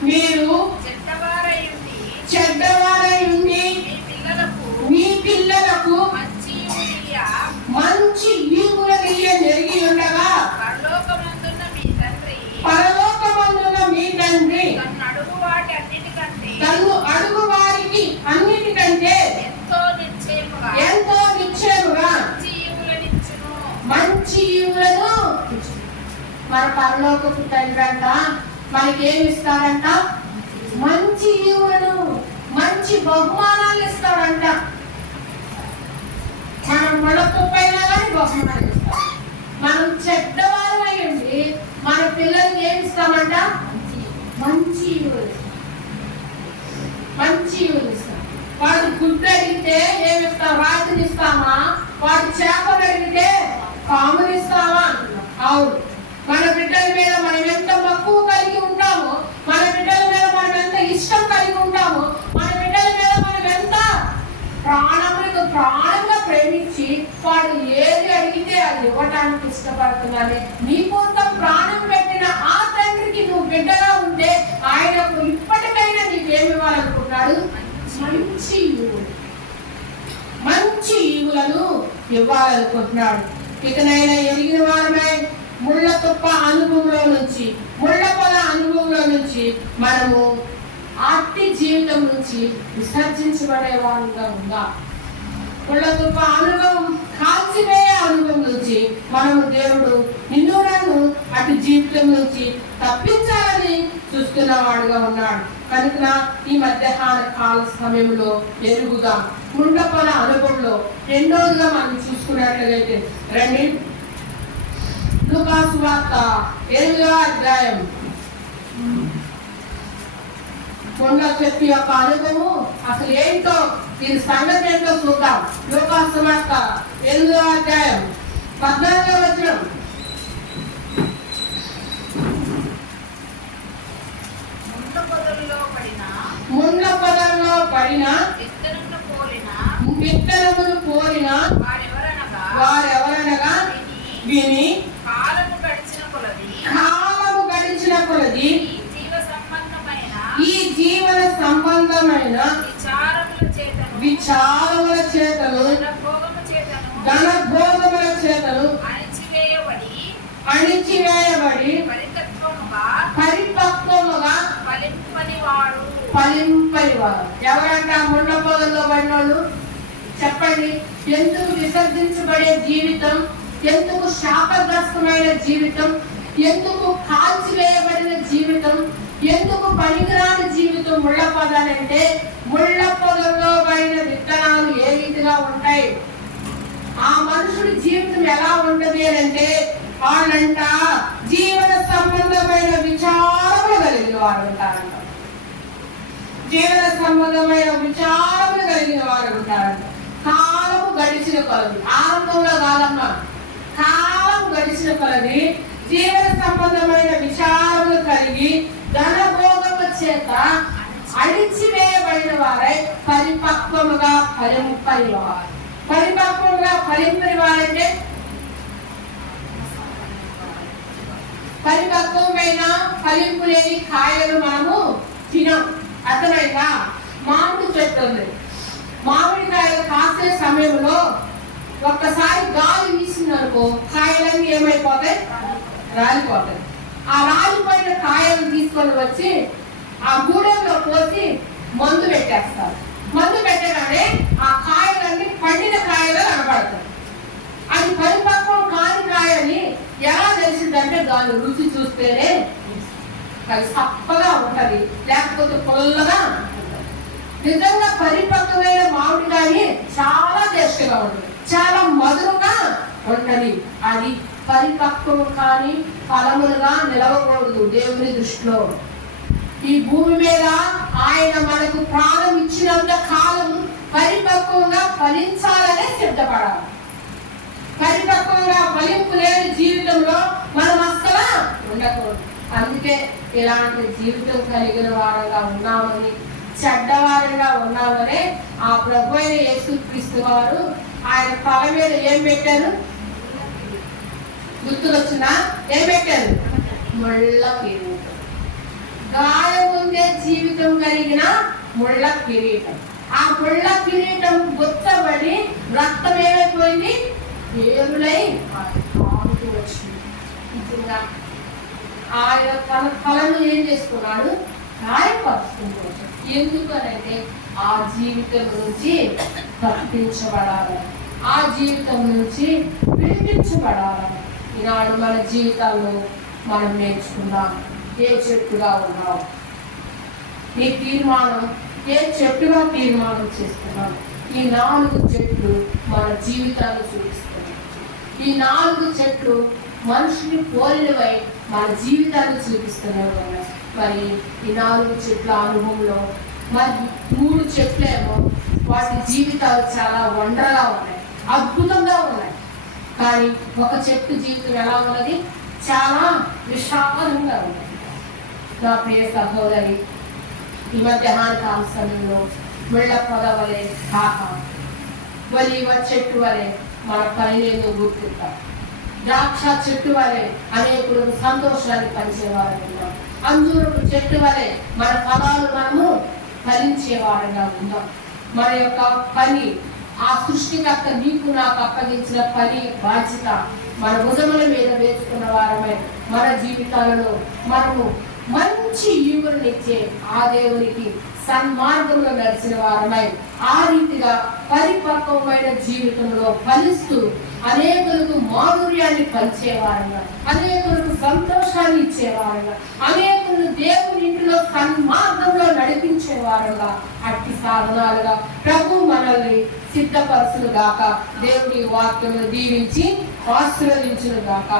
మీరు చెడ్డవారై ఉండి మీ పిల్లలకు మంచి ఈవులనియ్య నెరిగి ఉండగా పరలోకమందున్న మీ తండ్రి తన్ను అడుగు వారికి అన్నిటికంటే ఎంతో నిశ్చయముగా మంచి ఈవులను మన పరలోకపు తండ్రి అంట మనకేమి ఇస్తాడంట? మంచి ఈవులను, మంచి బహుమానాలు ఇస్తాడంట. మనం ముళ్ళతుప్పైనా కానీ బహుమానాలు ఇస్తాం. మనం చెడ్డవారు అయ్యండి మన పిల్లలకి ఏమి ఇస్తామంట? మంచి ఈవులు, మంచి ఈవులు ఇస్తాం. వాడు గుడ్డు అడిగితే ఏమిస్తాం? రాతిని ఇస్తామా? వాడు చేపలు అడిగితే పాముని ఇస్తామా? అవును. మన బిడ్డల మీద మనం ఎంత మక్కువ కలిగి ఉంటామో, మన బిడ్డల మీద మనం ఎంత ఇష్టం కలిగి ఉంటామో, మన బిడ్డల మీద మనం ఎంత ప్రాణంగా ప్రేమించి వాడు ఏది అడిగితే అది ఇవ్వటానికి ఇష్టపడుతున్నానే. నీకోసం ప్రాణం పెట్టిన ఆ తండ్రికి నువ్వు బిడ్డగా ఉంటే ఆయనకు ఇప్పటికైనా నీకేమి ఇవ్వాలనుకుంటున్నాడు? మంచి ఈవులు, మంచి ఈవులను ఇవ్వాలనుకుంటున్నాడు. ఇకనైనా ఎదిగిన వారమై ముళ్ళ తుప్ప అనుభవంలో నుంచి, ముళ్ళ పొద అనుభవంలో నుంచి మనము అట్టి జీవితం నుంచి విసర్జించబడే వారుగా ఉందా? ముళ్ళ తుప్ప అనుభవం, కాల్చివేయ అనుభవం నుంచి మనము దేవుడు నిన్ను నన్ను అటు జీవితం నుంచి తప్పించాలని చూస్తున్న వాడుగా ఉన్నాడు. కనుక ఈ మధ్యాహ్న కాల సమయంలో ఎరుగుగా ముళ్ళ పొద అనుభవంలో రెండోదిగా మనం చూసుకున్నట్లయితే రండి, లూకా సువార్త 8వ అధ్యాయం. కొండ చెట్టు యొక్క అనుభవం అసలు ఏంటో, దీని సంగతి ఏంటో చూద్దాం. లూకా సువార్త 8వ అధ్యాయం 14వ వచనం. ముండ్ల పొదల్లో పడిన విత్తనములు పోలిన వారెవరనగా విని కాలము గడిచిన కొలది ఈ జీవన సంబంధమైన విచారముల చేతను ధనభోగముల చేతను అణిచివేయబడి పరిపక్వముగా ఫలింపనివారు. ఎవరంట ముళ్ళ పొదల్లో పడినోళ్ళు? చెప్పండి. ఎందుకు విసర్జించబడే జీవితం, ఎందుకు శాపగ్రస్తమైన జీవితం, ఎందుకు కాల్చివేయబడిన జీవితం, ఎందుకు పనికిరాని జీవితం ముళ్ళ పొదలంటే, ముళ్ళ పొదల్లో పడిన విత్తనాలు ఏ రీతిగా ఉంటాయి? ఆ మనుషుడి జీవితం ఎలా ఉంటది అని అంటే వాళ్ళంట జీవన సంబంధమైన విచారములు కలిగిన వారు ఉంటారంట. జీవన సంబంధమైన విచారములు కలిగిన వారు ఉంటారంట. కాలము గడిచిన కొలది, ఆనందంలో కాదమ్మా, కాలం గడిచిన కొలది జీవన సంబంధమైన విచారములు కలిగి ధనభోగము చేత అడిచివేయబడిన వారై పరిపక్వముగా ఫలింపని వారు. పరిపక్వముగా ఫలింపని వారంటే పరిపక్వమైన ఫలింపు లేని కాయలు మనము తినం. అర్థమైందా? మామిడి చెట్టు ఉంది, మామిడికాయలు కాసే సమయంలో ఒక్కసారి గాలి వీసిందనుకో కాయలన్నీ ఏమైపోతాయి? రాలిపోతాయి. ఆ రాలిపోయిన కాయలను తీసుకొని వచ్చి ఆ గూడెంలో పోసి మందు పెట్టేస్తారు. మందు పెట్టగానే ఆ కాయలన్నీ పండిన కాయలు కనబడతాయి. అది పరిపక్వం కాని కాయని ఎలా తెలిసిందంటే దాని రుచి చూస్తేనే అది సప్పగా ఉంటది, లేకపోతే పుల్లగా ఉంటుంది. నిజంగా పరిపక్వమైన మామిడికాయ చాలా టేస్ట్గా ఉంటుంది, చాలా మధురంగా ఉంటది. అది పరిపక్వం కాని ఫలములుగా నిలవకూడదు దేవుని దృష్టిలో. ఈ భూమి మీద ఆయన మనకు ప్రాణం ఇచ్చినంత కాలం పరిపక్వంగా ఫలించాలనే సిద్ధపడాలి. పరిపక్వంగా ఫలింపు లేని జీవితంలో మనం అస్సలు ఉండకూడదు. అందుకే ఇలాంటి జీవితం కలిగిన వారంగా ఉన్నామని, చెడ్డవారంగా ఉన్నామని ఆ ప్రభు అయిన యేసుక్రీస్తు వారు ఆయన తల మీద ఏం పెట్టారు? గుర్తుకొచ్చిందా? ఏం పెట్టారు? ముళ్ళ కిరీటం. గాయం ఉండే జీవితం కలిగిన ముళ్ళ కిరీటం. ఆ ముళ్ళ కిరీటం గుర్తబడి రక్తం ఏమైపోయింది? ఏరులై ఆగుతూ వచ్చింది. నిజంగా ఆయన తన తలను ఏం చేసుకున్నాడు? గాయపరుచుకుంటూ. ఎందుకనంటే ఆ జీవితం నుంచి తప్పించబడాలి, ఆ జీవితం నుంచి విడిపించబడాలి. ఈనాడు మన జీవితాల్లో మనం నేర్చుకుందాం. ఏ చెట్టుగా ఉన్నాం? ఈ తీర్మానం ఏ చెట్టుగా తీర్మానం చేస్తున్నాం? ఈ 4 చెట్లు మన జీవితాన్ని చూపిస్తున్నాయి. ఈ 4 చెట్లు మనుషుని పోలినవై మన జీవితాన్ని చూపిస్తున్నాయి. మరి ఈ 4 చెట్ల అనుభవంలో మరి 3 చెట్లేమో వాటి జీవితాలు చాలా వండర్గా ఉన్నాయి, అద్భుతంగా ఉన్నాయి. కానీ ఒక చెట్టు జీవితం ఎలా ఉన్నది? చాలా విశాలంగా ఉన్నది. నా ప్రియ సహోదరి, ఈ మధ్యాహ్న కాల సమయంలో ముళ్ళ పొద వలె కాక ఒలీవ చెట్టు వలె మన పనిని గుర్తింటాం. ద్రాక్ష చెట్టు వలె అనేకులకు సంతోషాన్ని పంచేవారు. అంజూరపు చెట్టు వలె మన ఫలాలు మనము ఫలించేవారుగా ఉందాం. మన యొక్క పని, ఆ సృష్టికర్త నీకు నాకు అప్పగించిన పని బాధ్యత మన భుజముల మీద వేసుకున్న వారమే మన జీవితాలలో మనము మంచి ఈవులనిచ్చే ఆ దేవునికి సన్మార్గంలో నడిచిన వారమై ఆ రీతిగా పరిపక్వమైన జీవితంలో ఫలిస్తూ అనేకులకు మాధుర్యాన్ని పంచేవారంగా, అనేకులకు సంతోషాన్ని ఇచ్చేవారంగా, అనేకులను దేవుని ఇంటిలో సన్మార్గంలో నడిపించేవారుగా, అట్టి సాధనాలుగా ప్రభు మనల్ని సిద్ధపరచును గాక. దేవుని వాక్యమును దీవించి ఆశీర్వదించును గాక.